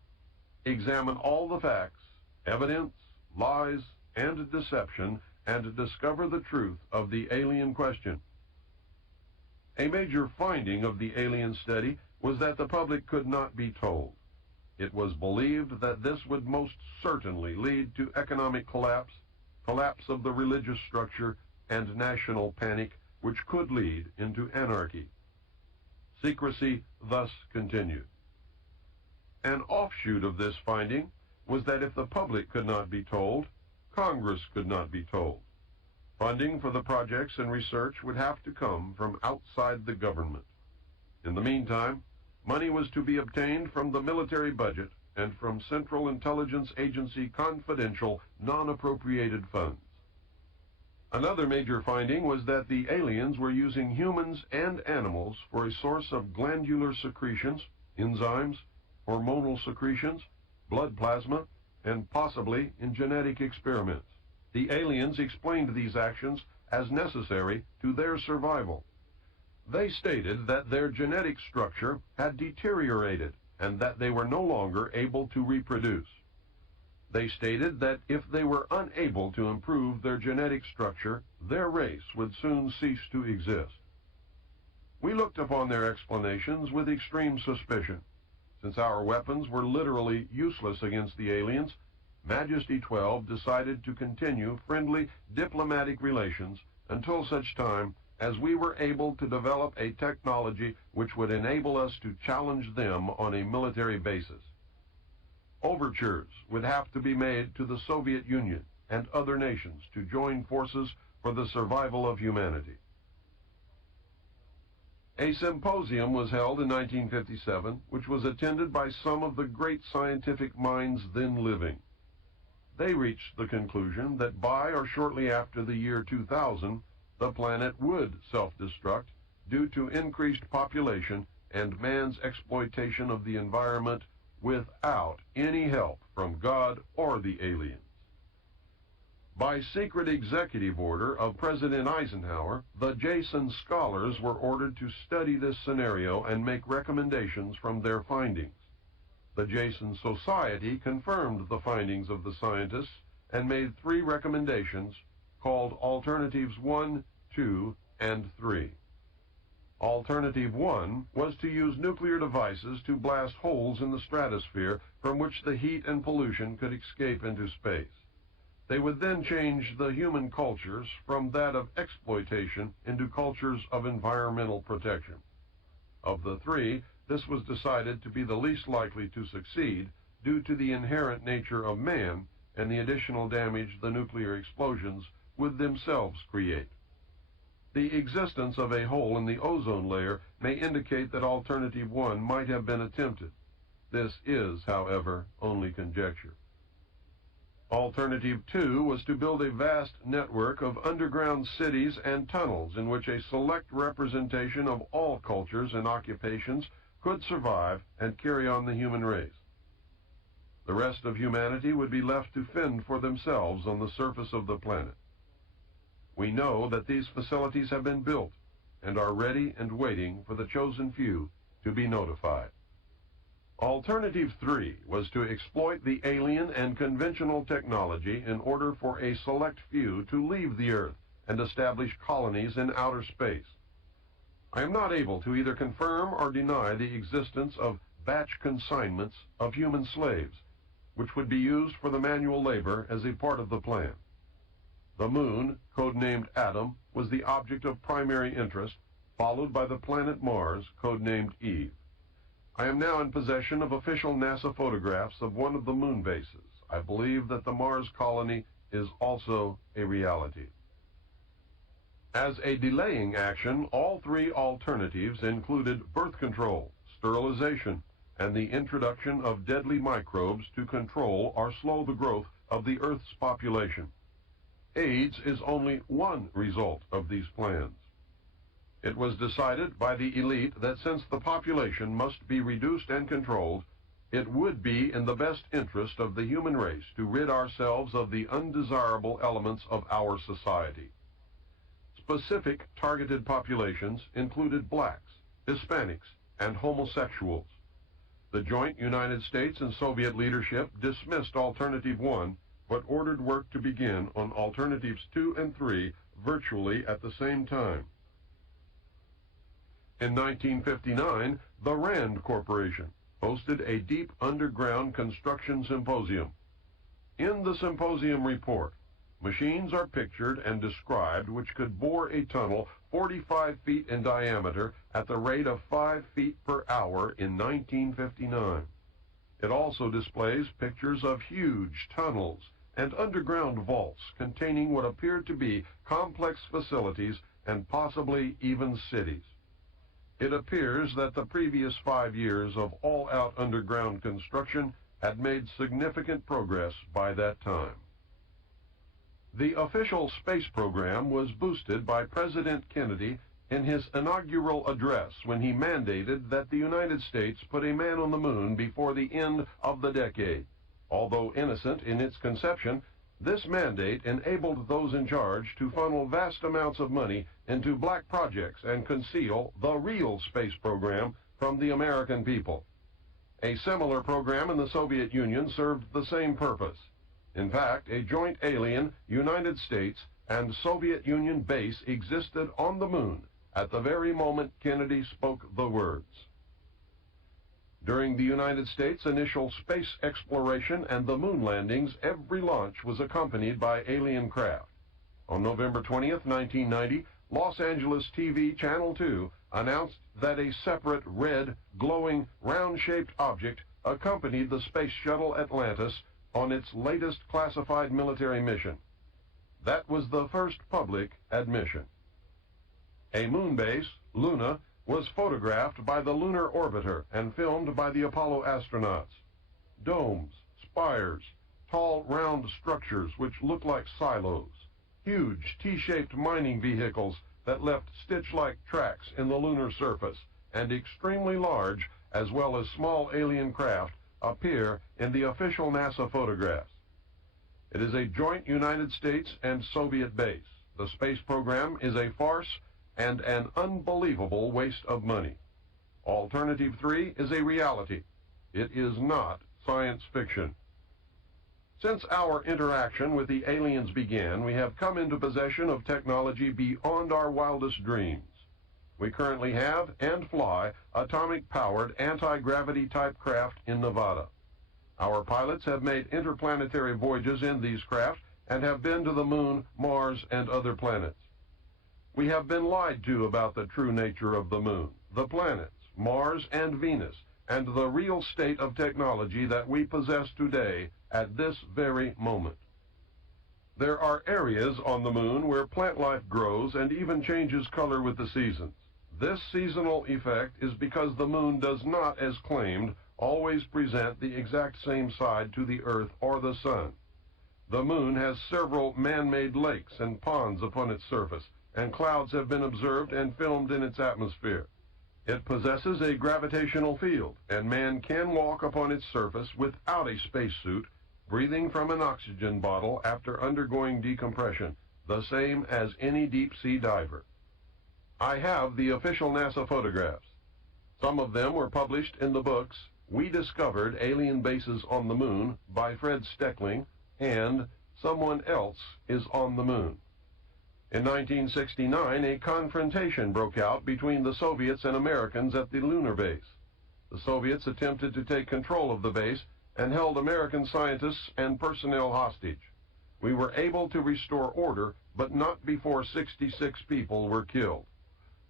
examine all the facts, evidence, lies, and deception, and discover the truth of the alien question. A major finding of the alien study was that the public could not be told. It was believed that this would most certainly lead to economic collapse, collapse of the religious structure, and national panic, which could lead into anarchy. Secrecy thus continued. An offshoot of this finding was that if the public could not be told, Congress could not be told. Funding for the projects and research would have to come from outside the government. In the meantime, money was to be obtained from the military budget and from Central Intelligence Agency confidential, non-appropriated funds. Another major finding was that the aliens were using humans and animals for a source of glandular secretions, enzymes, hormonal secretions, blood plasma, and possibly in genetic experiments. The aliens explained these actions as necessary to their survival. They stated that their genetic structure had deteriorated and that they were no longer able to reproduce. They stated that if they were unable to improve their genetic structure, their race would soon cease to exist. We looked upon their explanations with extreme suspicion. Since our weapons were literally useless against the aliens, Majesty 12 decided to continue friendly diplomatic relations until such time as we were able to develop a technology which would enable us to challenge them on a military basis. Overtures would have to be made to the Soviet Union and other nations to join forces for the survival of humanity. A symposium was held in 1957, which was attended by some of the great scientific minds then living. They reached the conclusion that by or shortly after the year 2000, the planet would self-destruct due to increased population and man's exploitation of the environment without any help from God or the aliens. By secret executive order of President Eisenhower, the Jason scholars were ordered to study this scenario and make recommendations from their findings. The Jason Society confirmed the findings of the scientists and made 3 recommendations called Alternatives 1, 2, and 3. Alternative 1 was to use nuclear devices to blast holes in the stratosphere from which the heat and pollution could escape into space. They would then change the human cultures from that of exploitation into cultures of environmental protection. Of the 3, this was decided to be the least likely to succeed due to the inherent nature of man and the additional damage the nuclear explosions would themselves create. The existence of a hole in the ozone layer may indicate that Alternative 1 might have been attempted. This is, however, only conjecture. Alternative 2 was to build a vast network of underground cities and tunnels in which a select representation of all cultures and occupations could survive and carry on the human race. The rest of humanity would be left to fend for themselves on the surface of the planet. We know that these facilities have been built and are ready and waiting for the chosen few to be notified. Alternative 3 was to exploit the alien and conventional technology in order for a select few to leave the Earth and establish colonies in outer space. I am not able to either confirm or deny the existence of batch consignments of human slaves, which would be used for the manual labor as a part of the plan. The moon, codenamed Adam, was the object of primary interest, followed by the planet Mars, codenamed Eve. I am now in possession of official NASA photographs of one of the moon bases. I believe that the Mars colony is also a reality. As a delaying action, all 3 alternatives included birth control, sterilization, and the introduction of deadly microbes to control or slow the growth of the Earth's population. AIDS is only one result of these plans. It was decided by the elite that since the population must be reduced and controlled, it would be in the best interest of the human race to rid ourselves of the undesirable elements of our society. Specific targeted populations included blacks, Hispanics, and homosexuals. The joint United States and Soviet leadership dismissed Alternative 1, but ordered work to begin on Alternatives 2 and 3 virtually at the same time. In 1959, the RAND Corporation hosted a deep underground construction symposium. In the symposium report, machines are pictured and described which could bore a tunnel 45 feet in diameter at the rate of 5 feet per hour in 1959. It also displays pictures of huge tunnels and underground vaults containing what appeared to be complex facilities and possibly even cities. It appears that the previous 5 years of all-out underground construction had made significant progress by that time. The official space program was boosted by President Kennedy in his inaugural address when he mandated that the United States put a man on the moon before the end of the decade. Although innocent in its conception, this mandate enabled those in charge to funnel vast amounts of money into black projects and conceal the real space program from the American people. A similar program in the Soviet Union served the same purpose. In fact, a joint alien United States and Soviet Union base existed on the moon at the very moment Kennedy spoke the words. During the United States' initial space exploration and the moon landings, every launch was accompanied by alien craft. On November 20th, 1990, Los Angeles TV Channel 2 announced that a separate red, glowing, round-shaped object accompanied the space shuttle Atlantis on its latest classified military mission. That was the first public admission. A moon base, Luna, was photographed by the lunar orbiter and filmed by the Apollo astronauts. Domes, spires, tall round structures which look like silos, huge T-shaped mining vehicles that left stitch-like tracks in the lunar surface, and extremely large as well as small alien craft appear in the official NASA photographs. It is a joint United States and Soviet base. The space program is a farce and an unbelievable waste of money. Alternative 3 is a reality. It is not science fiction. Since our interaction with the aliens began, we have come into possession of technology beyond our wildest dreams. We currently have and fly atomic-powered anti-gravity type craft in Nevada. Our pilots have made interplanetary voyages in these craft and have been to the moon, Mars, and other planets. We have been lied to about the true nature of the moon, the planets, Mars, and Venus, and the real state of technology that we possess today at this very moment. There are areas on the moon where plant life grows and even changes color with the seasons. This seasonal effect is because the moon does not, as claimed, always present the exact same side to the Earth or the Sun. The moon has several man-made lakes and ponds upon its surface, and clouds have been observed and filmed in its atmosphere. It possesses a gravitational field, and man can walk upon its surface without a spacesuit, breathing from an oxygen bottle after undergoing decompression, the same as any deep-sea diver. I have the official NASA photographs. Some of them were published in the books We Discovered Alien Bases on the Moon by Fred Steckling and Someone Else is on the Moon. In 1969, a confrontation broke out between the Soviets and Americans at the lunar base. The Soviets attempted to take control of the base and held American scientists and personnel hostage. We were able to restore order, but not before 66 people were killed.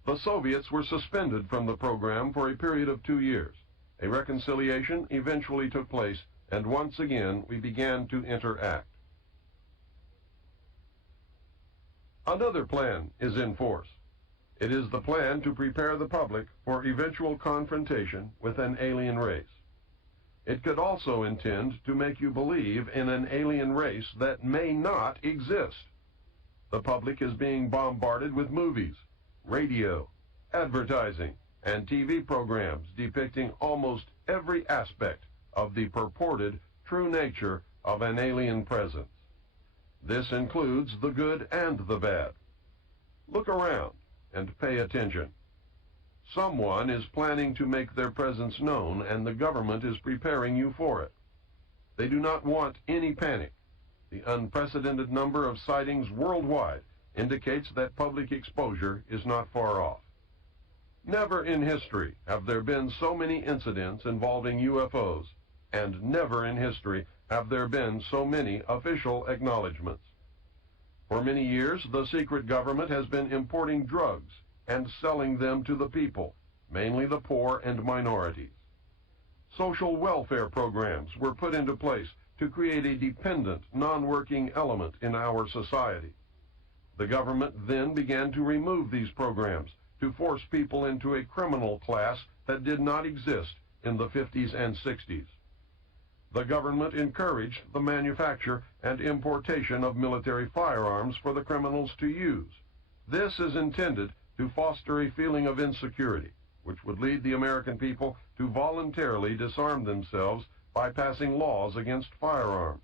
The Soviets were suspended from the program for a period of 2 years. A reconciliation eventually took place, and once again we began to interact. Another plan is in force. It is the plan to prepare the public for eventual confrontation with an alien race. It could also intend to make you believe in an alien race that may not exist. The public is being bombarded with movies, radio, advertising, and TV programs depicting almost every aspect of the purported true nature of an alien presence. This includes the good and the bad. Look around and pay attention. Someone is planning to make their presence known, and the government is preparing you for it. They do not want any panic. The unprecedented number of sightings worldwide indicates that public exposure is not far off. Never in history have there been so many incidents involving UFOs, and never in history have there been so many official acknowledgments. For many years, the secret government has been importing drugs and selling them to the people, mainly the poor and minorities. Social welfare programs were put into place to create a dependent, non-working element in our society. The government then began to remove these programs to force people into a criminal class that did not exist in the 50s and 60s. The government encouraged the manufacture and importation of military firearms for the criminals to use. This is intended to foster a feeling of insecurity, which would lead the American people to voluntarily disarm themselves by passing laws against firearms.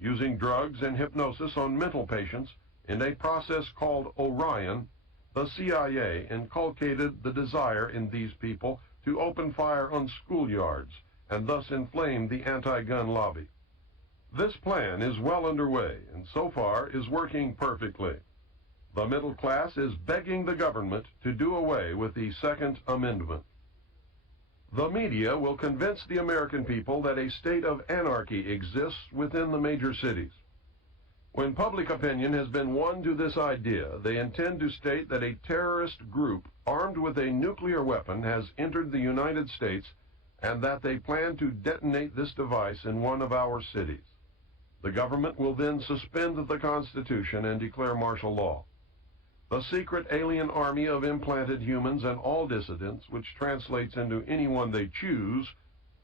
Using drugs and hypnosis on mental patients in a process called Orion, the CIA inculcated the desire in these people to open fire on schoolyards and thus inflame the anti-gun lobby. This plan is well underway and so far is working perfectly. The middle class is begging the government to do away with the Second Amendment. The media will convince the American people that a state of anarchy exists within the major cities. When public opinion has been won to this idea, they intend to state that a terrorist group armed with a nuclear weapon has entered the United States and that they plan to detonate this device in one of our cities. The government will then suspend the Constitution and declare martial law. The secret alien army of implanted humans and all dissidents, which translates into anyone they choose,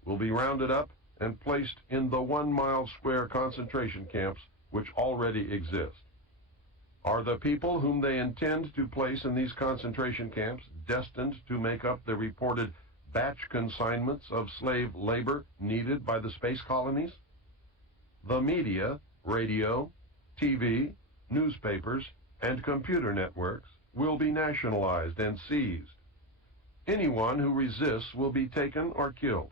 will be rounded up and placed in the 1-mile square concentration camps which already exist. Are the people whom they intend to place in these concentration camps destined to make up the reported batch consignments of slave labor needed by the space colonies? The media, radio, TV, newspapers, and computer networks will be nationalized and seized. Anyone who resists will be taken or killed.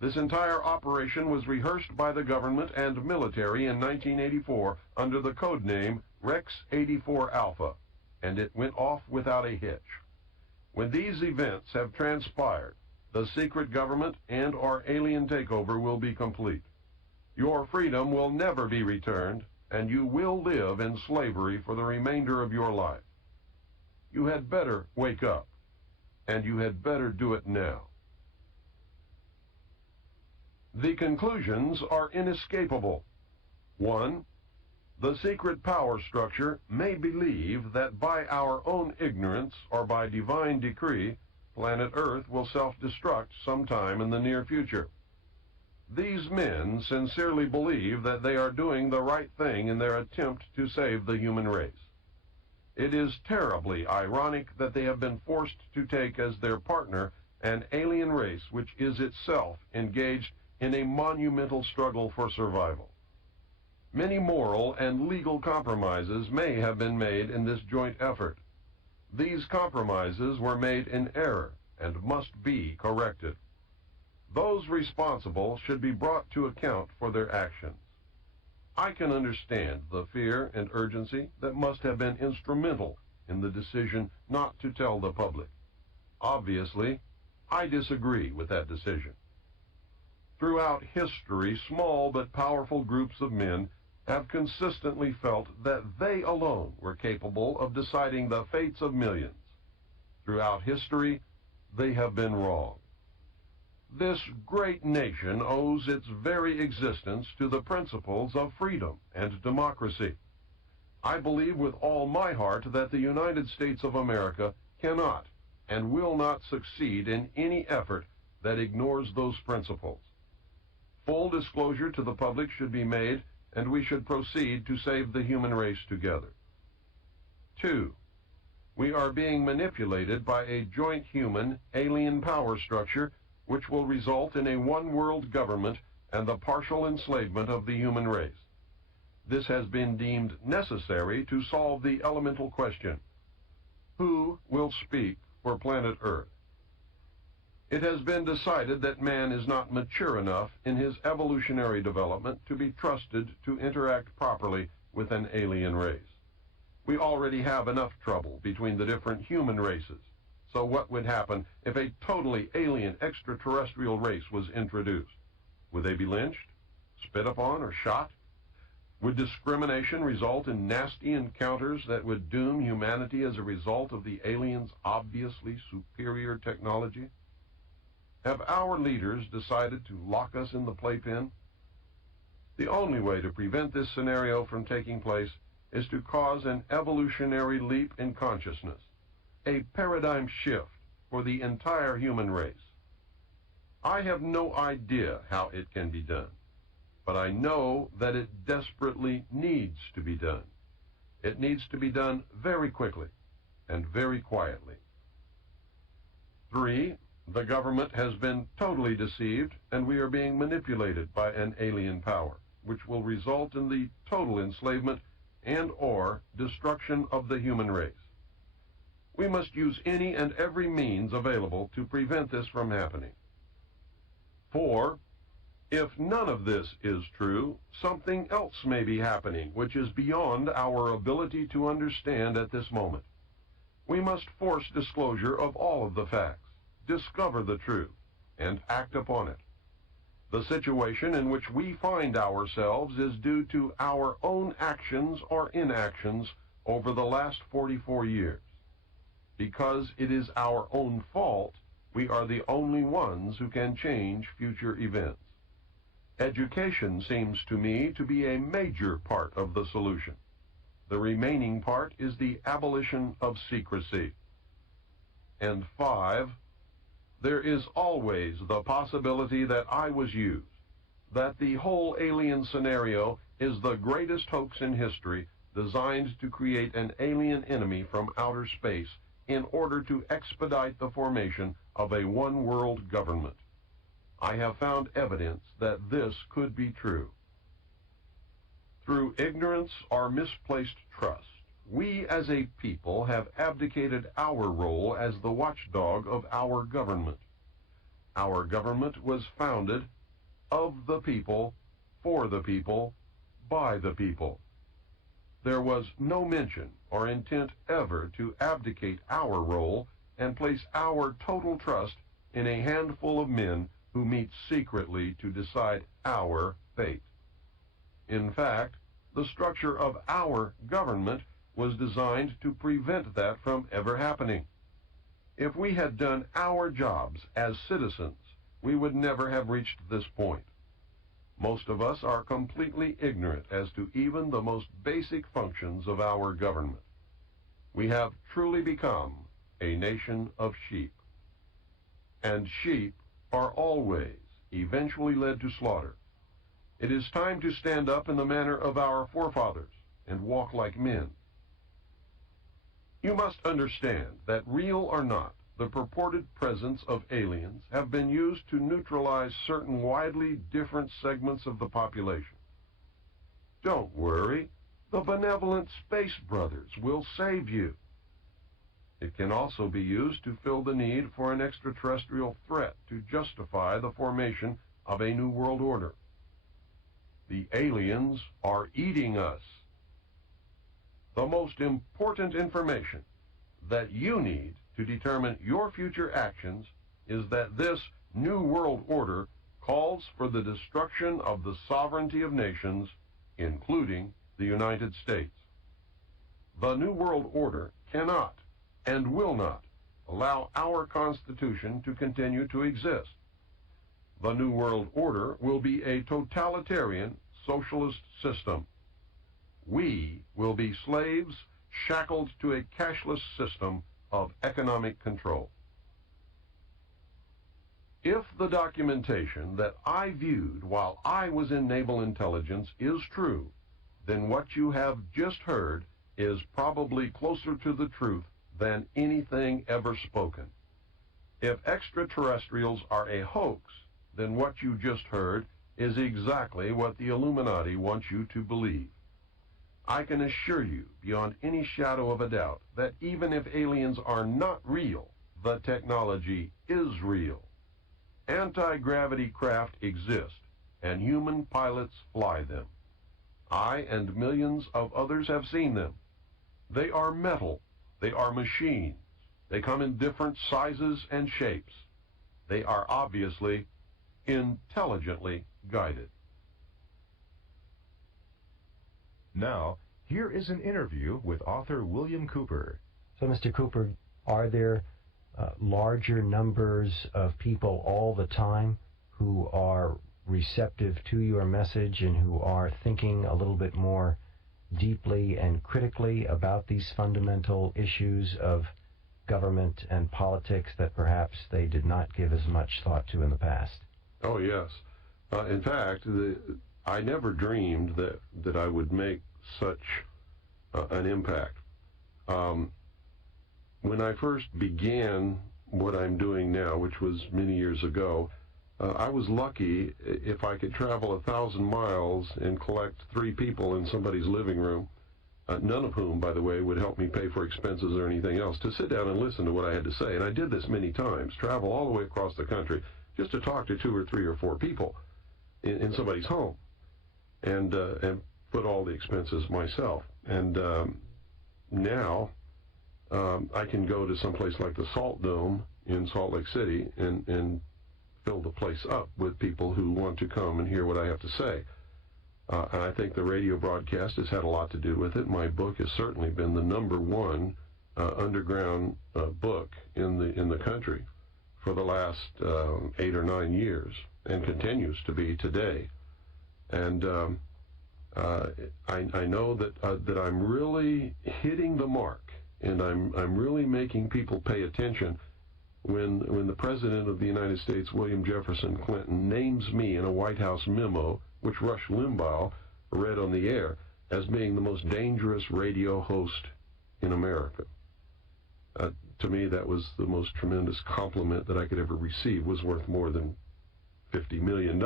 This entire operation was rehearsed by the government and military in 1984 under the code name Rex 84 Alpha, and it went off without a hitch. When these events have transpired, the secret government and/or alien takeover will be complete. Your freedom will never be returned, and you will live in slavery for the remainder of your life. You had better wake up, and you had better do it now. The conclusions are inescapable. 1. The secret power structure may believe that by our own ignorance or by divine decree, planet Earth will self-destruct sometime in the near future. These men sincerely believe that they are doing the right thing in their attempt to save the human race. It is terribly ironic that they have been forced to take as their partner an alien race which is itself engaged in a monumental struggle for survival. Many moral and legal compromises may have been made in this joint effort. These compromises were made in error and must be corrected. Those responsible should be brought to account for their actions. I can understand the fear and urgency that must have been instrumental in the decision not to tell the public. Obviously, I disagree with that decision. Throughout history, small but powerful groups of men have consistently felt that they alone were capable of deciding the fates of millions. Throughout history, they have been wrong. This great nation owes its very existence to the principles of freedom and democracy. I believe with all my heart that the United States of America cannot and will not succeed in any effort that ignores those principles. Full disclosure to the public should be made, and we should proceed to save the human race together. 2. We are being manipulated by a joint human alien power structure which will result in a one-world government and the partial enslavement of the human race. This has been deemed necessary to solve the elemental question: who will speak for planet Earth? It has been decided that man is not mature enough in his evolutionary development to be trusted to interact properly with an alien race. We already have enough trouble between the different human races. So what would happen if a totally alien extraterrestrial race was introduced? Would they be lynched, spit upon, or shot? Would discrimination result in nasty encounters that would doom humanity as a result of the aliens' obviously superior technology? Have our leaders decided to lock us in the playpen? The only way to prevent this scenario from taking place is to cause an evolutionary leap in consciousness, a paradigm shift for the entire human race. I have no idea how it can be done, but I know that it desperately needs to be done. It needs to be done very quickly and very quietly. 3. The government has been totally deceived, and we are being manipulated by an alien power, which will result in the total enslavement and/or destruction of the human race. We must use any and every means available to prevent this from happening. 4. If none of this is true, something else may be happening which is beyond our ability to understand at this moment. We must force disclosure of all of the facts, discover the truth, and act upon it. The situation in which we find ourselves is due to our own actions or inactions over the last 44 years. Because it is our own fault, we are the only ones who can change future events. Education seems to me to be a major part of the solution. The remaining part is the abolition of secrecy. And 5, there is always the possibility that I was used, that the whole alien scenario is the greatest hoax in history designed to create an alien enemy from outer space in order to expedite the formation of a one-world government. I have found evidence that this could be true. Through ignorance or misplaced trust, we as a people have abdicated our role as the watchdog of our government. Our government was founded of the people, for the people, by the people. There was no mention or intent ever to abdicate our role and place our total trust in a handful of men who meet secretly to decide our fate. In fact, the structure of our government was designed to prevent that from ever happening. If we had done our jobs as citizens, we would never have reached this point. Most of us are completely ignorant as to even the most basic functions of our government. We have truly become a nation of sheep. And sheep are always eventually led to slaughter. It is time to stand up in the manner of our forefathers and walk like men. You must understand that, real or not, the purported presence of aliens have been used to neutralize certain widely different segments of the population. Don't worry, the benevolent Space Brothers will save you. It can also be used to fill the need for an extraterrestrial threat to justify the formation of a new world order. The aliens are eating us. The most important information that you need to determine your future actions is that this new world order calls for the destruction of the sovereignty of nations, including the United States. The new world order cannot and will not allow our Constitution to continue to exist. The New World Order will be a totalitarian socialist system. We will be slaves shackled to a cashless system of economic control. If the documentation that I viewed while I was in naval intelligence is true, then what you have just heard is probably closer to the truth than anything ever spoken. If extraterrestrials are a hoax, then what you just heard is exactly what the Illuminati wants you to believe. I can assure you, beyond any shadow of a doubt, that even if aliens are not real, the technology is real. Anti-gravity craft exist, and human pilots fly them. I and millions of others have seen them. They are metal. They are machines. They come in different sizes and shapes. They are obviously intelligently guided. Now, here is an interview with author William Cooper. So, Mr. Cooper, are there larger numbers of people all the time who are receptive to your message and who are thinking a little bit more deeply and critically about these fundamental issues of government and politics that perhaps they did not give as much thought to in the past? Oh, yes. In fact, I never dreamed that I would make such an impact. When I first began what I'm doing now, which was many years ago, I was lucky if I could travel 1,000 miles and collect 3 people in somebody's living room, none of whom, by the way, would help me pay for expenses or anything else, to sit down and listen to what I had to say. And I did this many times, travel all the way across the country just to talk to 2 or 3 or 4 people. in somebody's home, and put all the expenses myself. And now I can go to someplace like the Salt Dome in Salt Lake City and fill the place up with people who want to come and hear what I have to say. And I think the radio broadcast has had a lot to do with it. My book has certainly been the #1 underground book in the country for the last 8 or 9 years, and continues to be today. And I know that I'm really hitting the mark, and I'm really making people pay attention when the President of the United States, William Jefferson Clinton, names me in a White House memo, which Rush Limbaugh read on the air, as being the most dangerous radio host in America. To me, that was the most tremendous compliment that I could ever receive. Was worth more than $50 million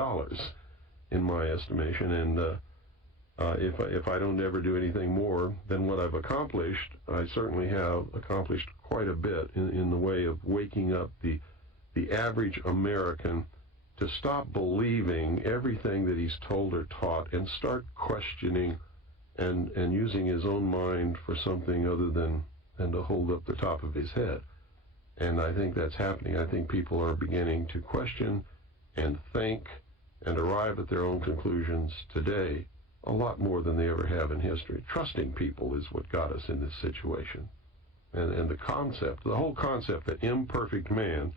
in my estimation. And if I don't ever do anything more than what I've accomplished, I certainly have accomplished quite a bit in the way of waking up the average American to stop believing everything that he's told or taught and start questioning and using his own mind for something other than to hold up the top of his head. And I think that's happening. I think people are beginning to question and think and arrive at their own conclusions today a lot more than they ever have in history. Trusting people is what got us in this situation. And the whole concept that imperfect man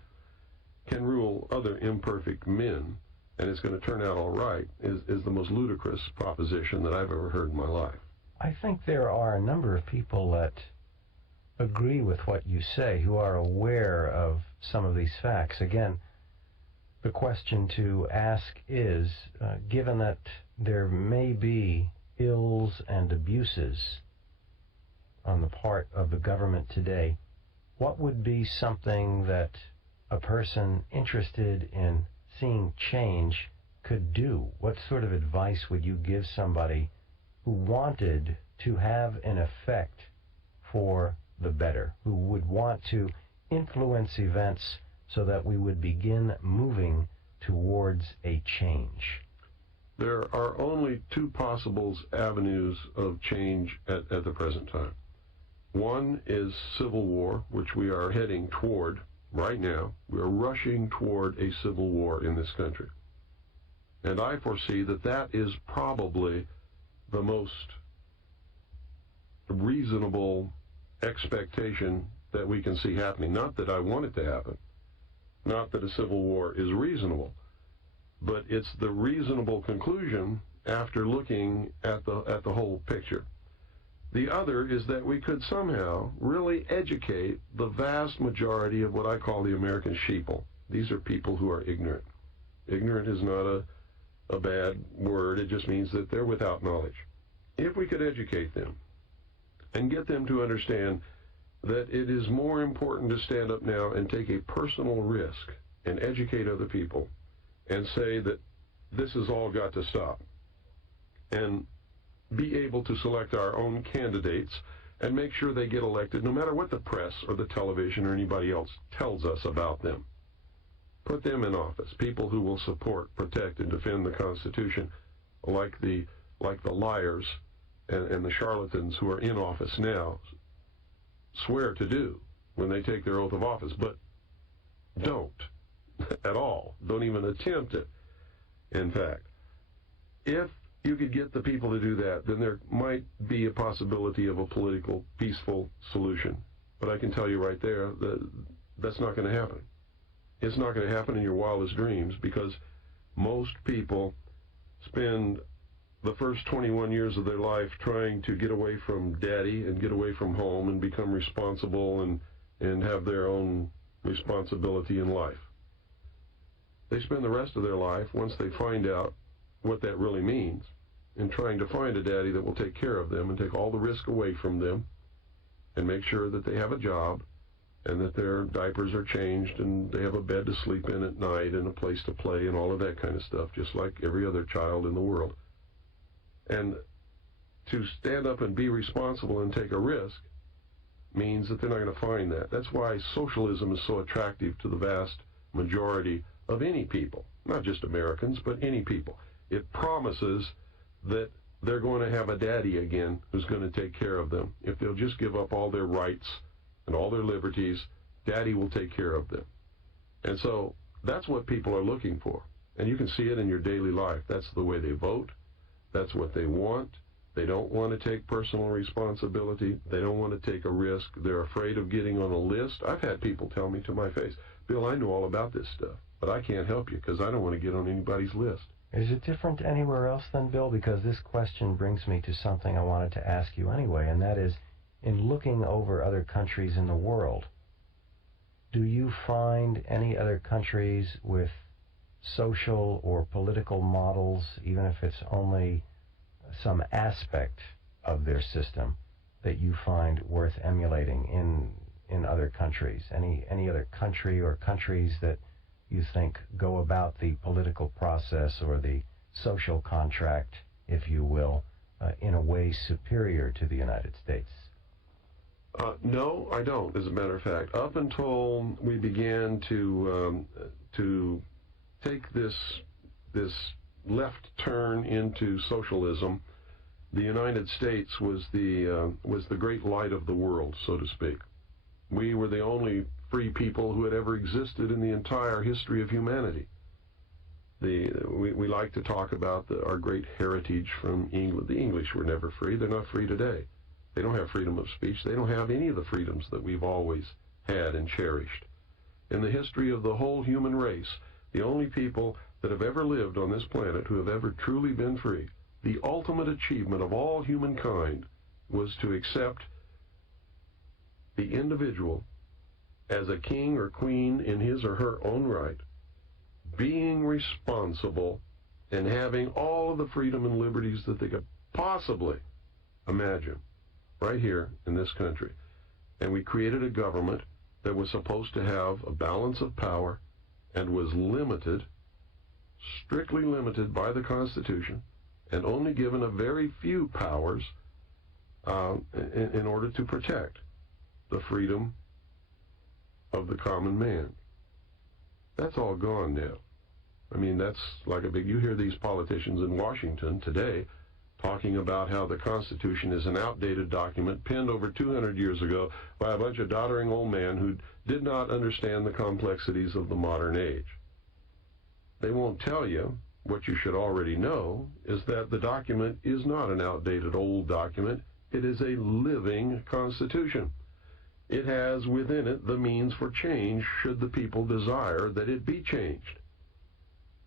can rule other imperfect men, and it's going to turn out all right, is the most ludicrous proposition that I've ever heard in my life. I think there are a number of people that agree with what you say, who are aware of some of these facts. Again, the question to ask is, given that there may be ills and abuses on the part of the government today, what would be something that a person interested in seeing change could do? What sort of advice would you give somebody who wanted to have an effect for the better, who would want to influence events so that we would begin moving towards a change? There are only two possible avenues of change at the present time. One is civil war, which we are heading toward right now. We are rushing toward a civil war in this country. And I foresee that is probably the most reasonable expectation that we can see happening. Not that I want it to happen, not that a civil war is reasonable, but it's the reasonable conclusion after looking at the whole picture. The other is that we could somehow really educate the vast majority of what I call the American sheeple. These are people who are ignorant. Ignorant is not a bad word. It just means that they're without knowledge. If we could educate them and get them to understand that it is more important to stand up now and take a personal risk and educate other people and say that this has all got to stop, and be able to select our own candidates and make sure they get elected no matter what the press or the television or anybody else tells us about them. Put them in office, people who will support, protect, and defend the Constitution, like the liars and the charlatans who are in office now swear to do when they take their oath of office, but don't at all. Don't even attempt it. In fact, if you could get the people to do that, then there might be a possibility of a political, peaceful solution. But I can tell you right there that that's not going to happen. It's not going to happen in your wildest dreams, because most people spend the first 21 years of their life trying to get away from daddy and get away from home and become responsible and have their own responsibility in life. They spend the rest of their life, once they find out what that really means, in trying to find a daddy that will take care of them and take all the risk away from them and make sure that they have a job and that their diapers are changed and they have a bed to sleep in at night and a place to play and all of that kind of stuff, just like every other child in the world. And to stand up and be responsible and take a risk means that they're not going to find that. That's why socialism is so attractive to the vast majority of any people, not just Americans, but any people. It promises that they're going to have a daddy again who's going to take care of them. If they'll just give up all their rights and all their liberties, daddy will take care of them. And so that's what people are looking for. And you can see it in your daily life. That's the way they vote. That's what they want. They don't want to take personal responsibility. They don't want to take a risk. They're afraid of getting on a list. I've had people tell me to my face, Bill, I know all about this stuff, but I can't help you because I don't want to get on anybody's list. Is it different anywhere else then, Bill? Because this question brings me to something I wanted to ask you anyway, and that is, in looking over other countries in the world, do you find any other countries with social or political models, even if it's only some aspect of their system, that you find worth emulating in other countries? Any other country or countries that you think go about the political process or the social contract, if you will, in a way superior to the United States? No, I don't, as a matter of fact. Up until we began to take this left turn into socialism, the United States was the great light of the world, so to speak. We were the only free people who had ever existed in the entire history of humanity. We like to talk about our great heritage from England. The English were never free. They're not free today. They don't have freedom of speech. They don't have any of the freedoms that we've always had and cherished. In the history of the whole human race, the only people that have ever lived on this planet who have ever truly been free, the ultimate achievement of all humankind was to accept the individual as a king or queen in his or her own right, being responsible and having all of the freedom and liberties that they could possibly imagine right here in this country. And we created a government that was supposed to have a balance of power and was limited, strictly limited by the Constitution, and only given a very few powers in order to protect the freedom of the common man. That's all gone now. I mean, that's like you hear these politicians in Washington today talking about how the Constitution is an outdated document penned over 200 years ago by a bunch of doddering old men who did not understand the complexities of the modern age. They won't tell you what you should already know, is that the document is not an outdated old document. It is a living Constitution. It has within it the means for change should the people desire that it be changed.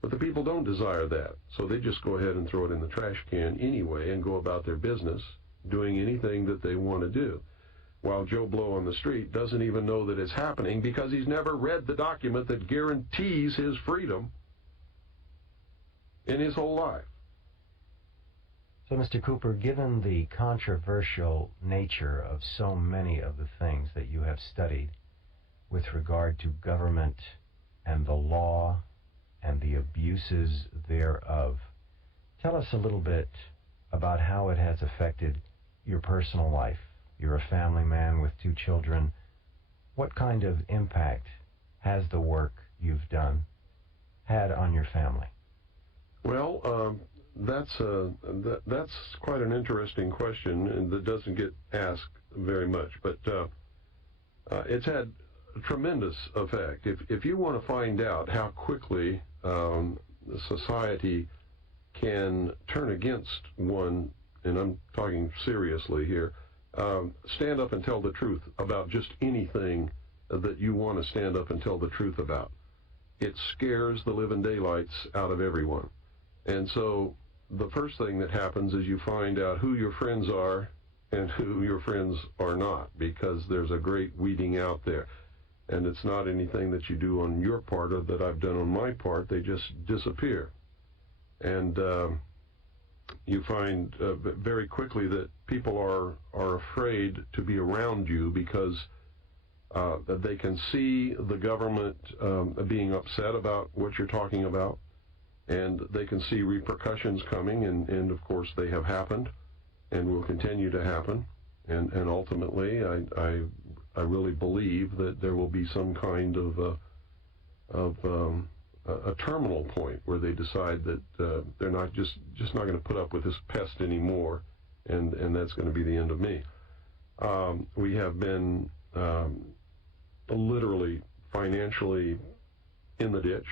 But the people don't desire that, so they just go ahead and throw it in the trash can anyway and go about their business doing anything that they want to do, while Joe Blow on the street doesn't even know that it's happening because he's never read the document that guarantees his freedom in his whole life. So, Mr. Cooper, given the controversial nature of so many of the things that you have studied with regard to government and the law and the abuses thereof, tell us a little bit about how it has affected your personal life. You're a family man with 2 children. What kind of impact has the work you've done had on your family? Well, that's quite an interesting question, and that doesn't get asked very much. But it's had a tremendous effect. If you want to find out how quickly society can turn against one, and I'm talking seriously here, stand up and tell the truth about just anything that you want to stand up and tell the truth about. It scares the living daylights out of everyone. And so the first thing that happens is you find out who your friends are and who your friends are not, because there's a great weeding out there. And it's not anything that you do on your part or that I've done on my part. They just disappear. And you find very quickly that people are afraid to be around you because they can see the government being upset about what you're talking about, and they can see repercussions coming, and of course they have happened and will continue to happen. And ultimately, I really believe that there will be some kind of a terminal point where they decide that they're not just not going to put up with this pest anymore, and that's going to be the end of me. We have been literally financially in the ditch.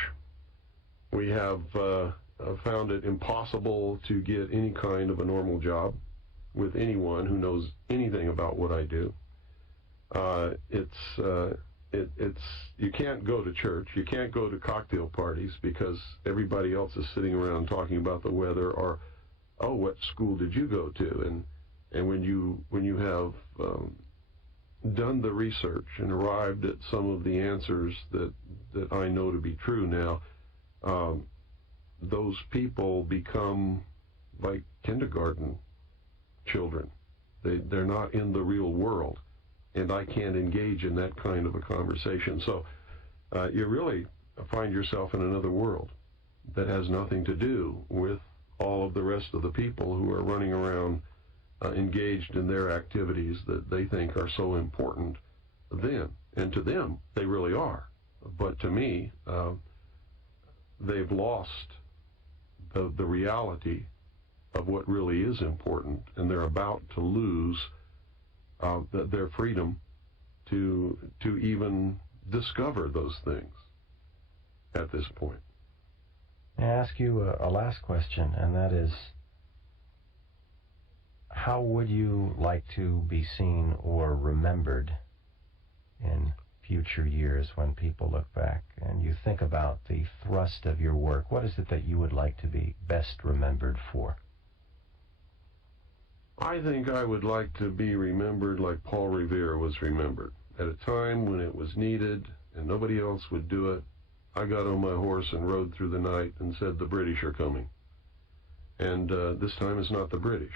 We have found it impossible to get any kind of a normal job with anyone who knows anything about what I do. It's you can't go to church, you can't go to cocktail parties because everybody else is sitting around talking about the weather or, oh, what school did you go to? And when you have done the research and arrived at some of the answers that I know to be true now, those people become like kindergarten children. They're not in the real world, and I can't engage in that kind of a conversation. So you really find yourself in another world that has nothing to do with all of the rest of the people who are running around engaged in their activities that they think are so important then. And to them, they really are. But to me, they've lost the reality of what really is important, and they're about to lose their freedom to even discover those things at this point. I ask you a last question, and that is, how would you like to be seen or remembered in future years when people look back and you think about the thrust of your work? What is it that you would like to be best remembered for? I think I would like to be remembered like Paul Revere was remembered. At a time when it was needed and nobody else would do it, I got on my horse and rode through the night and said, the British are coming. And this time it's not the British,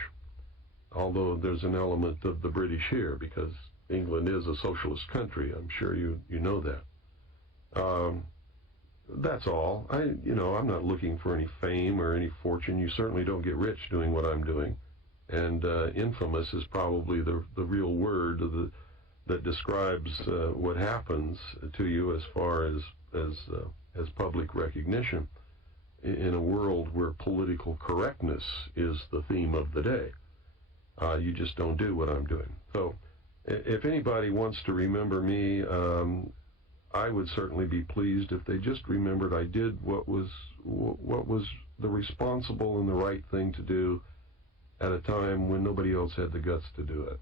although there's an element of the British here because England is a socialist country. I'm sure you know that. That's all. I'm not looking for any fame or any fortune. You certainly don't get rich doing what I'm doing. And infamous is probably the real word that describes what happens to you as far as public recognition in a world where political correctness is the theme of the day. You just don't do what I'm doing. So if anybody wants to remember me, I would certainly be pleased if they just remembered I did what was the responsible and the right thing to do at a time when nobody else had the guts to do it.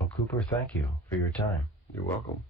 Well, Cooper, thank you for your time. You're welcome.